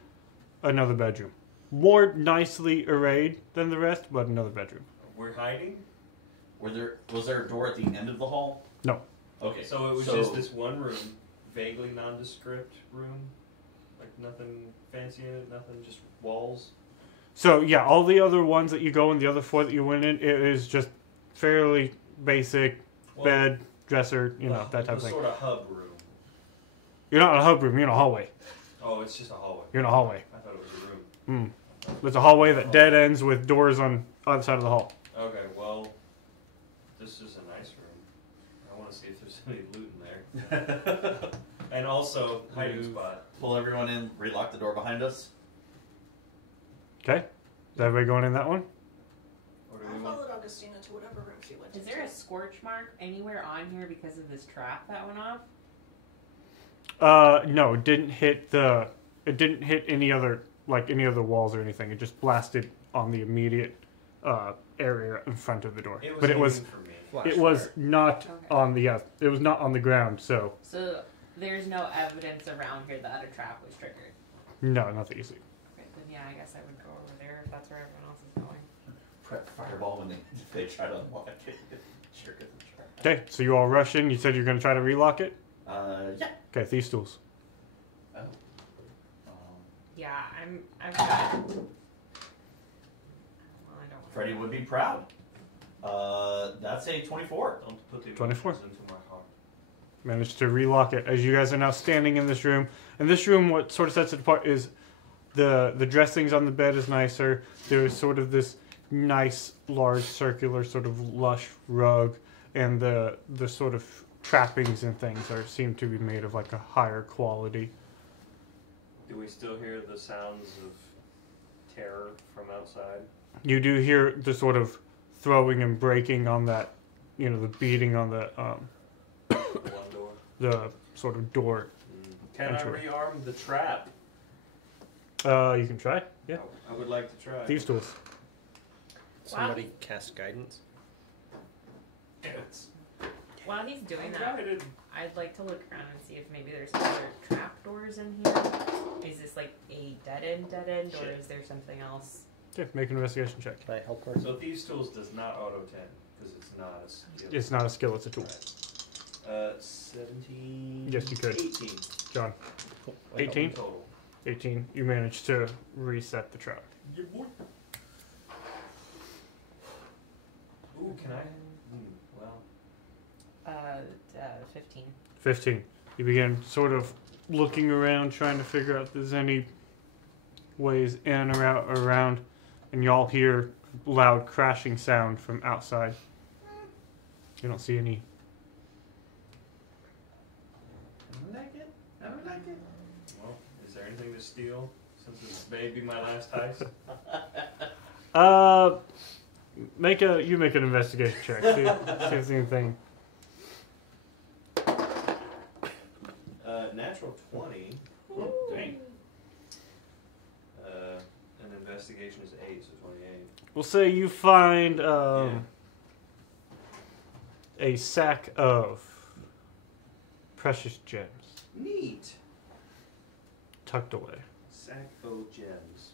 another bedroom. More nicely arrayed than the rest, but another bedroom. We're hiding? Was there a door at the end of the hall? No. Okay. So it was just this one room, vaguely nondescript room? Like nothing fancy in it, nothing, just walls? So, yeah, all the other ones that you go in, the other 4 that you went in, it is just fairly basic bed, dresser, that type of thing. Sort of hub room. You're not in a hub room, you're in a hallway. Oh, it's just a hallway. You're in a hallway. I thought it was a room. There's a hallway that dead ends with doors on either side of the hall. Okay, well, this is a nice room. I want to see if there's any loot in there. And also, hiding spot. Pull everyone in, relock the door behind us. Okay? Is everybody going in that one? Or do I we want... followed Augustina to whatever room she went to. Is there a scorch mark anywhere on here because of this trap that went off? No, it didn't hit any other walls or anything. It just blasted on the immediate area in front of the door. It was But it was aiming for me. it was not Okay. it was not on the ground, so So there's no evidence around here that a trap was triggered. no, not that easy. Okay, then yeah, I guess I would go over there if that's where everyone else is going. Prep fireball when they try to unlock it. Sure, get the trap. Okay, so you all rush in. You said you're going to try to relock it? Yeah. Okay, thieves' tools. Oh. Yeah, I've got. Well, I don't. wanna- Freddy would be proud. That's a 24. Don't put the 24. emotions into my heart. Managed to relock it. As you guys are now standing in this room. In this room, what sort of sets it apart is the dressings on the bed is nicer. There's sort of this nice, large, circular, sort of lush rug, and the sort of trappings and things seem to be made of like a higher quality. Do we still hear the sounds of terror from outside? You do hear the sort of throwing and breaking on that, the beating on the The one door? the sort of door. Can I rearm the trap? You can try. Yeah. I would like to try. Thieves' tools. Somebody cast guidance. Yes. While he's doing I'm that, guided. I'd like to look around and see if maybe there's other trap doors in here. Is this like a dead end, or Shit. is there something else? Okay, make an investigation check. Can I help her? So Thieves' Tools does not auto 10 because it's not a skill. It's not a skill, it's a tool. 17. Yes, you could. 18 John, Cool. 18? total. 18. You managed to reset the trap. Yeah, boy. Ooh, can I? Well, 15. 15. You begin sort of looking around, trying to figure out if there's any ways in or out or around, and y'all hear loud crashing sound from outside. You don't see any. I like it. I would like it. well, is there anything to steal since this may be my last heist? Make an investigation check. See if there's anything. Natural 20. Dang. And investigation is 8, so 28. We'll say you find Yeah. a sack of precious gems Neat. tucked away. Sack o' gems.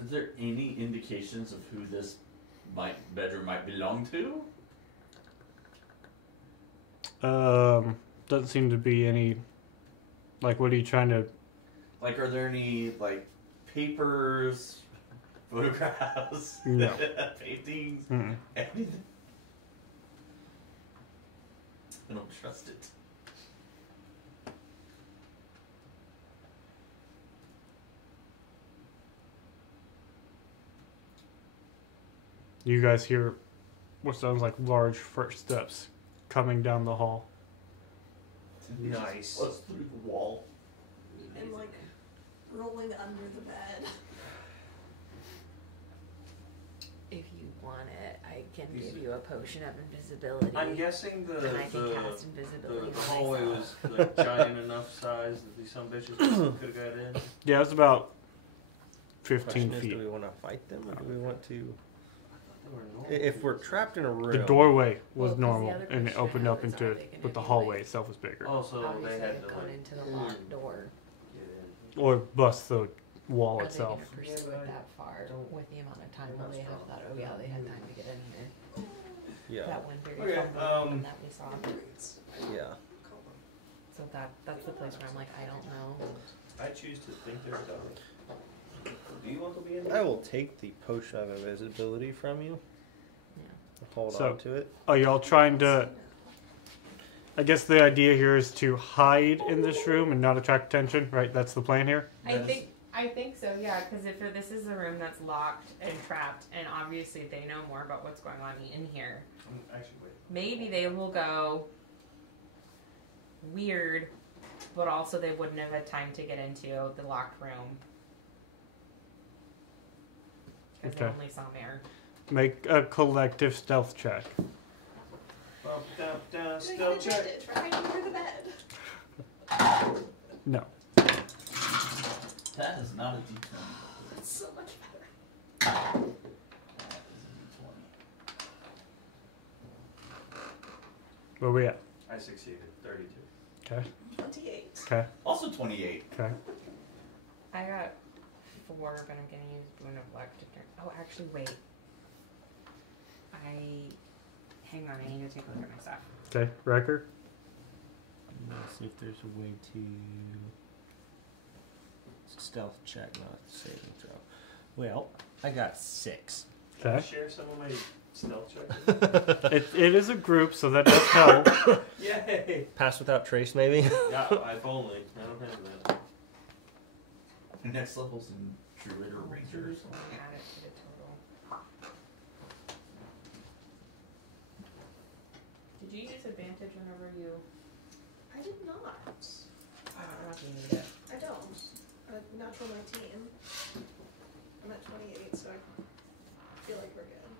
Is there any indications of who this bedroom might belong to? Doesn't seem to be any. Like, what are you trying to? Like, are there any, like, papers, photographs, No. paintings, Mm-mm. anything? I don't trust it. You guys hear what sounds like large footsteps coming down the hall. Nice. What's through the wall? And like rolling under the bed. if you want it, I can give you a potion of invisibility. I'm guessing and I can cast invisibility. the on hallway myself. was like giant enough size that these some bitches could have got in. Yeah, it was about 15 Question is, feet. do we want to fight them, or do we want to? They were normal. If we're trapped in a room, The doorway was Well, 'cause the normal, other and it question I opened have up is, into are it, they gonna but the be, hallway like, itself was bigger. Also, Obviously, they had they've to gone like into the locked door. get in. Or bust the wall Are itself. they going to pursue it that far with the amount of time where they have thought, oh yeah, they had time to get in there? yeah, That one very Okay, fumbling one that we saw. yeah. So that's the place where I'm like, I don't know. I choose to think they're dumb. Do you want to be in I there? will take the potion of invisibility from you. Yeah. Hold So- on to it. Are y'all trying to? I guess the idea here is to hide in this room and not attract attention, right? That's the plan here. I think so, yeah, because if this is a room that's locked and trapped, and obviously they know more about what's going on in here, Actually, wait. maybe they will go weird, but also they wouldn't have had time to get into the locked room. Because they Okay. only saw Mare. Make a collective stealth check. Bump, down, down, Can I still get check. advantage for hiding under the bed? No. That is not a D20. That's so much better. That is a D20. Where we at? I succeeded. 32. Okay. 28. Okay. Also 28. Okay. I got 4, but I'm gonna use Boon of Luck to turn. Oh, actually, wait. Hang on, I need to take a look at my stuff. Okay. Record. Let's see if there's a way to stealth check, not saving throw. Well, I got 6. Can I Okay. share some of my stealth checks? It is a group, so that does help. Yay! Pass without trace, maybe. Yeah, if only. I don't have that. Your next level's in Druid or Ranger or something. Add it to the total. Did you use advantage whenever you? I did not. I don't know if you need it. I don't. A natural 19. I'm at 28, so I feel like we're good.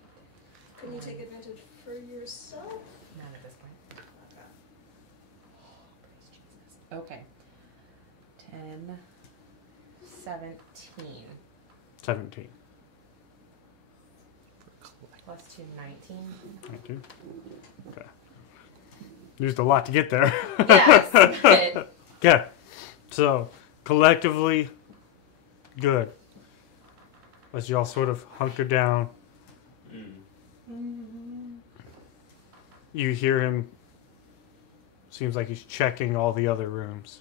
Can you take advantage for yourself? Not at this point. Okay. Okay. 10, 17. 17. Plus 2, 19. 19. Okay. Used a lot to get there. Yes, good. Okay. So, collectively, good. As y'all sort of hunker down, you hear him. Seems like he's checking all the other rooms.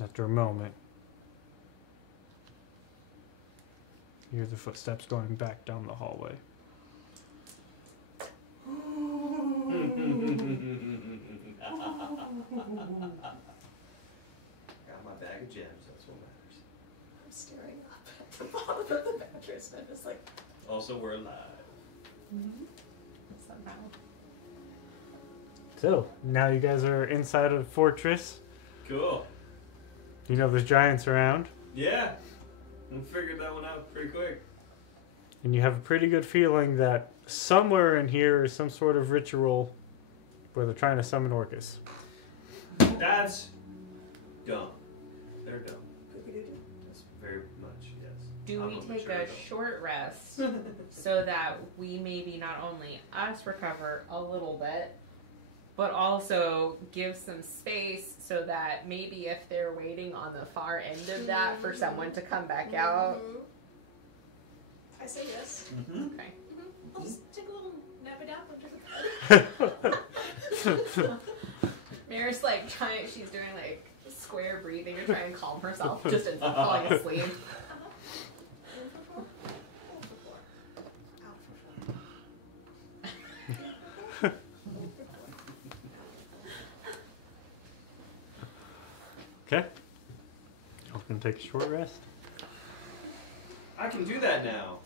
After a moment, you hear the footsteps going back down the hallway. Got my bag of gems, that's what matters. I'm staring up at the bottom of the mattress and I'm just like, Also, we're alive. Somehow. So, now you guys are inside of the fortress. Cool. You know there's giants around. Yeah. We figured that one out pretty quick. And you have a pretty good feeling that somewhere in here is some sort of ritual where they're trying to summon Orcus. That's dumb. They're dumb. poopy-doo-doo. That's very much, yes. Do I'm we not take sure a though. short rest so that we maybe not only us recover a little bit, but also give some space so that maybe if they're waiting on the far end of that for someone to come back out. Mhm. I say yes. Mm-hmm. Okay. I'll just take a little nap under the bed. Mary's like trying, she's doing like square breathing to try and calm herself just as falling asleep. In for 4. In for 4. Out for 4. In for 4. Okay. I'm gonna take a short rest. I can do that now.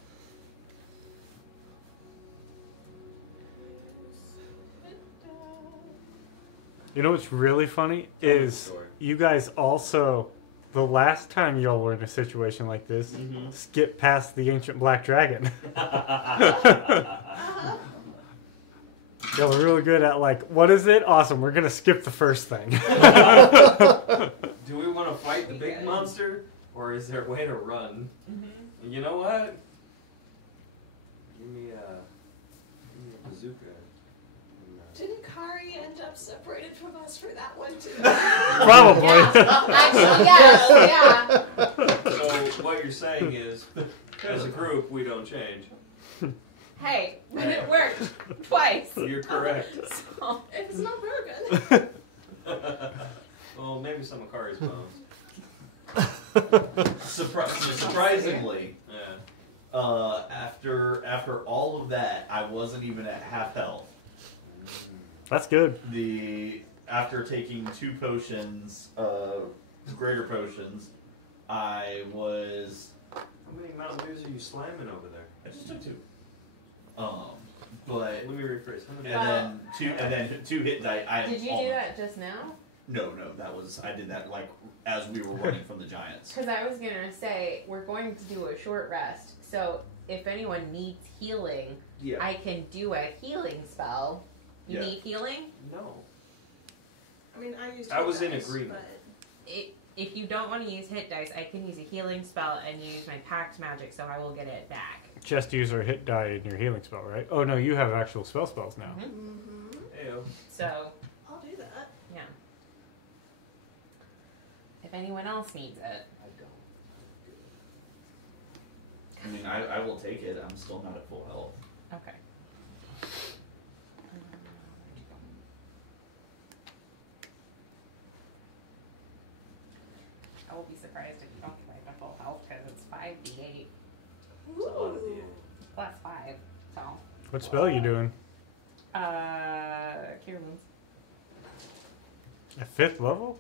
You know what's really funny Tell me the is story. you guys also The last time y'all were in a situation like this, skip past the ancient black dragon. Y'all were really good at like, what is it? Awesome, we're gonna skip the first thing. Do we want to fight the big monster, or is there a way to run? You know what? Give me a bazooka. Didn't Kari end up separated from us for that one too? Probably. Actually, yes, yeah. So what you're saying is, as a group, we don't change. Hey, but it worked twice. You're correct. So, If it's not broken. Well, maybe some of Kari's bones. Surprisingly, Yeah. after all of that, I wasn't even at half health. That's good. After taking 2 potions, greater potions, I was. How many Mountain Dews are you slamming over there? I just took 2. But Let me rephrase. How many? and then 2 hit die. did you do that just now? No, I did that like as we were running from the giants. Because I was gonna say we're going to do a short rest. So if anyone needs healing, Yeah. I can do a healing spell. You Yeah. need healing? No. I mean, I used. I was in dice, agreement. If you don't want to use hit dice, I can use a healing spell and use my pact magic, so I will get it back. Just use our hit die in your healing spell, right? Oh no, you have actual spells now. Ayo. So I'll do that. yeah. If anyone else needs it. I don't. I mean, I will take it. I'm still not at full health. Okay. I will be surprised if you don't get back to full health because it's 5d8 It's a lot of D8. plus 5. So, What spell are you doing? Cure Wounds. At 5th level?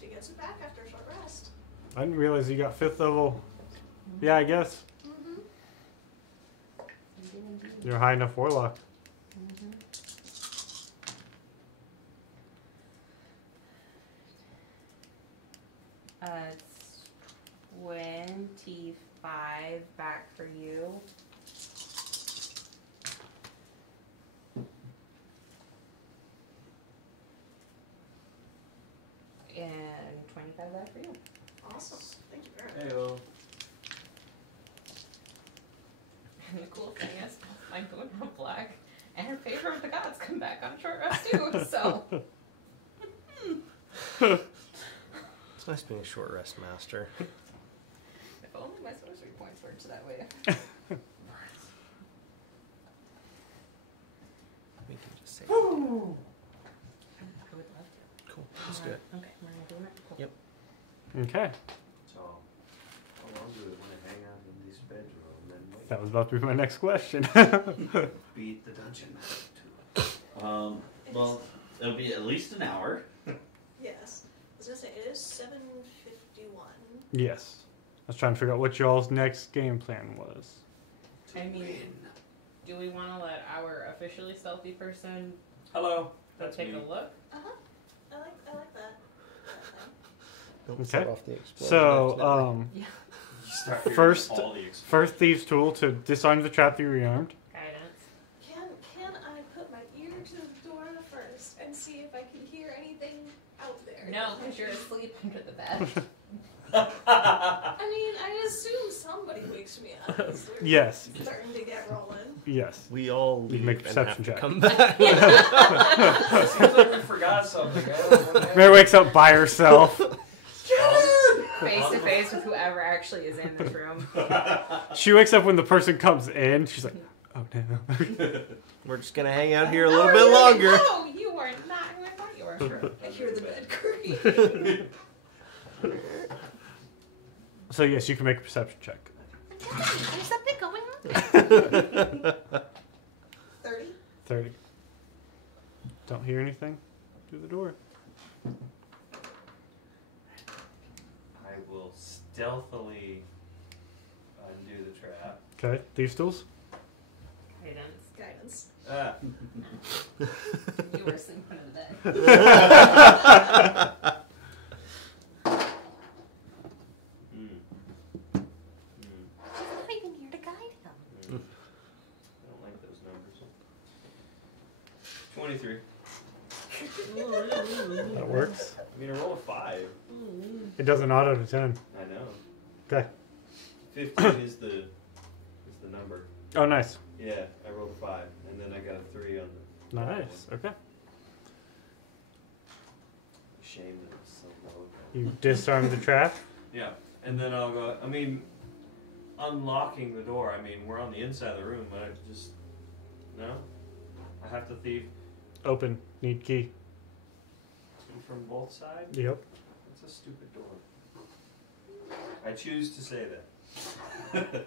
She gets it back after a short rest. I didn't realize you got 5th level. Yeah, I guess. You're a high enough warlock. It's 25 back for you. And 25 back for you. Awesome. Thank you very much. Ayo. And the cool thing is, my moon on black and her favor of the gods come back on short rest too, so. It's nice being a short rest master. If only my sorcery points worked that way. We can just say. I would love to. Cool. Let's do it. Okay, we're gonna do it. Cool. Yep. Okay. So, how long do we want to hang out in this bedroom and then wait? That was about to be my next question. Beat the dungeon master too. Well, it'll be at least an hour. Yes. I was gonna say it is 7:51. Yes. I was trying to figure out what y'all's next game plan was. I mean, do we want to let our officially stealthy person Hello. go That's take me. a look? I like that. Don't Okay. set off the explosion. So, accidentally. You start hearing First- all the explosions. first thieves' tool to disarm the trap through rearmed. Guidance. Can I put my ear to the door first and see if I can hear anything out there? No, because you're asleep under the bed. I mean, I assume somebody wakes me up. As we're Yes. starting to get rolling. Yes. We all You leave make a and perception have to check. come back. Seems like we forgot something. I don't know. Mary wakes up by herself. Face to face with whoever actually is in this room. She wakes up when the person comes in. She's like, oh no. We're just gonna hang out here a little bit longer. No, you are not who I thought you were. I hear the bed creak. So yes, you can make a perception check. There's something going on. 30. 30. Don't hear anything through the door. I will stealthily undo the trap. Okay, thieves' tools. Guidance. Guidance. Ah. You were asleep under the bed. 23. That works. I mean, I rolled a 5. It doesn't auto to 10. I know. Okay. 15 is the number. Oh, nice. Yeah, I rolled a 5, and then I got a 3 on the. Nice. Okay. Shame that it's so low. You disarm the trap. Yeah, and then I'll go. I mean, unlocking the door. I mean, we're on the inside of the room, but I just no. I have to thieve Open. Need key. from both sides. Yep. It's a stupid door. I choose to say that,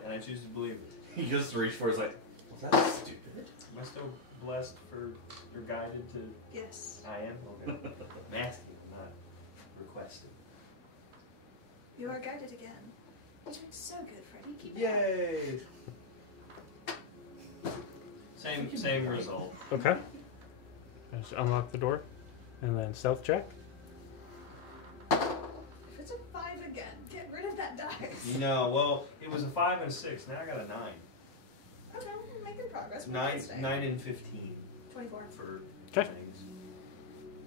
and I choose to believe it. He goes to reach for it, he's like, was that stupid? Am I still blessed for or guided to? Yes. I am. Okay. I'm asking, I'm not requesting. You are guided again. You look so good, Freddy. Keep it up. Yay! Same result. Okay. Just unlock the door. And then stealth check. If it's a 5 again, get rid of that dice. No, well, it was a 5 and a 6. Now I got a 9. I don't know, we're making progress. We're 9 Wednesday. and 15 24. for 'Kay. things.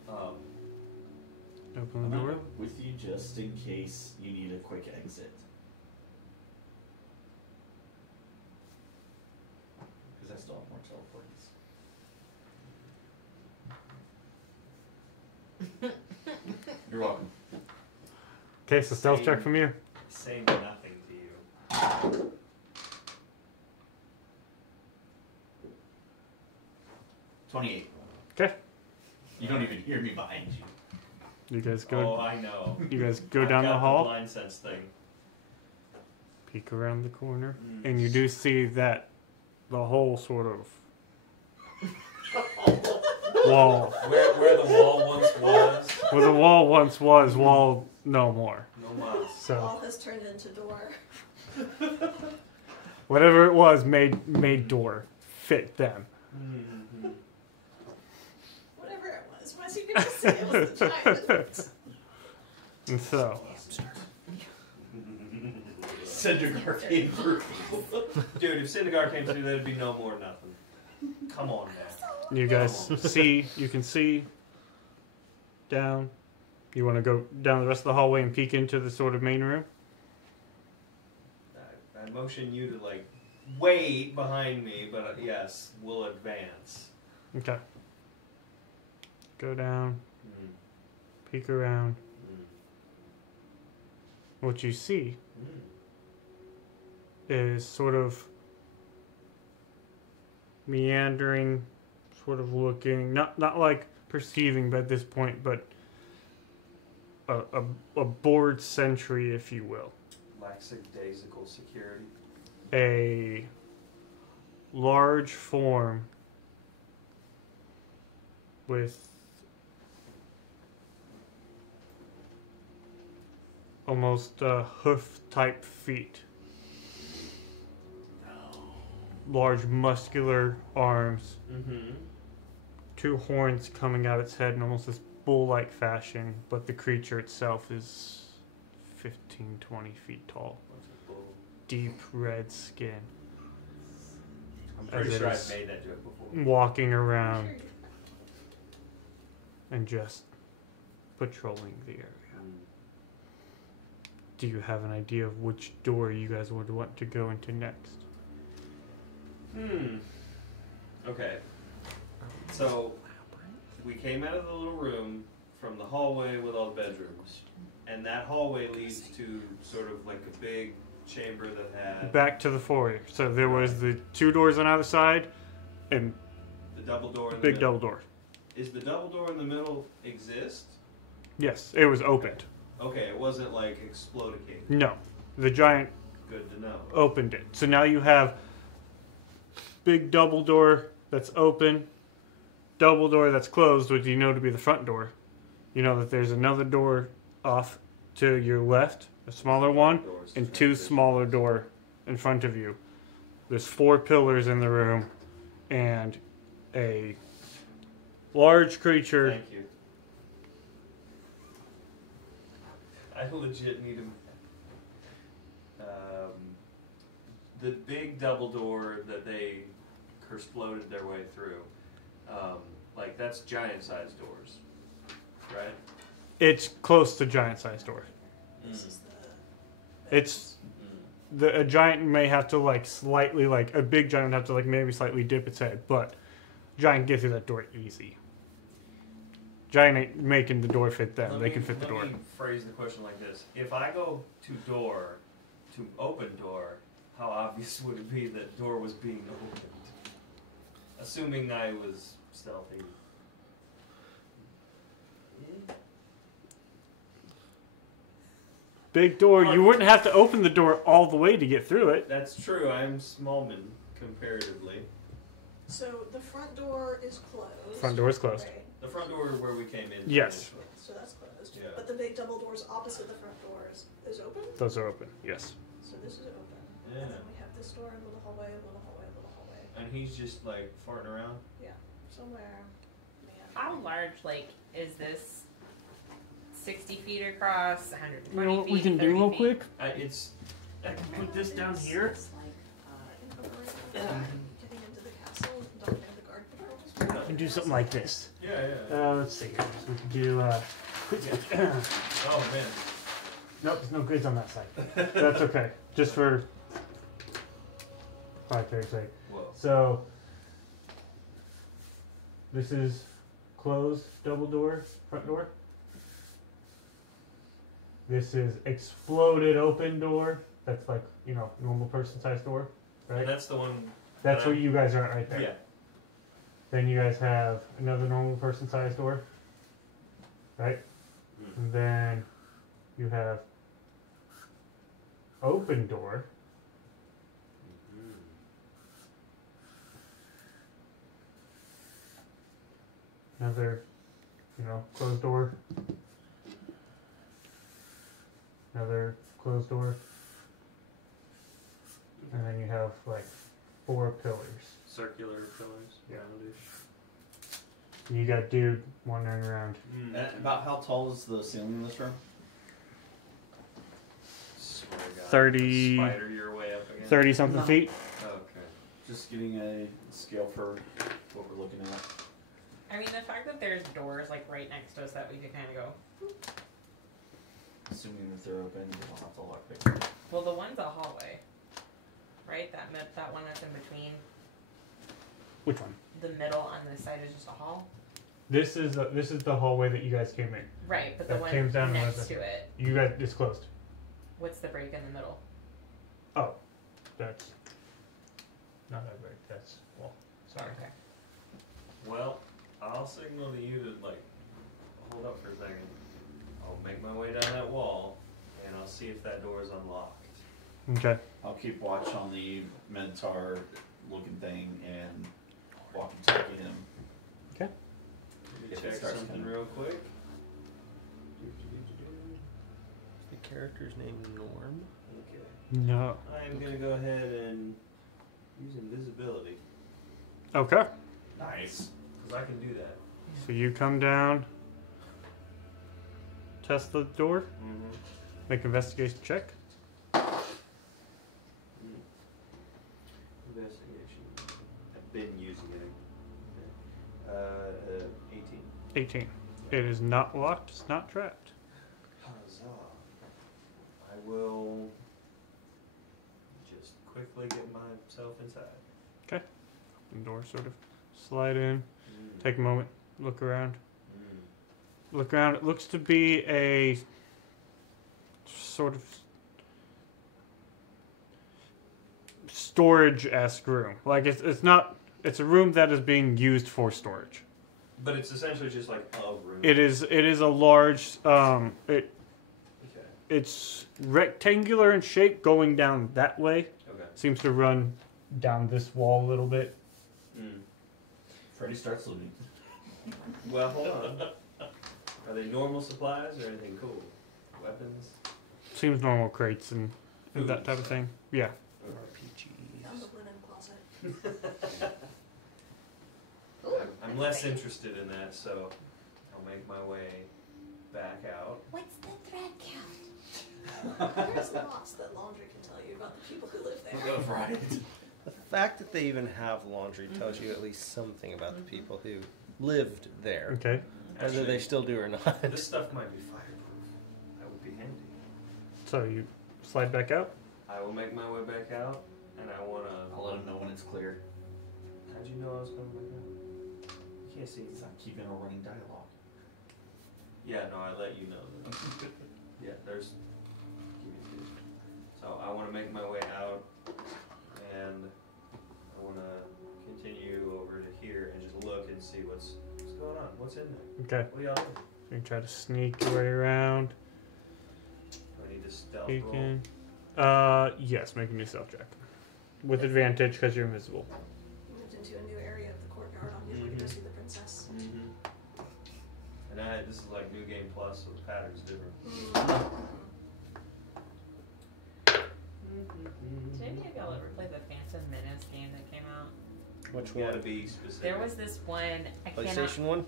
Open I'm the door. with you just in case you need a quick exit. Because I still have more teleports. You're welcome. Okay, so stealth check from you. Say nothing to you. 28. Okay. You don't even hear me behind you. You guys Oh, go. I know. You guys go I've down got the hall. blind sense thing. Peek around the corner, Mm. and you do see that the whole sort of wall, Where the wall once was. where the wall once was, wall no more. No mas. So Wall has turned into door. whatever it was made door fit them. Mm-hmm. Whatever it was. Once you could just see it was the giant. And so Syndergaard came through. Dude, if Syndergaard came through, that'd be no more nothing. Come on, man. you guys you can see down. You want to go down the rest of the hallway and peek into the sort of main room? I motion you to, like, wait behind me, but yes, we'll advance. Okay. Go down, Mm. peek around. Mm. What you see Mm. is sort of meandering, sort of looking, not like perceiving by this point, but a bored sentry, if you will. Lackadaisical security. A large form with almost hoof type feet. Large muscular arms, Mm-hmm. 2 horns coming out its head in almost this bull-like fashion, but the creature itself is 15-20 feet tall. Deep red skin. I'm pretty As it sure is. I've made that joke before. Walking around and just patrolling the area. Mm. Do you have an idea of which door you guys would want to go into next? Okay. So, we came out of the little room from the hallway with all the bedrooms, and that hallway leads to sort of like a big chamber that had Back to the foyer. So there was the 2 doors on either side and the double door in the big middle. double door. Is the double door in the middle exist? Yes, it was opened. Okay, it wasn't like exploding. No, the giant Good to know. opened it. So now you have big double door that's open, double door that's closed, which you know to be the front door. You know that there's another door off to your left, a smaller one, Doors, and 2 transition. smaller door in front of you. There's 4 pillars in the room, and a large creature. Thank you. I legit need him. The big double door that they exploded their way through. Like, that's giant-sized doors, right? It's close to giant-sized door. This is It's a giant may have to like slightly like a big giant would have to like maybe slightly dip its head, but giant get through that door easy. Giant ain't making the door fit them. They can fit the door. Let me phrase the question like this: if I go to open door, how obvious would it be that door was being opened? Assuming I was stealthy. Big door. You wouldn't have to open the door all the way to get through it. That's true. I'm smallman comparatively. So the front door is closed. Front door is closed. Right? The front door where we came in. Yes. initially. So that's closed. Yeah. But the big double doors opposite the front doors is open. Those are open. Yes. So this is open. Yeah. And then we have this door, a little hallway, a little hallway, a little hallway. And he's just like farting around. Yeah. Somewhere. Man. How large, like, is this? 60 feet across, 120 You know what feet, we can 30 do real feet? quick? I can put this down here. It's like getting into the castle and docking the guard patrols. We can do something like this. Yeah. Let's see here. So we can do. Oh man. Nope, there's no grids on that side. That's okay. Just for 5:30 sake. Whoa. So this is closed double door front door. This is exploded open door. That's like, you know, normal person size door, right? And that's the one. That's where you guys are at right there. Yeah. Then you guys have another normal person size door, right? And then you have open door. Another, you know, closed door. Another closed door. And then you have like 4 pillars. Circular pillars. Yeah. Roundish. You got dude wandering around. And about how tall is the ceiling in this room? Swear to God. 30 Spider your way up again. 30 something No. feet. Okay. Just getting a scale for what we're looking at. I mean, the fact that there's doors like right next to us that we could kind of go. Assuming that they're open, you don't have to lock pick. Well, the one's a hallway, right? That one that's in between. Which one? The middle on this side is just a hall. This is the hallway that you guys came in. Right, but the That one came down next with to it. You guys, it's closed. What's the break in the middle? Oh, that's not that break. That's well. Sorry. Okay. Well, I'll signal to you to like hold up for a second. I'll make my way down that wall, and I'll see if that door is unlocked. Okay. I'll keep watch on the Minotaur looking thing and walk and talk to him. Okay. Let me If it check starts something coming. real quick. The character's name Norm. Okay. No. I am gonna go ahead and use invisibility Okay. Nice. because I can do that. So you come down, test the door, Mm-hmm. make investigation check. Investigation. I've been using it. 18. 18. It is not locked. It's not trapped. Huzzah. I will just quickly get myself inside. The door sort of slide in. Take a moment. Look around. Look around. It looks to be a sort of storage-esque room. Like it's not. It's a room that is being used for storage. But it's essentially just like a room. It is a large. Okay. It's rectangular in shape, going down that way. Okay. Seems to run down this wall a little bit. Freddy starts looting. Well, hold on. Are they normal supplies or anything cool? Weapons? Seems normal crates and that type of thing. Yeah. Found the linen closet. I'm less interested in that, so I'll make my way back out. What's the thread count? There's lots that laundry can tell you about the people who live there. Right. The fact that they even have laundry tells you at least something about the people who lived there. Okay. Whether they still do or not. This stuff might be fireproof. That would be handy. So you slide back out. I will make my way back out, and I want to... I'll let him know when it's clear. How'd you know I was coming back out? You can't see. It's not keeping a running dialogue. Yeah, no, I let you know. That. Yeah, there's... So I want to make my way out, and I want to continue over to here and just look and see what's going on. What's in there? Okay. What are y'all doing? You can try to sneak your way around. Do I need to stealth You roll? can. Yes, make a new stealth check. With advantage because you're invisible. We moved into a new area of the courtyard. I'll get to go see the princess. And this is like New Game Plus, so the pattern's different. Did any of y'all ever play the Phantom Menace game that came out? Which You gotta one? be specific. There was this one. I PlayStation one?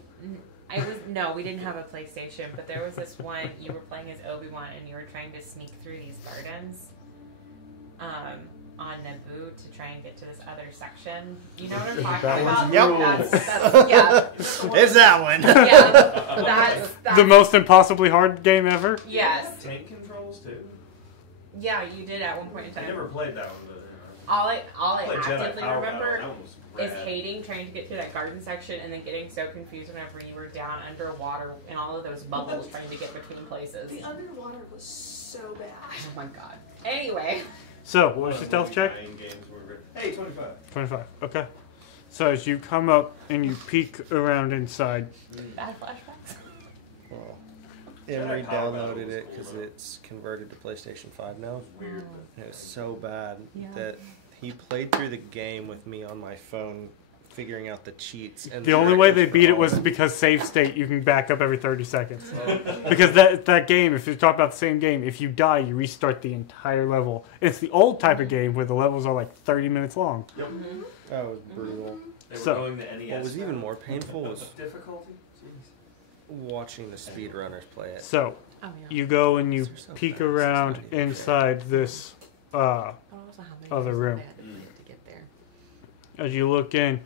No, we didn't have a PlayStation, but there was this one. You were playing as Obi-Wan, and you were trying to sneak through these gardens, on Naboo to try and get to this other section. You know what I'm talking about? Yep. That's, yeah. It's that one. Yeah. That's The most impossibly hard game ever. Yes. Tank controls too. Yeah, you did at one point in I time. never played that one, but All I played Jedi actively Power remember Battle. That was is rad. hating trying to get through that garden section and then getting so confused whenever you were down underwater in all of those bubbles trying to get between places. The underwater was so bad. Oh my god. Anyway. So, what was your stealth check? Games were great. Hey, 25. 25. Okay. So as you come up and you peek around inside, Bad flashbacks. Well, Jedi Emery Power Battle downloaded was it cool, because though. it's converted to PlayStation 5 now. Weird. And it was so bad Yeah. that he played through the game with me on my phone, figuring out the cheats. And the only way they beat it was because save state you can back up every 30 seconds. Because that game, if you talk about the same game, if you die, you restart the entire level. It's the old type of game where the levels are like 30 minutes long. Yep. That was brutal. They were So, going the NES. What was even route. more painful was Difficulty? Jeez. watching the speedrunners play it. So Oh yeah. you go and you They're so peek fast, it's around not even fair. inside this. But also how many Other years room. they had to put to get there. As you look in,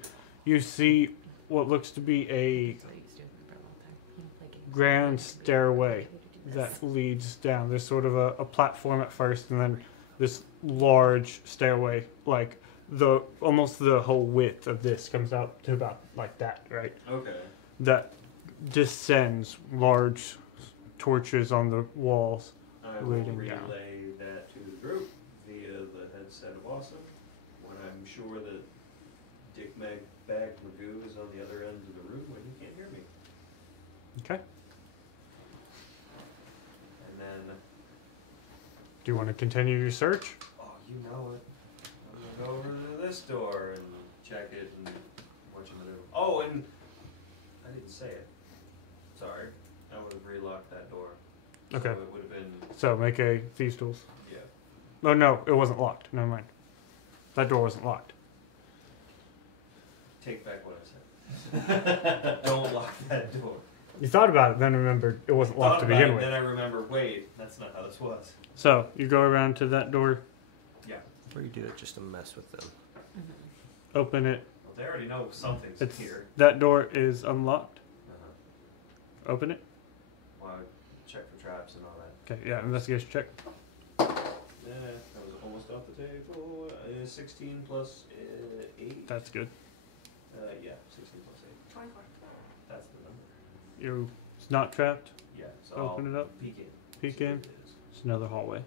you see what looks to be a That's what I used to do for a long time. You know, play games. grand stairway Do this. that leads down. There's sort of a platform at first, and then this large stairway, like almost the whole width of this comes out to about like that, right? Okay. That descends, large torches on the walls. I will Leading relay down. that to the group via the headset of awesome when I'm sure that Dick Bag Magoo is on the other end of the room when he can't hear me. Okay. And then, Do you want to continue your search? oh, you know it. I'm gonna go over to this door and check it and what you do. Oh, and I didn't say it. Sorry. I would have relocked that door. Okay. So it would have been, So make a thieves' tools. yeah. Oh no, it wasn't locked. Never mind. That door wasn't locked. Take back what I said. Don't lock that door. You thought about it, then remembered it wasn't locked to Thought about begin it, with. Then I remember, wait, that's not how this was. So you go around to that door, Yeah. Or you do it just to mess with them. open it. Well, they already know something's It's here. that door is unlocked. Uh-huh. Open it. Well, I check for traps and all that. Okay, yeah, investigation check. Yeah, that was almost off the table. 16 plus 8. That's good. Yeah, 16 plus 8. 24. That's the number. It's not trapped. Yeah, so Open I'll it up. peek in. Peek see in. what it is. It's another hallway.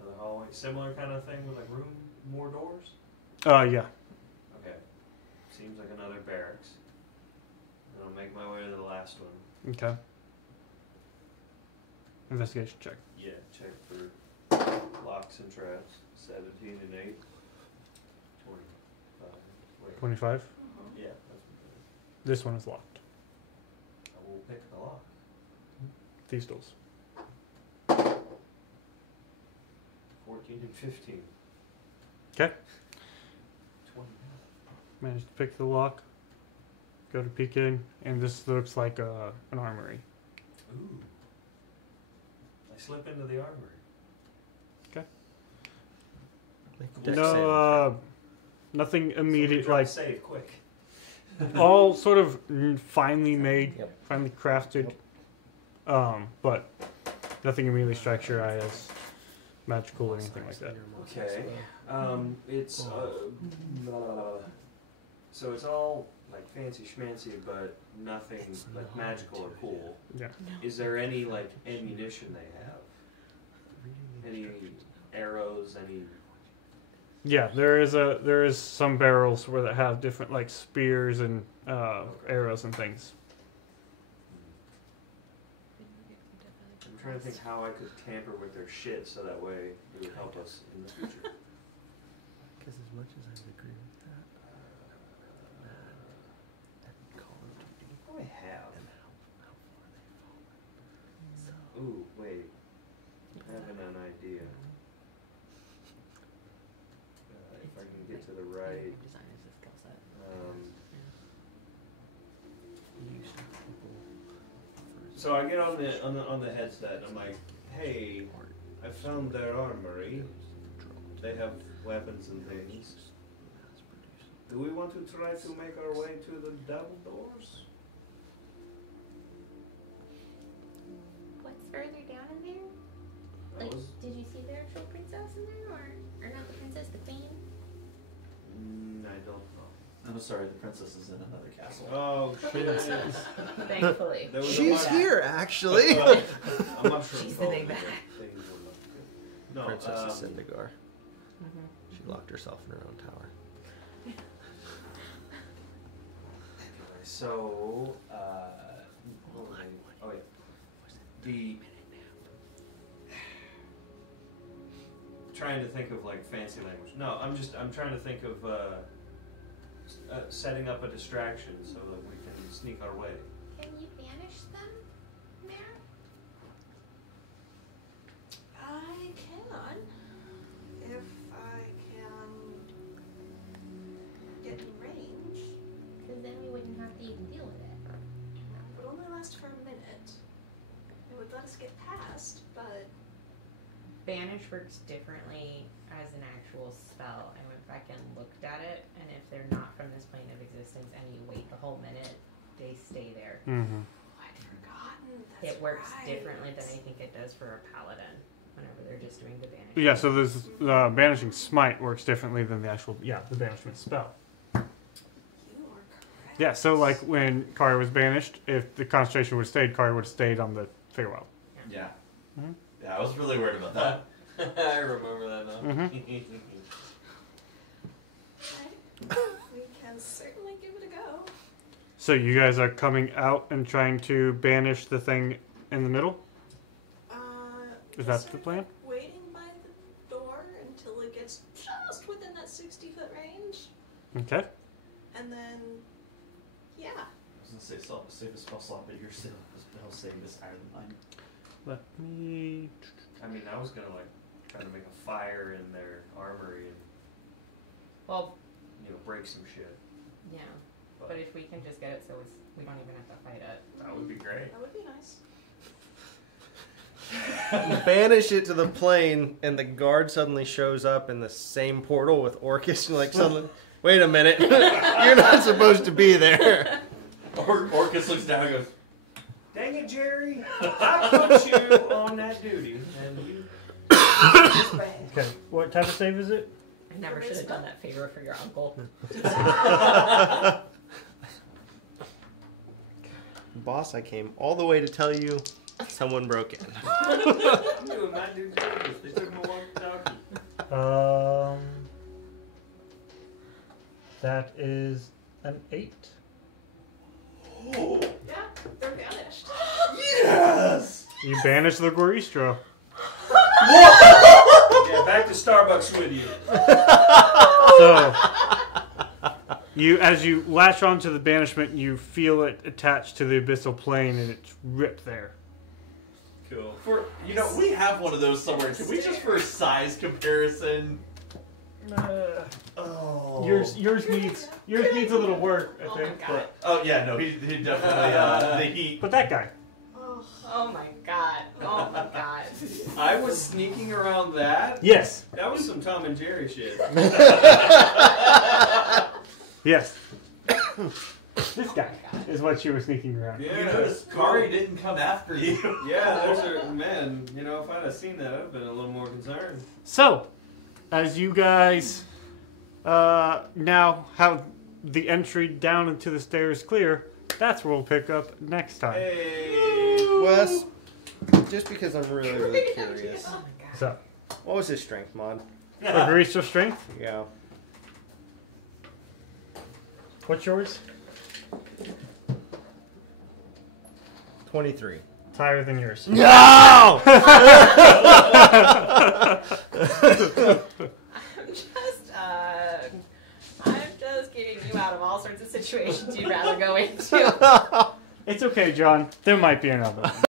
Another hallway. Similar kind of thing with like room, more doors. Yeah. Okay. Seems like another barracks. And I'll make my way to the last one. Okay. Investigation check. Yeah, check for locks and traps. 17 and 8. 25. Wait. 25. Yeah, that's what This one is locked. I will pick the lock. Thieves' tools. 14 and 15. Okay. 20. Managed to pick the lock. Go to peek in, and this looks like an armory. Ooh. I slip into the armory. Make a dex No, saving nothing Somebody immediate. drop Like save quick. all sort of finely made, Yep. finely crafted, but nothing immediately strikes your eye as magical or anything like that. Okay. It's so it's all like fancy schmancy, but nothing like magical or cool. Yeah. Is there any like ammunition they have? Any arrows? Any? Yeah, there is some barrels where that have different like spears and arrows and things. I'm trying to think how I could tamper with their shit so that way it would help us in the future. Because as much as I would agree with that, Call of Duty. What do I have? And how far they've fallen. So, Ooh, wait. Having an idea. If I can get to the right. Design is a skill set. So I get on the headset and I'm like, hey, I found their armory. They have weapons and things. Do we want to try to make our way to the double doors? What's further down in there? That Like, was, did you see the actual princess in there, or not the princess, the queen? I don't know. I'm sorry, the princess is in another castle. Oh shit! Thankfully. There was a she's lot- here, actually. I'm not sure. She's the big bad. Things will look good. No, Princess is Syndigar. Mhm. She locked herself in her own tower. So, what was I? Oh yeah, the trying to think of like fancy language. No, I'm trying to think of setting up a distraction so that we can sneak our way. Can you banish them, Mare? I can. If I can get in range. Because then we wouldn't have to even deal with it. It would only last for a minute. It would let us get past, but Banish works differently as an actual spell. I went back and looked at it, and if they're not from this plane of existence and you wait the whole minute, they stay there. Mm-hmm. I'd forgotten. That's It works right. differently than I think it does for a paladin whenever they're just doing the banish. Yeah, so this banishing smite works differently than the actual the banishment spell. You are correct. Yeah, so like when Kari was banished, if the concentration would have stayed, Kari would have stayed on the Feywild. Yeah. Mhm. Yeah, I was really worried about that. I remember that now. Mhm. We can certainly give it a go. So you guys are coming out and trying to banish the thing in the middle? Is that the plan? Waiting by the door until it gets just within that 60-foot range, Okay. and then, yeah. I was gonna say save a spell slot, but your spell save is higher than mine. Let me... I mean, I was gonna like try to make a fire in their armory and Well, break some shit. yeah. But if we can just get it so we don't even have to fight it. That would be great. That would be nice. You banish it to the plane, and the guard suddenly shows up in the same portal with Orcus. You're like, suddenly, wait a minute, you're not supposed to be there. Orcus looks down and goes, Dang it, Jerry! I put you on that duty, and you. Okay, what type of save is it? I never should have done that favor for your uncle. Boss, I came all the way to tell you someone broke in. They took my walkie-talkie. That is an 8. Yeah, they're vanished. yes! You banish the Goristro. Yeah, back to Starbucks with you. So, as you latch onto the banishment, you feel it attached to the abyssal plane, and it's ripped there. Cool. We have one of those somewhere. Can we just for size comparison? Oh. Yours needs a little work, I Oh think. my god. Oh yeah, no, he definitely the heat. But that guy. Oh, Oh my god. Oh my god. I was sneaking around that? Yes. That was some Tom and Jerry shit. Yes. This guy is what you were sneaking around. Yeah, You notice Kari didn't come after you. Yeah, there's a man. You know, if I'd have seen that, I'd have been a little more concerned. So, as you guys now have the entry down into the stairs clear, that's where we'll pick up next time. Hey. Wes, just because I'm really, really curious. Oh my god. So, What was his strength mod? increase your strength. Yeah. What's yours? 23. It's higher than yours. No! I'm just getting you out of all sorts of situations you'd rather go into. It's okay, John. There might be another one.